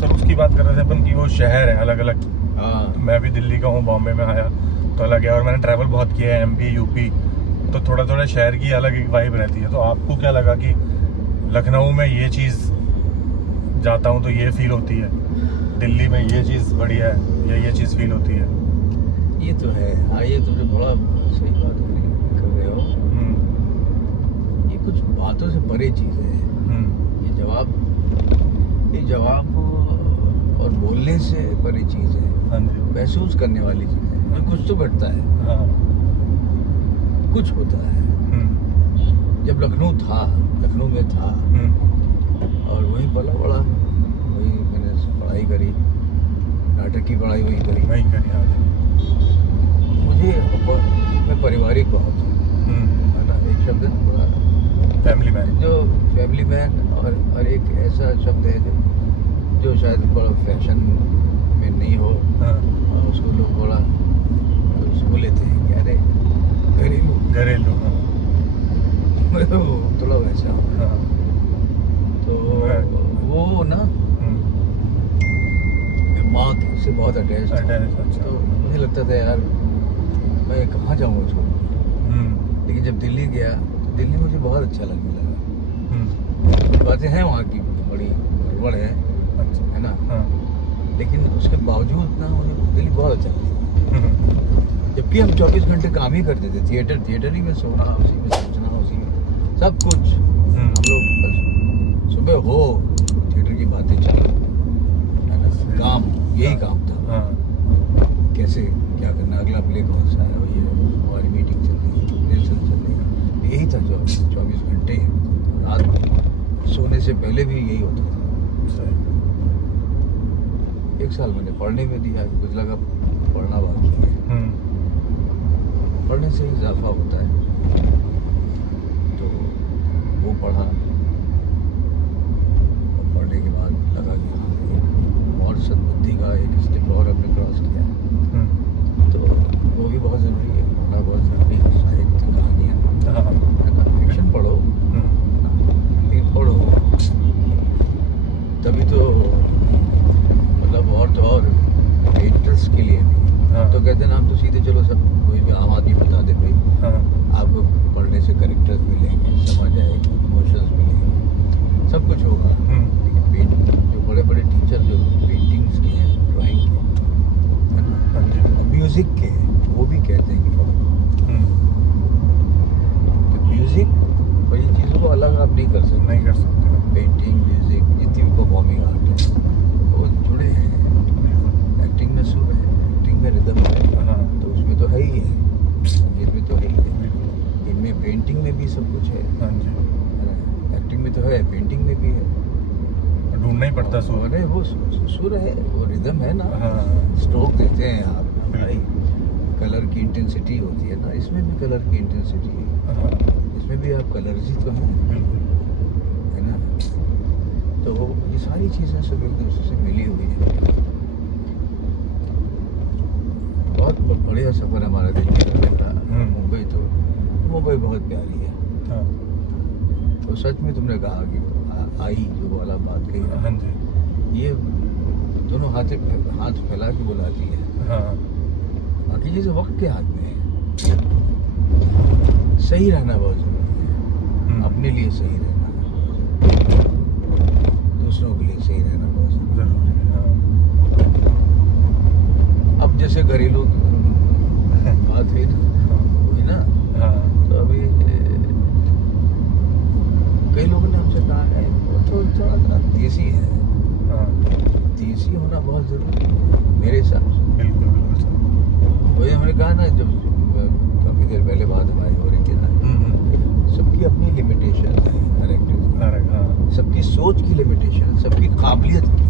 सर उसकी बात कर रहे थे अपन की, वो शहर है अलग अलग। हाँ, मैं भी दिल्ली का हूँ, बॉम्बे में आया तो अलग है, और मैंने ट्रैवल बहुत किया है MP UP, तो थोड़ा थोड़ा शहर की अलग एक वाइब रहती है। तो आपको क्या लगा कि लखनऊ में ये चीज़ जाता हूँ तो ये फील होती है, दिल्ली में ये चीज़ बढ़िया है, या ये चीज़ फील होती है? ये तो है। हाँ, ये तुमने बड़ा सही बात कर रहे हो। ये कुछ बातों से परे चीज़ें हैं। ये जवाब और बोलने से परे चीज़ है, महसूस करने वाली चीज़ है। कुछ तो घटता है, कुछ होता है। जब लखनऊ में था और वहीं पला बड़ा, वहीं मैंने पढ़ाई करी, नाटक की पढ़ाई वहीं करी। मुझे मैं पारिवारिक बहुत हूँ, है ना। एक शब्द है बड़ा फैमिली मैन, जो फैमिली मैन, और एक ऐसा शब्द है जो शायद बड़ा फैशन में नहीं हो, और उसको लोग बड़ा उसको लेते हैं कि अरे घरेलू थोड़ा वैसा। तो वो ना माँ से बहुत अटैच था। तो मुझे लगता था यार मैं कहाँ जाऊँगा छोड़। लेकिन जब दिल्ली गया, दिल्ली मुझे बहुत अच्छा लगने लगा। बातें हैं वहाँ की बड़ी गड़बड़ है ना, लेकिन उसके बावजूद ना मुझे दिल्ली बहुत अच्छा लगा। जबकि हम 24 घंटे काम ही करते थे, थिएटर ही में सोना, उसी में सोचना, उसी में सब कुछ। हम लोग बस सुबह हो थिएटर की बातें चलो, है ना, काम यही काम था। कैसे क्या करना, अगला प्ले कौन सा है, ये हमारी मीटिंग चल रही है, रिहर्सल चल रही है, यही था। जो 24 घंटे रात में सोने से पहले भी यही होता था। एक साल मैंने पढ़ने में दिया, कुछ लगा पढ़ना बाकी है। पढ़ने से इजाफा होता है, तो वो पढ़ा, और पढ़ने के बाद लगा कि हाँ एक और सद्बुद्धि का एक स्टेप और हमने क्रॉस किया, तो वो भी बहुत ज़रूरी है, पढ़ना बहुत ज़रूरी है। साहित्य, कहानियाँ, फिक्शन पढ़ो, लेकिन पढ़ो तभी तो, मतलब और इंटरेस्ट के लिए नहीं। तो कहते हैं ना, हम तो सीधे चलो सब, कोई भी आम आदमी बता दे भाई, आपको पढ़ने से कैरेक्टर्स मिलेंगे, समझ आएगी, इमोशंस मिलेंगे, सब कुछ होगा। लेकिन जो बड़े बड़े टीचर जो पेंटिंग्स के हैं, ड्राइंग के, है ना, म्यूज़िक के, वो भी कहते हैं कि पढ़ो। तो म्यूज़िक और इन चीज़ों को अलग आप नहीं कर सकते। पेंटिंग, म्यूज़िक, जितनी भी परफॉर्मिंग आर्ट है, वो जुड़े हैं। एक्टिंग में सुर है, एक्टिंग में रिदम है, तो उसमें तो है ही है, संगीत में तो है ही है, इनमें पेंटिंग में भी सब कुछ है। एक्टिंग में तो है, पेंटिंग में भी है, ढूंढना ही पड़ता सुर। अरे वो सुर है, वो रिदम है ना, स्ट्रोक देते हैं आप, भाई कलर की इंटेंसिटी होती है ना, इसमें भी कलर की इंटेंसिटी है, इसमें भी आप कलर्स ही तो हैं, है ना। तो ये सारी चीज़ें सब एक दूसरे से मिली हुई है। बहुत बढ़िया सफ़र हमारा दिल्ली का। मुंबई तो मुंबई बहुत प्यारी है। तो सच में तुमने कहा कि आई जो वाला बात कही, ये दोनों हाथ फैला के बुलाती है। बाकी चीज़ें वक्त के हाथ में है। सही रहना बहुत ज़रूरी है, अपने लिए सही रहना, दूसरों के लिए सही रहना बहुत ज़रूरी है। जैसे घरेलू बात है ना तो अभी कई लोगों ने हमसे कहा है वो तो थोड़ा सा देसी है। देसी होना बहुत जरूरी है मेरे हिसाब से। बिल्कुल बिल्कुल सर। वही हमने कहा ना, जब काफी देर पहले बात हमारी हो रही थी ना, सबकी अपनी लिमिटेशन है हर एक्टर की, सबकी सोच की लिमिटेशन, सबकी काबिलियत की।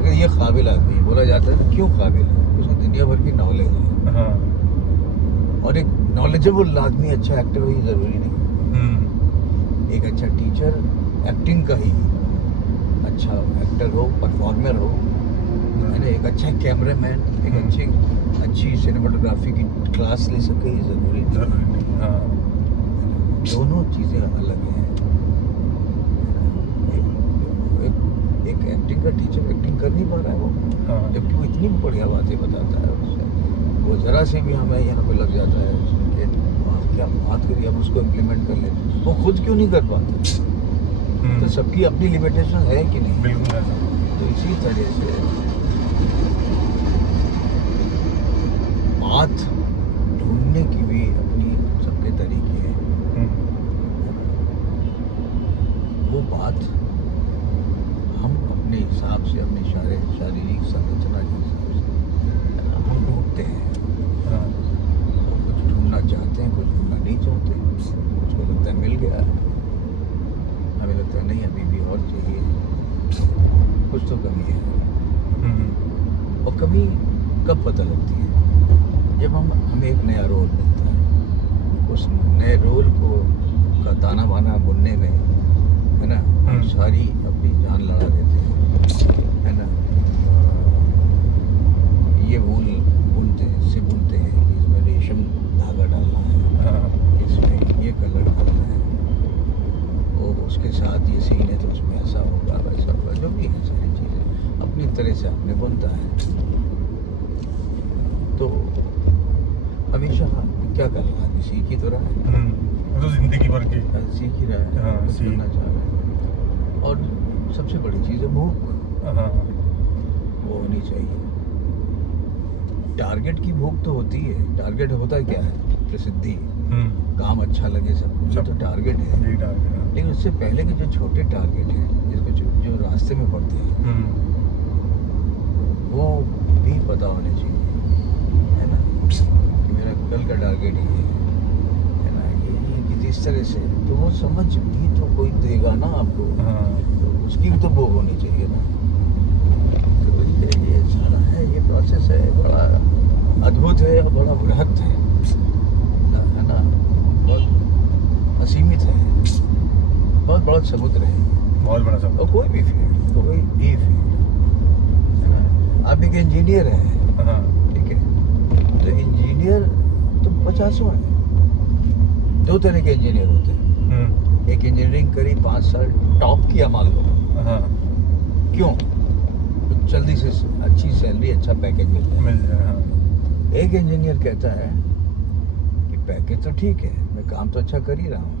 अगर ये काबिल आदमी बोला जाता है क्यों काबिल है, उसको दुनिया भर की नॉलेज है। और एक नॉलेजेबल आदमी अच्छा एक्टर हो ये जरूरी नहीं। एक अच्छा टीचर एक्टिंग का ही अच्छा एक्टर हो, परफॉर्मर हो, है ना। एक अच्छा कैमरामैन, एक अच्छी सिनेमाटोग्राफी की क्लास ले सके ये जरूरी नहीं। दोनों चीज़ें अलग हैं। एक एक्टिंग का टीचर एक्टिंग कर नहीं पा रहा है वो, जबकि वो इतनी बढ़िया बातें बताता है उससे, वो ज़रा से भी हमें यहाँ पे लग जाता है कि क्या बात करिए, अब उसको इम्प्लीमेंट कर ले। वो खुद क्यों नहीं कर पाते? तो सबकी अपनी लिमिटेशन है कि नहीं? बिल्कुल है। तो इसी तरह से बात ढूंढने की भी अपनी सबके तरीके हैं। वो बात हम अपने हिसाब से, अपने शारीरिक संरचना के हिसाब से हम ढूंढते हैं। कुछ ढूंढना चाहते हैं, कुछ ढूंढना नहीं चाहते। उसको लगता है मिल गया, हमें लगता है नहीं अभी भी और चाहिए, कुछ तो कमी है। और कमी कब पता लगती है? जब हमें एक नया रोल मिलता है, उस नए रोल को का ताना बाना बुनने में, है ना, हम सारी अपनी जान लगा देते हैं, है ना। ये वूल बुनते हैं, इससे बुनते हैं कि इसमें रेशम धागा डालना है, इसमें ये कलर डालना है, और उसके साथ ये सीन है तो उसमें ऐसा होगा वैसा होगा, जो भी है सारी चीज़ें अपनी तरह से आपने बनता है। तो हमेशा क्या कर रहा है, सीख ही तो रहा है, तो जिंदगी भर की सीख ही रहा है, सीखना चाह रहा है। और सबसे बड़ी चीज़ है भूख, वो होनी चाहिए। टारगेट की भूख तो होती है। टारगेट होता है क्या है? प्रसिद्धि, काम अच्छा लगे सबको, ये तो टारगेट है। लेकिन उससे पहले के जो छोटे टारगेट हैं, जिसको जो रास्ते में पड़ते हैं, वो भी पता होने चाहिए, है ना, कि मेरा कल का टारगेट ये है ना, ये इस तरह से। तो वो समझ भी तो कोई देगा ना आपको, तो उसकी भी तो भूख होनी चाहिए ना। तो ये सारा है, ये प्रोसेस है, बड़ा अद्भुत है और बड़ा बृहत है ना, बहुत असीमित है, बहुत बड़ा समुद्र है, बहुत बड़ा समुद्र। और कोई भी फील्ड है ना। आप एक इंजीनियर हैं, ठीक है, तो इंजीनियर तो 50 हैं। दो तरह के इंजीनियर होते हैं। एक इंजीनियरिंग करी 5 साल, टॉप किया मान लो, क्यों? जल्दी से अच्छी सैलरी, अच्छा पैकेज मिल जाए। एक इंजीनियर कहता है कि पैकेज तो ठीक है, मैं काम तो अच्छा कर ही रहा हूँ,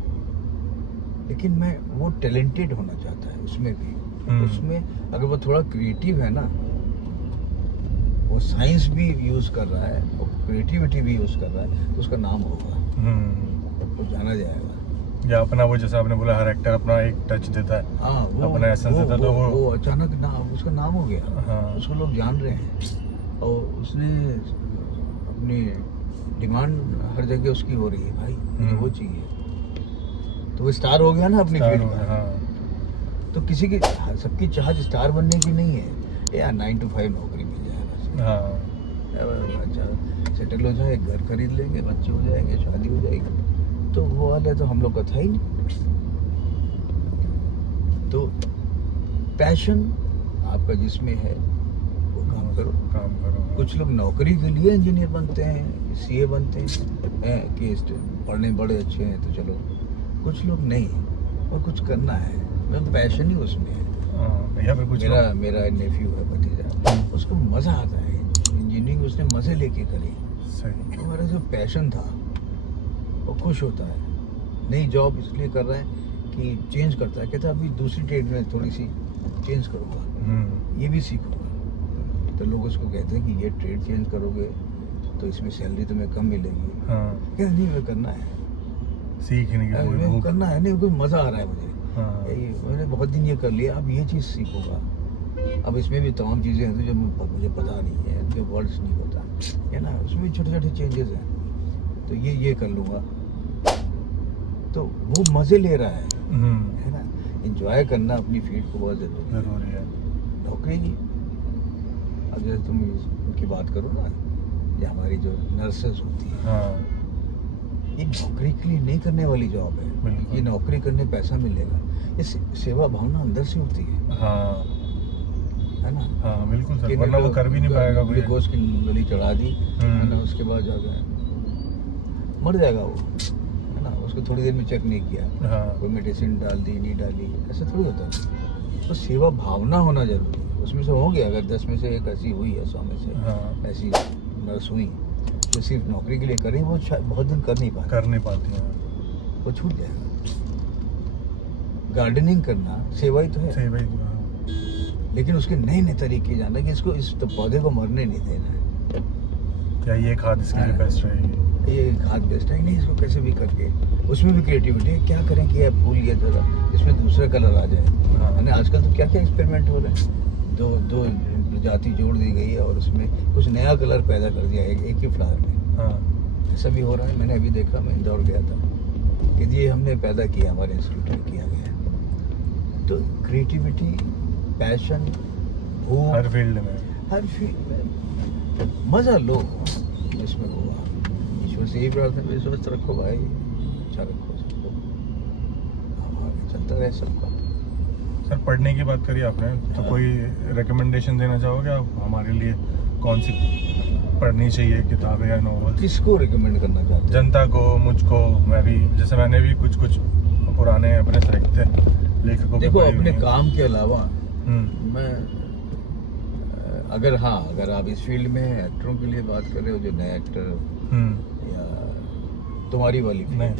लेकिन मैं वो टैलेंटेड होना चाहता है उसमें भी। उसमें अगर वो थोड़ा क्रिएटिव है ना, वो साइंस भी यूज़ कर रहा है और क्रिएटिविटी भी यूज़ कर रहा है, तो उसका नाम होगा, वो जाना जाएगा। या अपना वो जैसा आपने बोला, हर एक्टर अपना एक टच देता है, हाँ, वो अपना एसेंस देता है, तो वो अचानक उसका नाम हो गया। उसको लोग जान रहे हैं, और उसने अपनी डिमांड हर जगह उसकी हो रही है, भाई मुझे वो चाहिए, तो वो स्टार हो गया ना अपनी फील्ड में। तो किसी की, सबकी चाहत स्टार बनने की नहीं है यार, 9 to 5 नौकरी मिल जाएगा, अच्छा सेटल हो जाए, घर खरीद लेंगे, बच्चे हो जाएंगे, शादी हो जाएगी, तो वो वाला तो हम लोग का था ही नहीं। तो पैशन आपका जिसमें है वो काम करो। कुछ लोग नौकरी के लिए इंजीनियर बनते हैं, सीए बनते हैं कि पढ़ने बड़े अच्छे हैं तो चलो, कुछ लोग नहीं, और कुछ करना है, मैं पैशन ही उसमें है। मेरा नेफ्यू है, भतीजा, उसको मज़ा आता है इंजीनियरिंग, उसने मज़े लेके करी। तो मेरा जो पैशन था वो खुश होता है। नई जॉब इसलिए कर रहा है कि चेंज करता है, कहता है अभी दूसरी ट्रेड में थोड़ी सी चेंज करूँगा, ये भी सीखूंगा। तो लोग उसको कहते हैं कि ये ट्रेड चेंज करोगे तो इसमें सैलरी तुम्हें कम मिलेगी। कहते नहीं, मैं करना है, सीखने की करना है, नहीं कोई मज़ा आ रहा है मुझे। मैंने बहुत दिन ये कर लिया, अब ये चीज़ सीखूंगा। अब इसमें भी तमाम चीज़ें हैं जो मुझे पता नहीं है, जो वर्ड्स नहीं पता है ना, उसमें छोटे छोटे चेंजेस हैं, तो ये कर लूँगा। तो वो मज़े ले रहा है ना। इंजॉय करना अपनी फील्ड को बहुत ज़रूरी है। नौकरी, अब जैसे तुम की बात करो ना, ये हमारी जो नर्सेज होती है, ये नौकरी के लिए नहीं करने वाली जॉब है। ये नौकरी करने पैसा मिलेगा, ये सेवा भावना अंदर से होती है। है ना। बिल्कुल सर, वरना वो कर भी नहीं पाएगा। ग्लूकोज की नली चढ़ा दी है ना, उसके बाद जाकर मर जाएगा वो, है ना। उसको थोड़ी देर में चेक नहीं किया, कोई मेडिसिन डाल दी नहीं डाली, ऐसा थोड़ी होता है। तो सेवा भावना होना जरूरी है। उसमें से हो गया, अगर 10 में से एक ऐसी हुई है, 100 में से ऐसी नर्स हुई जो सिर्फ नौकरी के लिए करें, वो बहुत दिन कर नहीं पाती हैं, वो छूट जाएगा। गार्डनिंग करना सेवा ही तो है, लेकिन उसके नए नए तरीके जानना कि इसको, इस पौधे को मरने नहीं देना है। क्या ये खाद इसके लिए बेस्ट रहेगी, ये खाद बेस्ट है नहीं, इसको कैसे भी करके, उसमें भी क्रिएटिविटी है। क्या करें कि ये फूल ये जरा इसमें दूसरा कलर आ जाए, है ना। आजकल तो क्या क्या एक्सपेरिमेंट हो रहे हैं, दो प्रजाति जोड़ दी गई है और उसमें कुछ नया कलर पैदा कर दिया है एक ही फ्लावर में। ऐसा भी हो रहा है, मैंने अभी देखा, मैं इंदौर गया था कि ये हमने पैदा किया, हमारे इंस्टीट्यूट में किया गया है। तो क्रिएटिविटी, पैशन, भूख, हर फील्ड में मज़ा लो जिसमें हुआ। ईश्वर से यही प्रार्थना, विश्वास रखो भाई, अच्छा रखो सबको, आगे चलता रहे सबका। सर, पढ़ने की बात करी आपने, तो कोई रिकमेंडेशन देना चाहोगे आप हमारे लिए? कौन सी पढ़नी चाहिए किताबें या नॉवल? किसको रिकमेंड करना चाहते हैं? जनता को, मुझको, मैं भी, जैसे मैंने भी कुछ पुराने अपने साहित्य लेखकों देखो, अपने काम के अलावा मैं अगर आप इस फील्ड में एक्टरों के लिए बात कर रहे हो, जो नए एक्टर या तुम्हारी वाली फील्ड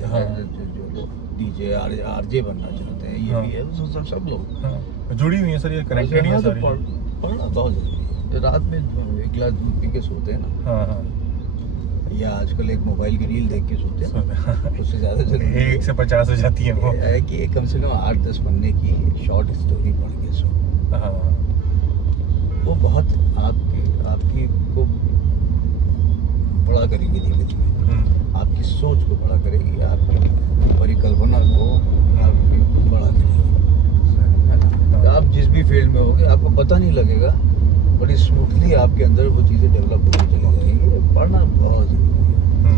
जो लोग डीजे आरजे बनना चाहते हैं, ये भी है, सब लोग जुड़ी हुई है सर, ये कनेक्टेड है सारी। पढ़ना बहुत जरूरी है। रात में 1 गिलास दूध पी के सोते हैं ना, या आजकल एक मोबाइल की रील देख के सोते हैं, उससे ज़्यादा जरूरी 1 से 50 हो जाती है वो, है कि कम से कम 8-10 पन्ने की शॉर्ट स्टोरी पढ़ के सो। वो बहुत आपकी को बड़ा करेगी, धीरे धीरे आपकी सोच को बड़ा करेगी, आपकी परिकल्पना को आपकी बड़ा करेगी, है ना। आप जिस भी फील्ड में होगे आपको पता नहीं लगेगा, बड़ी स्मूथली आपके अंदर वो चीज़ें डेवलप होती चली जाएंगी। पढ़ना बहुत ज़रूरी है।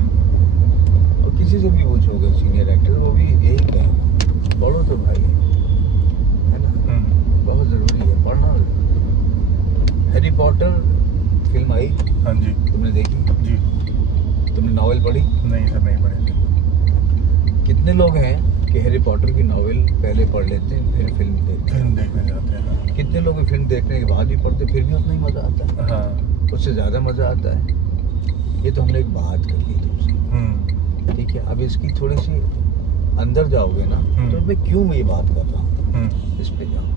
और किसी से भी पूछोगे सीनियर एक्टर, वो भी यही कहेंगे, पढ़ो तो भाई, है ना। बहुत ज़रूरी है पढ़ना। हैरी पॉटर फिल्म आई, हाँ जी, तुमने देखी? जी। तुमने नॉवेल पढ़ी? नहीं सर, नहीं पढ़ी। कितने लोग हैं कि हैरी पॉटर की नॉवेल पहले पढ़ लेते हैं, फिर फिल्म देखने जाते हैं? कितने लोग फिल्म देखने के बाद भी पढ़ते, फिर भी उतना ही मज़ा आता है, उससे ज़्यादा मज़ा आता है। ये तो हमने एक बात कर ली तुमसे, ठीक है। अब इसकी थोड़ी सी अंदर जाओगे ना, तो मैं क्यों ये बात कर रहा हूँ, इस पे जाओ।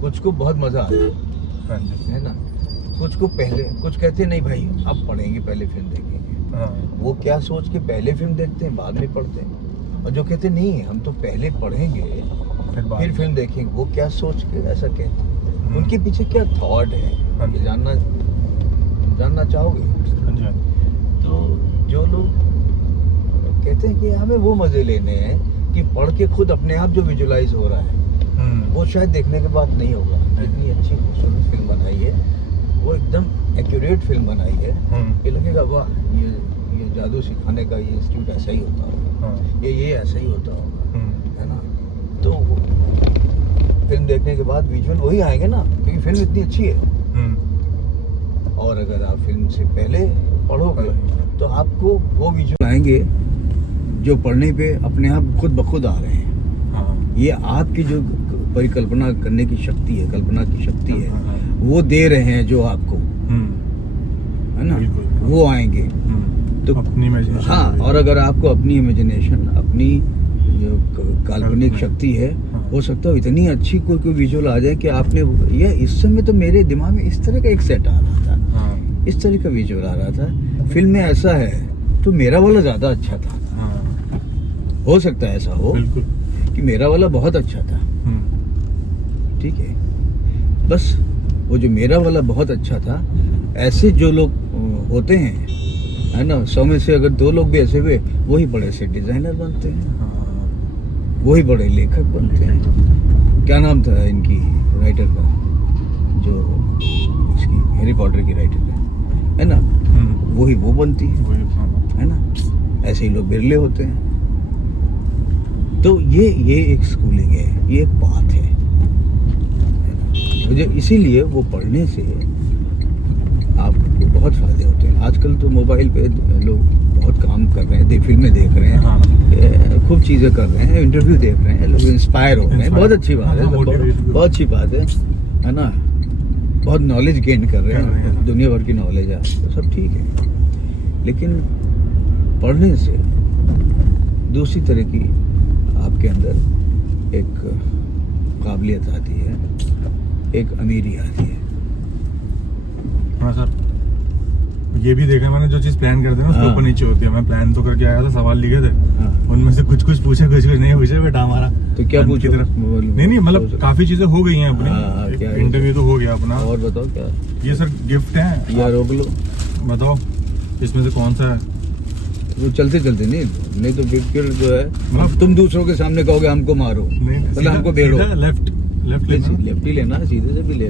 कुछ को बहुत मज़ा आता है ना, कुछ को पहले, कुछ कहते हैं नहीं भाई अब पढ़ेंगे, पहले फिल्म देखेंगे। वो क्या सोच के पहले फिल्म देखते हैं, बाद में पढ़ते हैं। और जो कहते नहीं हम तो पहले पढ़ेंगे फिर फिल्म देखेंगे, वो क्या सोच के ऐसा कहते हैं? उनके पीछे क्या थॉट है, ये जानना चाहोगे? तो जो लोग कहते हैं कि हमें वो मज़े लेने हैं कि पढ़ के खुद अपने आप जो विजुलाइज हो रहा है, वो शायद देखने के बाद नहीं होगा। इतनी अच्छी खूबसूरत फिल्म बनाई है, वो एकदम एक्यूरेट फिल्म बनाई है, ये लगेगा वाह, ये जादू सिखाने का ये इंस्टीट्यूट ऐसा ही होता होगा, ये ऐसा ही होता होगा, है ना। तो फिल्म देखने के बाद विजुअल वही आएंगे ना, क्योंकि फिल्म इतनी अच्छी है। और अगर आप फिल्म से पहले पढ़ोगे तो आपको वो विजुअल आएंगे जो पढ़ने पे अपने आप खुद ब खुद आ रहे हैं। ये आपकी जो परिकल्पना करने की शक्ति है, कल्पना की शक्ति है, वो दे रहे हैं जो आपको, है ना, वो आएंगे। तो अपनी और अगर आपको अपनी इमेजिनेशन, अपनी जो काल्पनिक शक्ति है, हो सकता है इतनी अच्छी कोई विजुअल आ जाए कि आपने ये इस समय तो मेरे दिमाग में इस तरह का एक सेट आ रहा था, इस तरह का विजुअल आ रहा था। फिल्म में ऐसा है तो मेरा वाला ज्यादा अच्छा था। हो सकता है ऐसा हो कि मेरा वाला बहुत अच्छा था, ठीक है। बस वो जो मेरा वाला बहुत अच्छा था, ऐसे जो लोग होते हैं, है ना, 100 में से अगर 2 लोग भी ऐसे हुए, वही बड़े से डिजाइनर बनते हैं, वही बड़े लेखक बनते हैं। क्या नाम था इनकी राइटर का, जो इसकी हैरी पॉटर की राइटर का, है ना, वही वो बनती है ना। ऐसे ही लोग बिरले होते हैं। तो ये एक स्कूलिंग है, ये एक बात है मुझे। इसीलिए वो पढ़ने से आपको बहुत फायदे होते हैं। आजकल तो मोबाइल पे लोग बहुत काम कर रहे हैं, फिल्में देख रहे हैं, खूब चीज़ें कर रहे हैं, इंटरव्यू देख रहे हैं, लोग इंस्पायर हो रहे हैं। बहुत अच्छी बात है, बहुत अच्छी बात है ना। बहुत नॉलेज गेन कर रहे हैं, दुनिया भर की नॉलेज है, तो सब ठीक है। लेकिन पढ़ने से दूसरी तरह की आपके अंदर एक काबिलियत आती है, एक अमीरी आती है। हाँ सर, ये भी देखा मैंने, जो चीज प्लान करते हैं उसके ऊपर नीचे होती है। मैं प्लान तो करके आया था, सवाल लिखे थे, उनमें से कुछ पूछे, कुछ नहीं पूछे बेटा हमारा। तो क्या पूछे? नहीं मतलब काफी चीजें हो गई हैं अपनी, इंटरव्यू तो हो गया अपना। और बताओ क्या ये सर गिफ्ट है यार, रोक लो, बताओ इसमें से कौन सा है? वो चलते नहीं तो गिफ्ट जो है, मतलब तुम दूसरों के सामने कहोगे हमको मारो, मतलब हमको बेड़ो। लेफ्ट ही लेना, सीधे से भी ले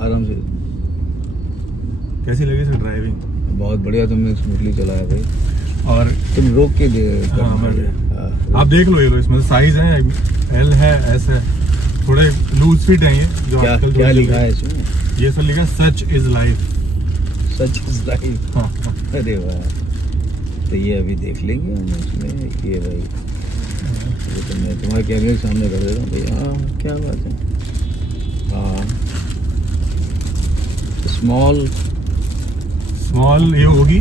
आराम से। कैसी लगी सर ड्राइविंग? बहुत बढ़िया, तुमने स्मूथली चलाया भाई। और तुम रोक के दे। आप देख लो, ये लो, इसमें साइज है, एल है, एस है, थोड़े लूज फिट है ये। जो आजकल क्या लिखा है इसमें? ये सर लिखा such is life. Such is life. अरे वाह, तो ये अभी देख लेंगे हम इसमें। ये भाई तो मैं तुम्हारे कैमरे के सामने कर देता हूँ भैया। क्या बात है। हाँ, स्मॉल ये होगी,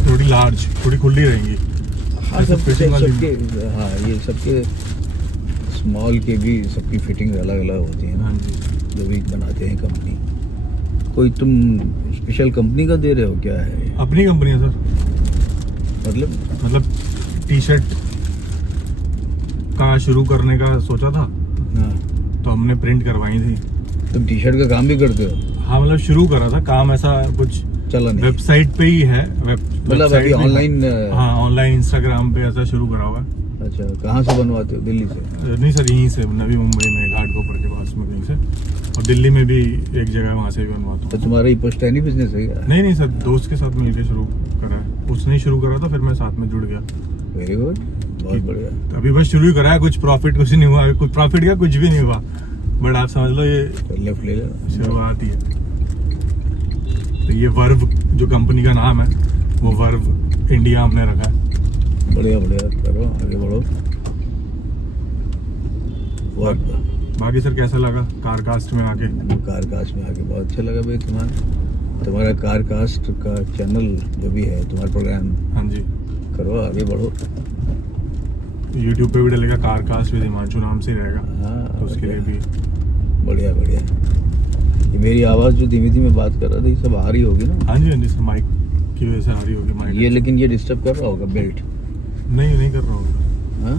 थोड़ी लार्ज, थोड़ी खुली रहेंगी। हाँ, सबके हाँ, ये सबके स्मॉल के भी सबकी फिटिंग अलग अलग होती है ना, जो भी बनाते हैं कंपनी। कोई तुम स्पेशल कंपनी का दे रहे हो क्या है? अपनी कंपनी है सर। मतलब टी शर्ट का शुरू करने का सोचा था। हाँ, तो हमने प्रिंट करवाई थी। तुम टी शर्ट का काम भी करते हो? हाँ, मतलब शुरू करा था काम, ऐसा कुछ चला नहीं, वेबसाइट पे ही है, मतलब अभी ऑनलाइन? हाँ, ऑनलाइन इंस्टाग्राम पे ऐसा शुरू करा हुआ। अच्छा, कहाँ से बनवाते हो? दिल्ली से? नहीं सर, यहीं से, नवी मुंबई में घाटकोपर के पास में कहीं से, और दिल्ली में भी एक जगह, वहाँ से भी बनवाता हूँ। तो तुम्हारा ये पुश्तैनी बिजनेस है क्या? नहीं सर, दोस्त के साथ मिलकर शुरू करा है। उसने शुरू करा था, फिर मैं साथ में जुड़ गया। वेरी गुड, बहुत बढ़िया। अभी बस शुरू ही करा है, कुछ प्रॉफिट कुछ नहीं हुआ, कुछ प्रॉफिट का कुछ भी नहीं हुआ, बट आप समझ लो ये लेफ्ट ले लो, शुरुआत ही है। तो ये वर्व जो कंपनी का नाम है, वो वर्व इंडिया हमने रखा है। बढ़िया बढ़िया, करो आगे बढ़ो। बाकी सर कैसा लगा कारकास्ट में आके? कारकास्ट में आके बहुत अच्छा लगा भाई। तुम्हारा कारकास्ट का चैनल जो भी है, तुम्हारा प्रोग्राम, हाँ जी, करो आगे बढ़ो। YouTube पे भी डलेगा, कारकास्ट विद हिमांशु नाम से रहेगा। हाँ, तो उसके लिए भी बढ़िया बढ़िया। ये मेरी आवाज़ जो धीमे धीमे बात कर रहा था, ये सब आ रही होगी ना? हाँ जी सर, माइक की वजह से आ रही होगी माइक। ये लेकिन ये डिस्टर्ब कर रहा होगा बेल्ट? नहीं कर रहा होगा। हाँ,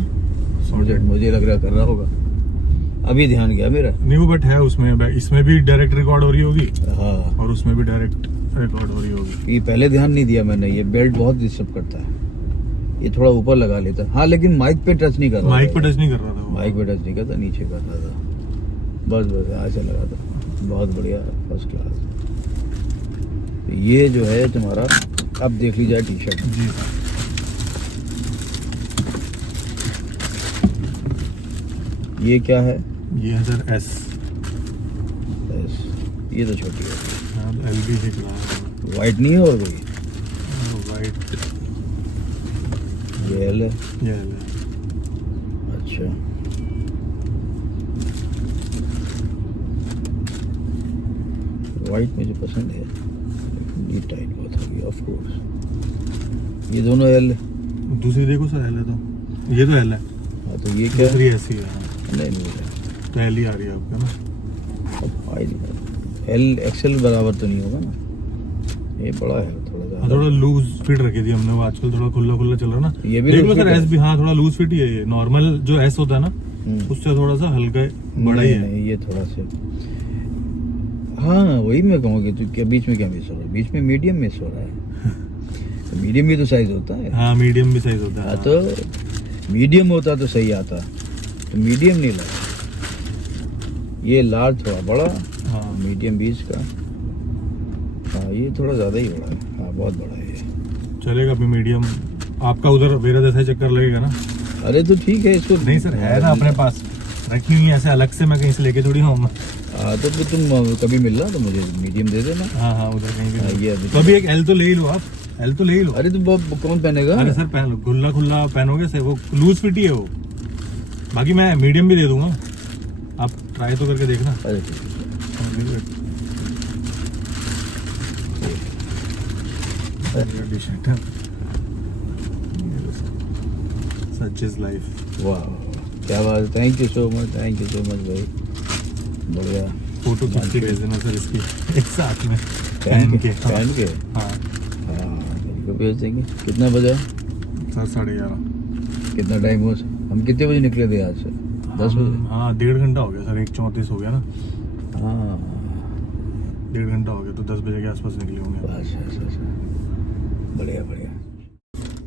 मुझे लग रहा कर रहा होगा। अभी ध्यान गया मेरा। नहीं, वो बट है उसमें, इसमें भी डायरेक्ट रिकॉर्ड हो रही होगी। हाँ, और उसमें भी डायरेक्ट रिकॉर्ड हो रही होगी। ये पहले ध्यान नहीं दिया मैंने, ये बेल्ट बहुत डिस्टर्ब करता है, ये थोड़ा ऊपर लगा लेता। हाँ, लेकिन माइक पे टच नहीं कर रहा। माइक पे टच नहीं कर रहा था, माइक पे टच नहीं करता, नीचे कर रहा था, बस ऐसा लगा था। बहुत बढ़िया, फर्स्ट क्लास। ये जो है तुम्हारा, अब देख लीजिए टी शर्ट जी। ये क्या है? ये है सर एस। ये तो छोटी है। एल भी दिख रहा है। वाइट नहीं है और कोई? वाइट, ये एल है। ये एल है। अच्छा, वाइट मुझे पसंद है, ये टाइट बहुत होगी ऑफ कोर्स। ये दोनों एल है। दूसरी देखो सर, एल है तो, ये तो एल है। हाँ, तो ये क्या? दूसरी ऐसी है। नहीं नहीं पहली आ रही है आपका ना। एल एक्सेल बराबर तो नहीं होगा ना, ये बड़ा है थोड़ा सा। थोड़ा लूज फिट रखी थी हमने, वो आजकल थोड़ा खुला खुला चल रहा है ना। ये भी देख लो loose सर, fit एस भी हाँ थोड़ा लूज फिट ही है ये। नॉर्मल जो एस होता है ना उससे थोड़ा सा हल्का बड़ा ही है। नहीं ये थोड़ा सा, हाँ वही मैं कहूँगी तो क्या बीच में क्या मिस हो रहा है, बीच में मीडियम मिस हो रहा है। तो मीडियम भी तो साइज होता है। हाँ मीडियम भी साइज होता है। हाँ तो मीडियम होता तो सही आता, तो मीडियम नहीं लगा, ये लार्ज थोड़ा बड़ा, हाँ मीडियम बीच का। हाँ ये थोड़ा ज़्यादा ही बड़ा है, हाँ बहुत बड़ा है ये। चलेगा अभी मीडियम। आपका उधर मेरा जैसा ही चक्कर लगेगा ना। अरे तो ठीक है इसको। नहीं सर है ना अपने पास रखी हुई है ऐसे, अलग से मैं कहीं से लेके थोड़ी आऊंगा। हाँ तो फिर तुम कभी मिलना तो मुझे मीडियम दे देना। हाँ हाँ उधर कहीं हाँ, भी। ये अभी तो अभी एक एल तो ले ही लो आप, एल तो ले ही लो। अरे तो कौन पहनेगा? अरे सर पहन लो, खुला खुला पहनोगे से वो लूज फिट ही है वो। बाकी मैं मीडियम भी दे दूंगा, आप ट्राई तो करके देखना। अरे ठीक है। Such is life. वाह क्या बात है, थैंक यू सो मच भाई, बढ़िया। फोटो खींच के भेज देना सर इसकी एक साथ में पहन के हाँ हाँ मेरे को भेज देंगे। कितना बजा? सर 11:30। कितना टाइम हुआ? हम कितने बजे निकले थे आज से? 10 बजे? हाँ 1.5 घंटा हो गया सर, 1:34 हो गया ना। हाँ 1.5 घंटा हो गया, तो 10 बजे के आसपास निकले होंगे। अच्छा। बढ़िया बढ़िया,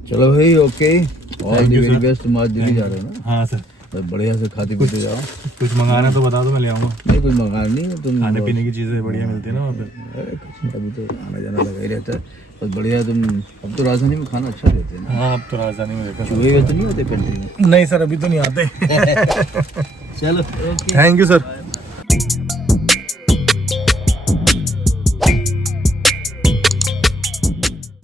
चलो भाई okay, all the very best. तुम आज दिल्ली जा रहे हो ना? हाँ सर। बस बढ़िया से खाते पीते जाओ। कुछ मंगाना है तो बता दो, मैं ले आऊँगा। नहीं कुछ मंगाना नहीं है, तुम खाने पीने की चीज़ें बढ़िया मिलती है ना वहाँ पे। अरे कुछ नहीं, अभी तो आना जाना लगा ही रहता है। बस बढ़िया तुम, अब तो राजधानी में खाना अच्छा देते हैं ना? हाँ अब तो राजधानी में देखा चूहे तो नहीं होते कंट्री में? नहीं सर अभी तो नहीं आते। चलो ओके, थैंक यू सर।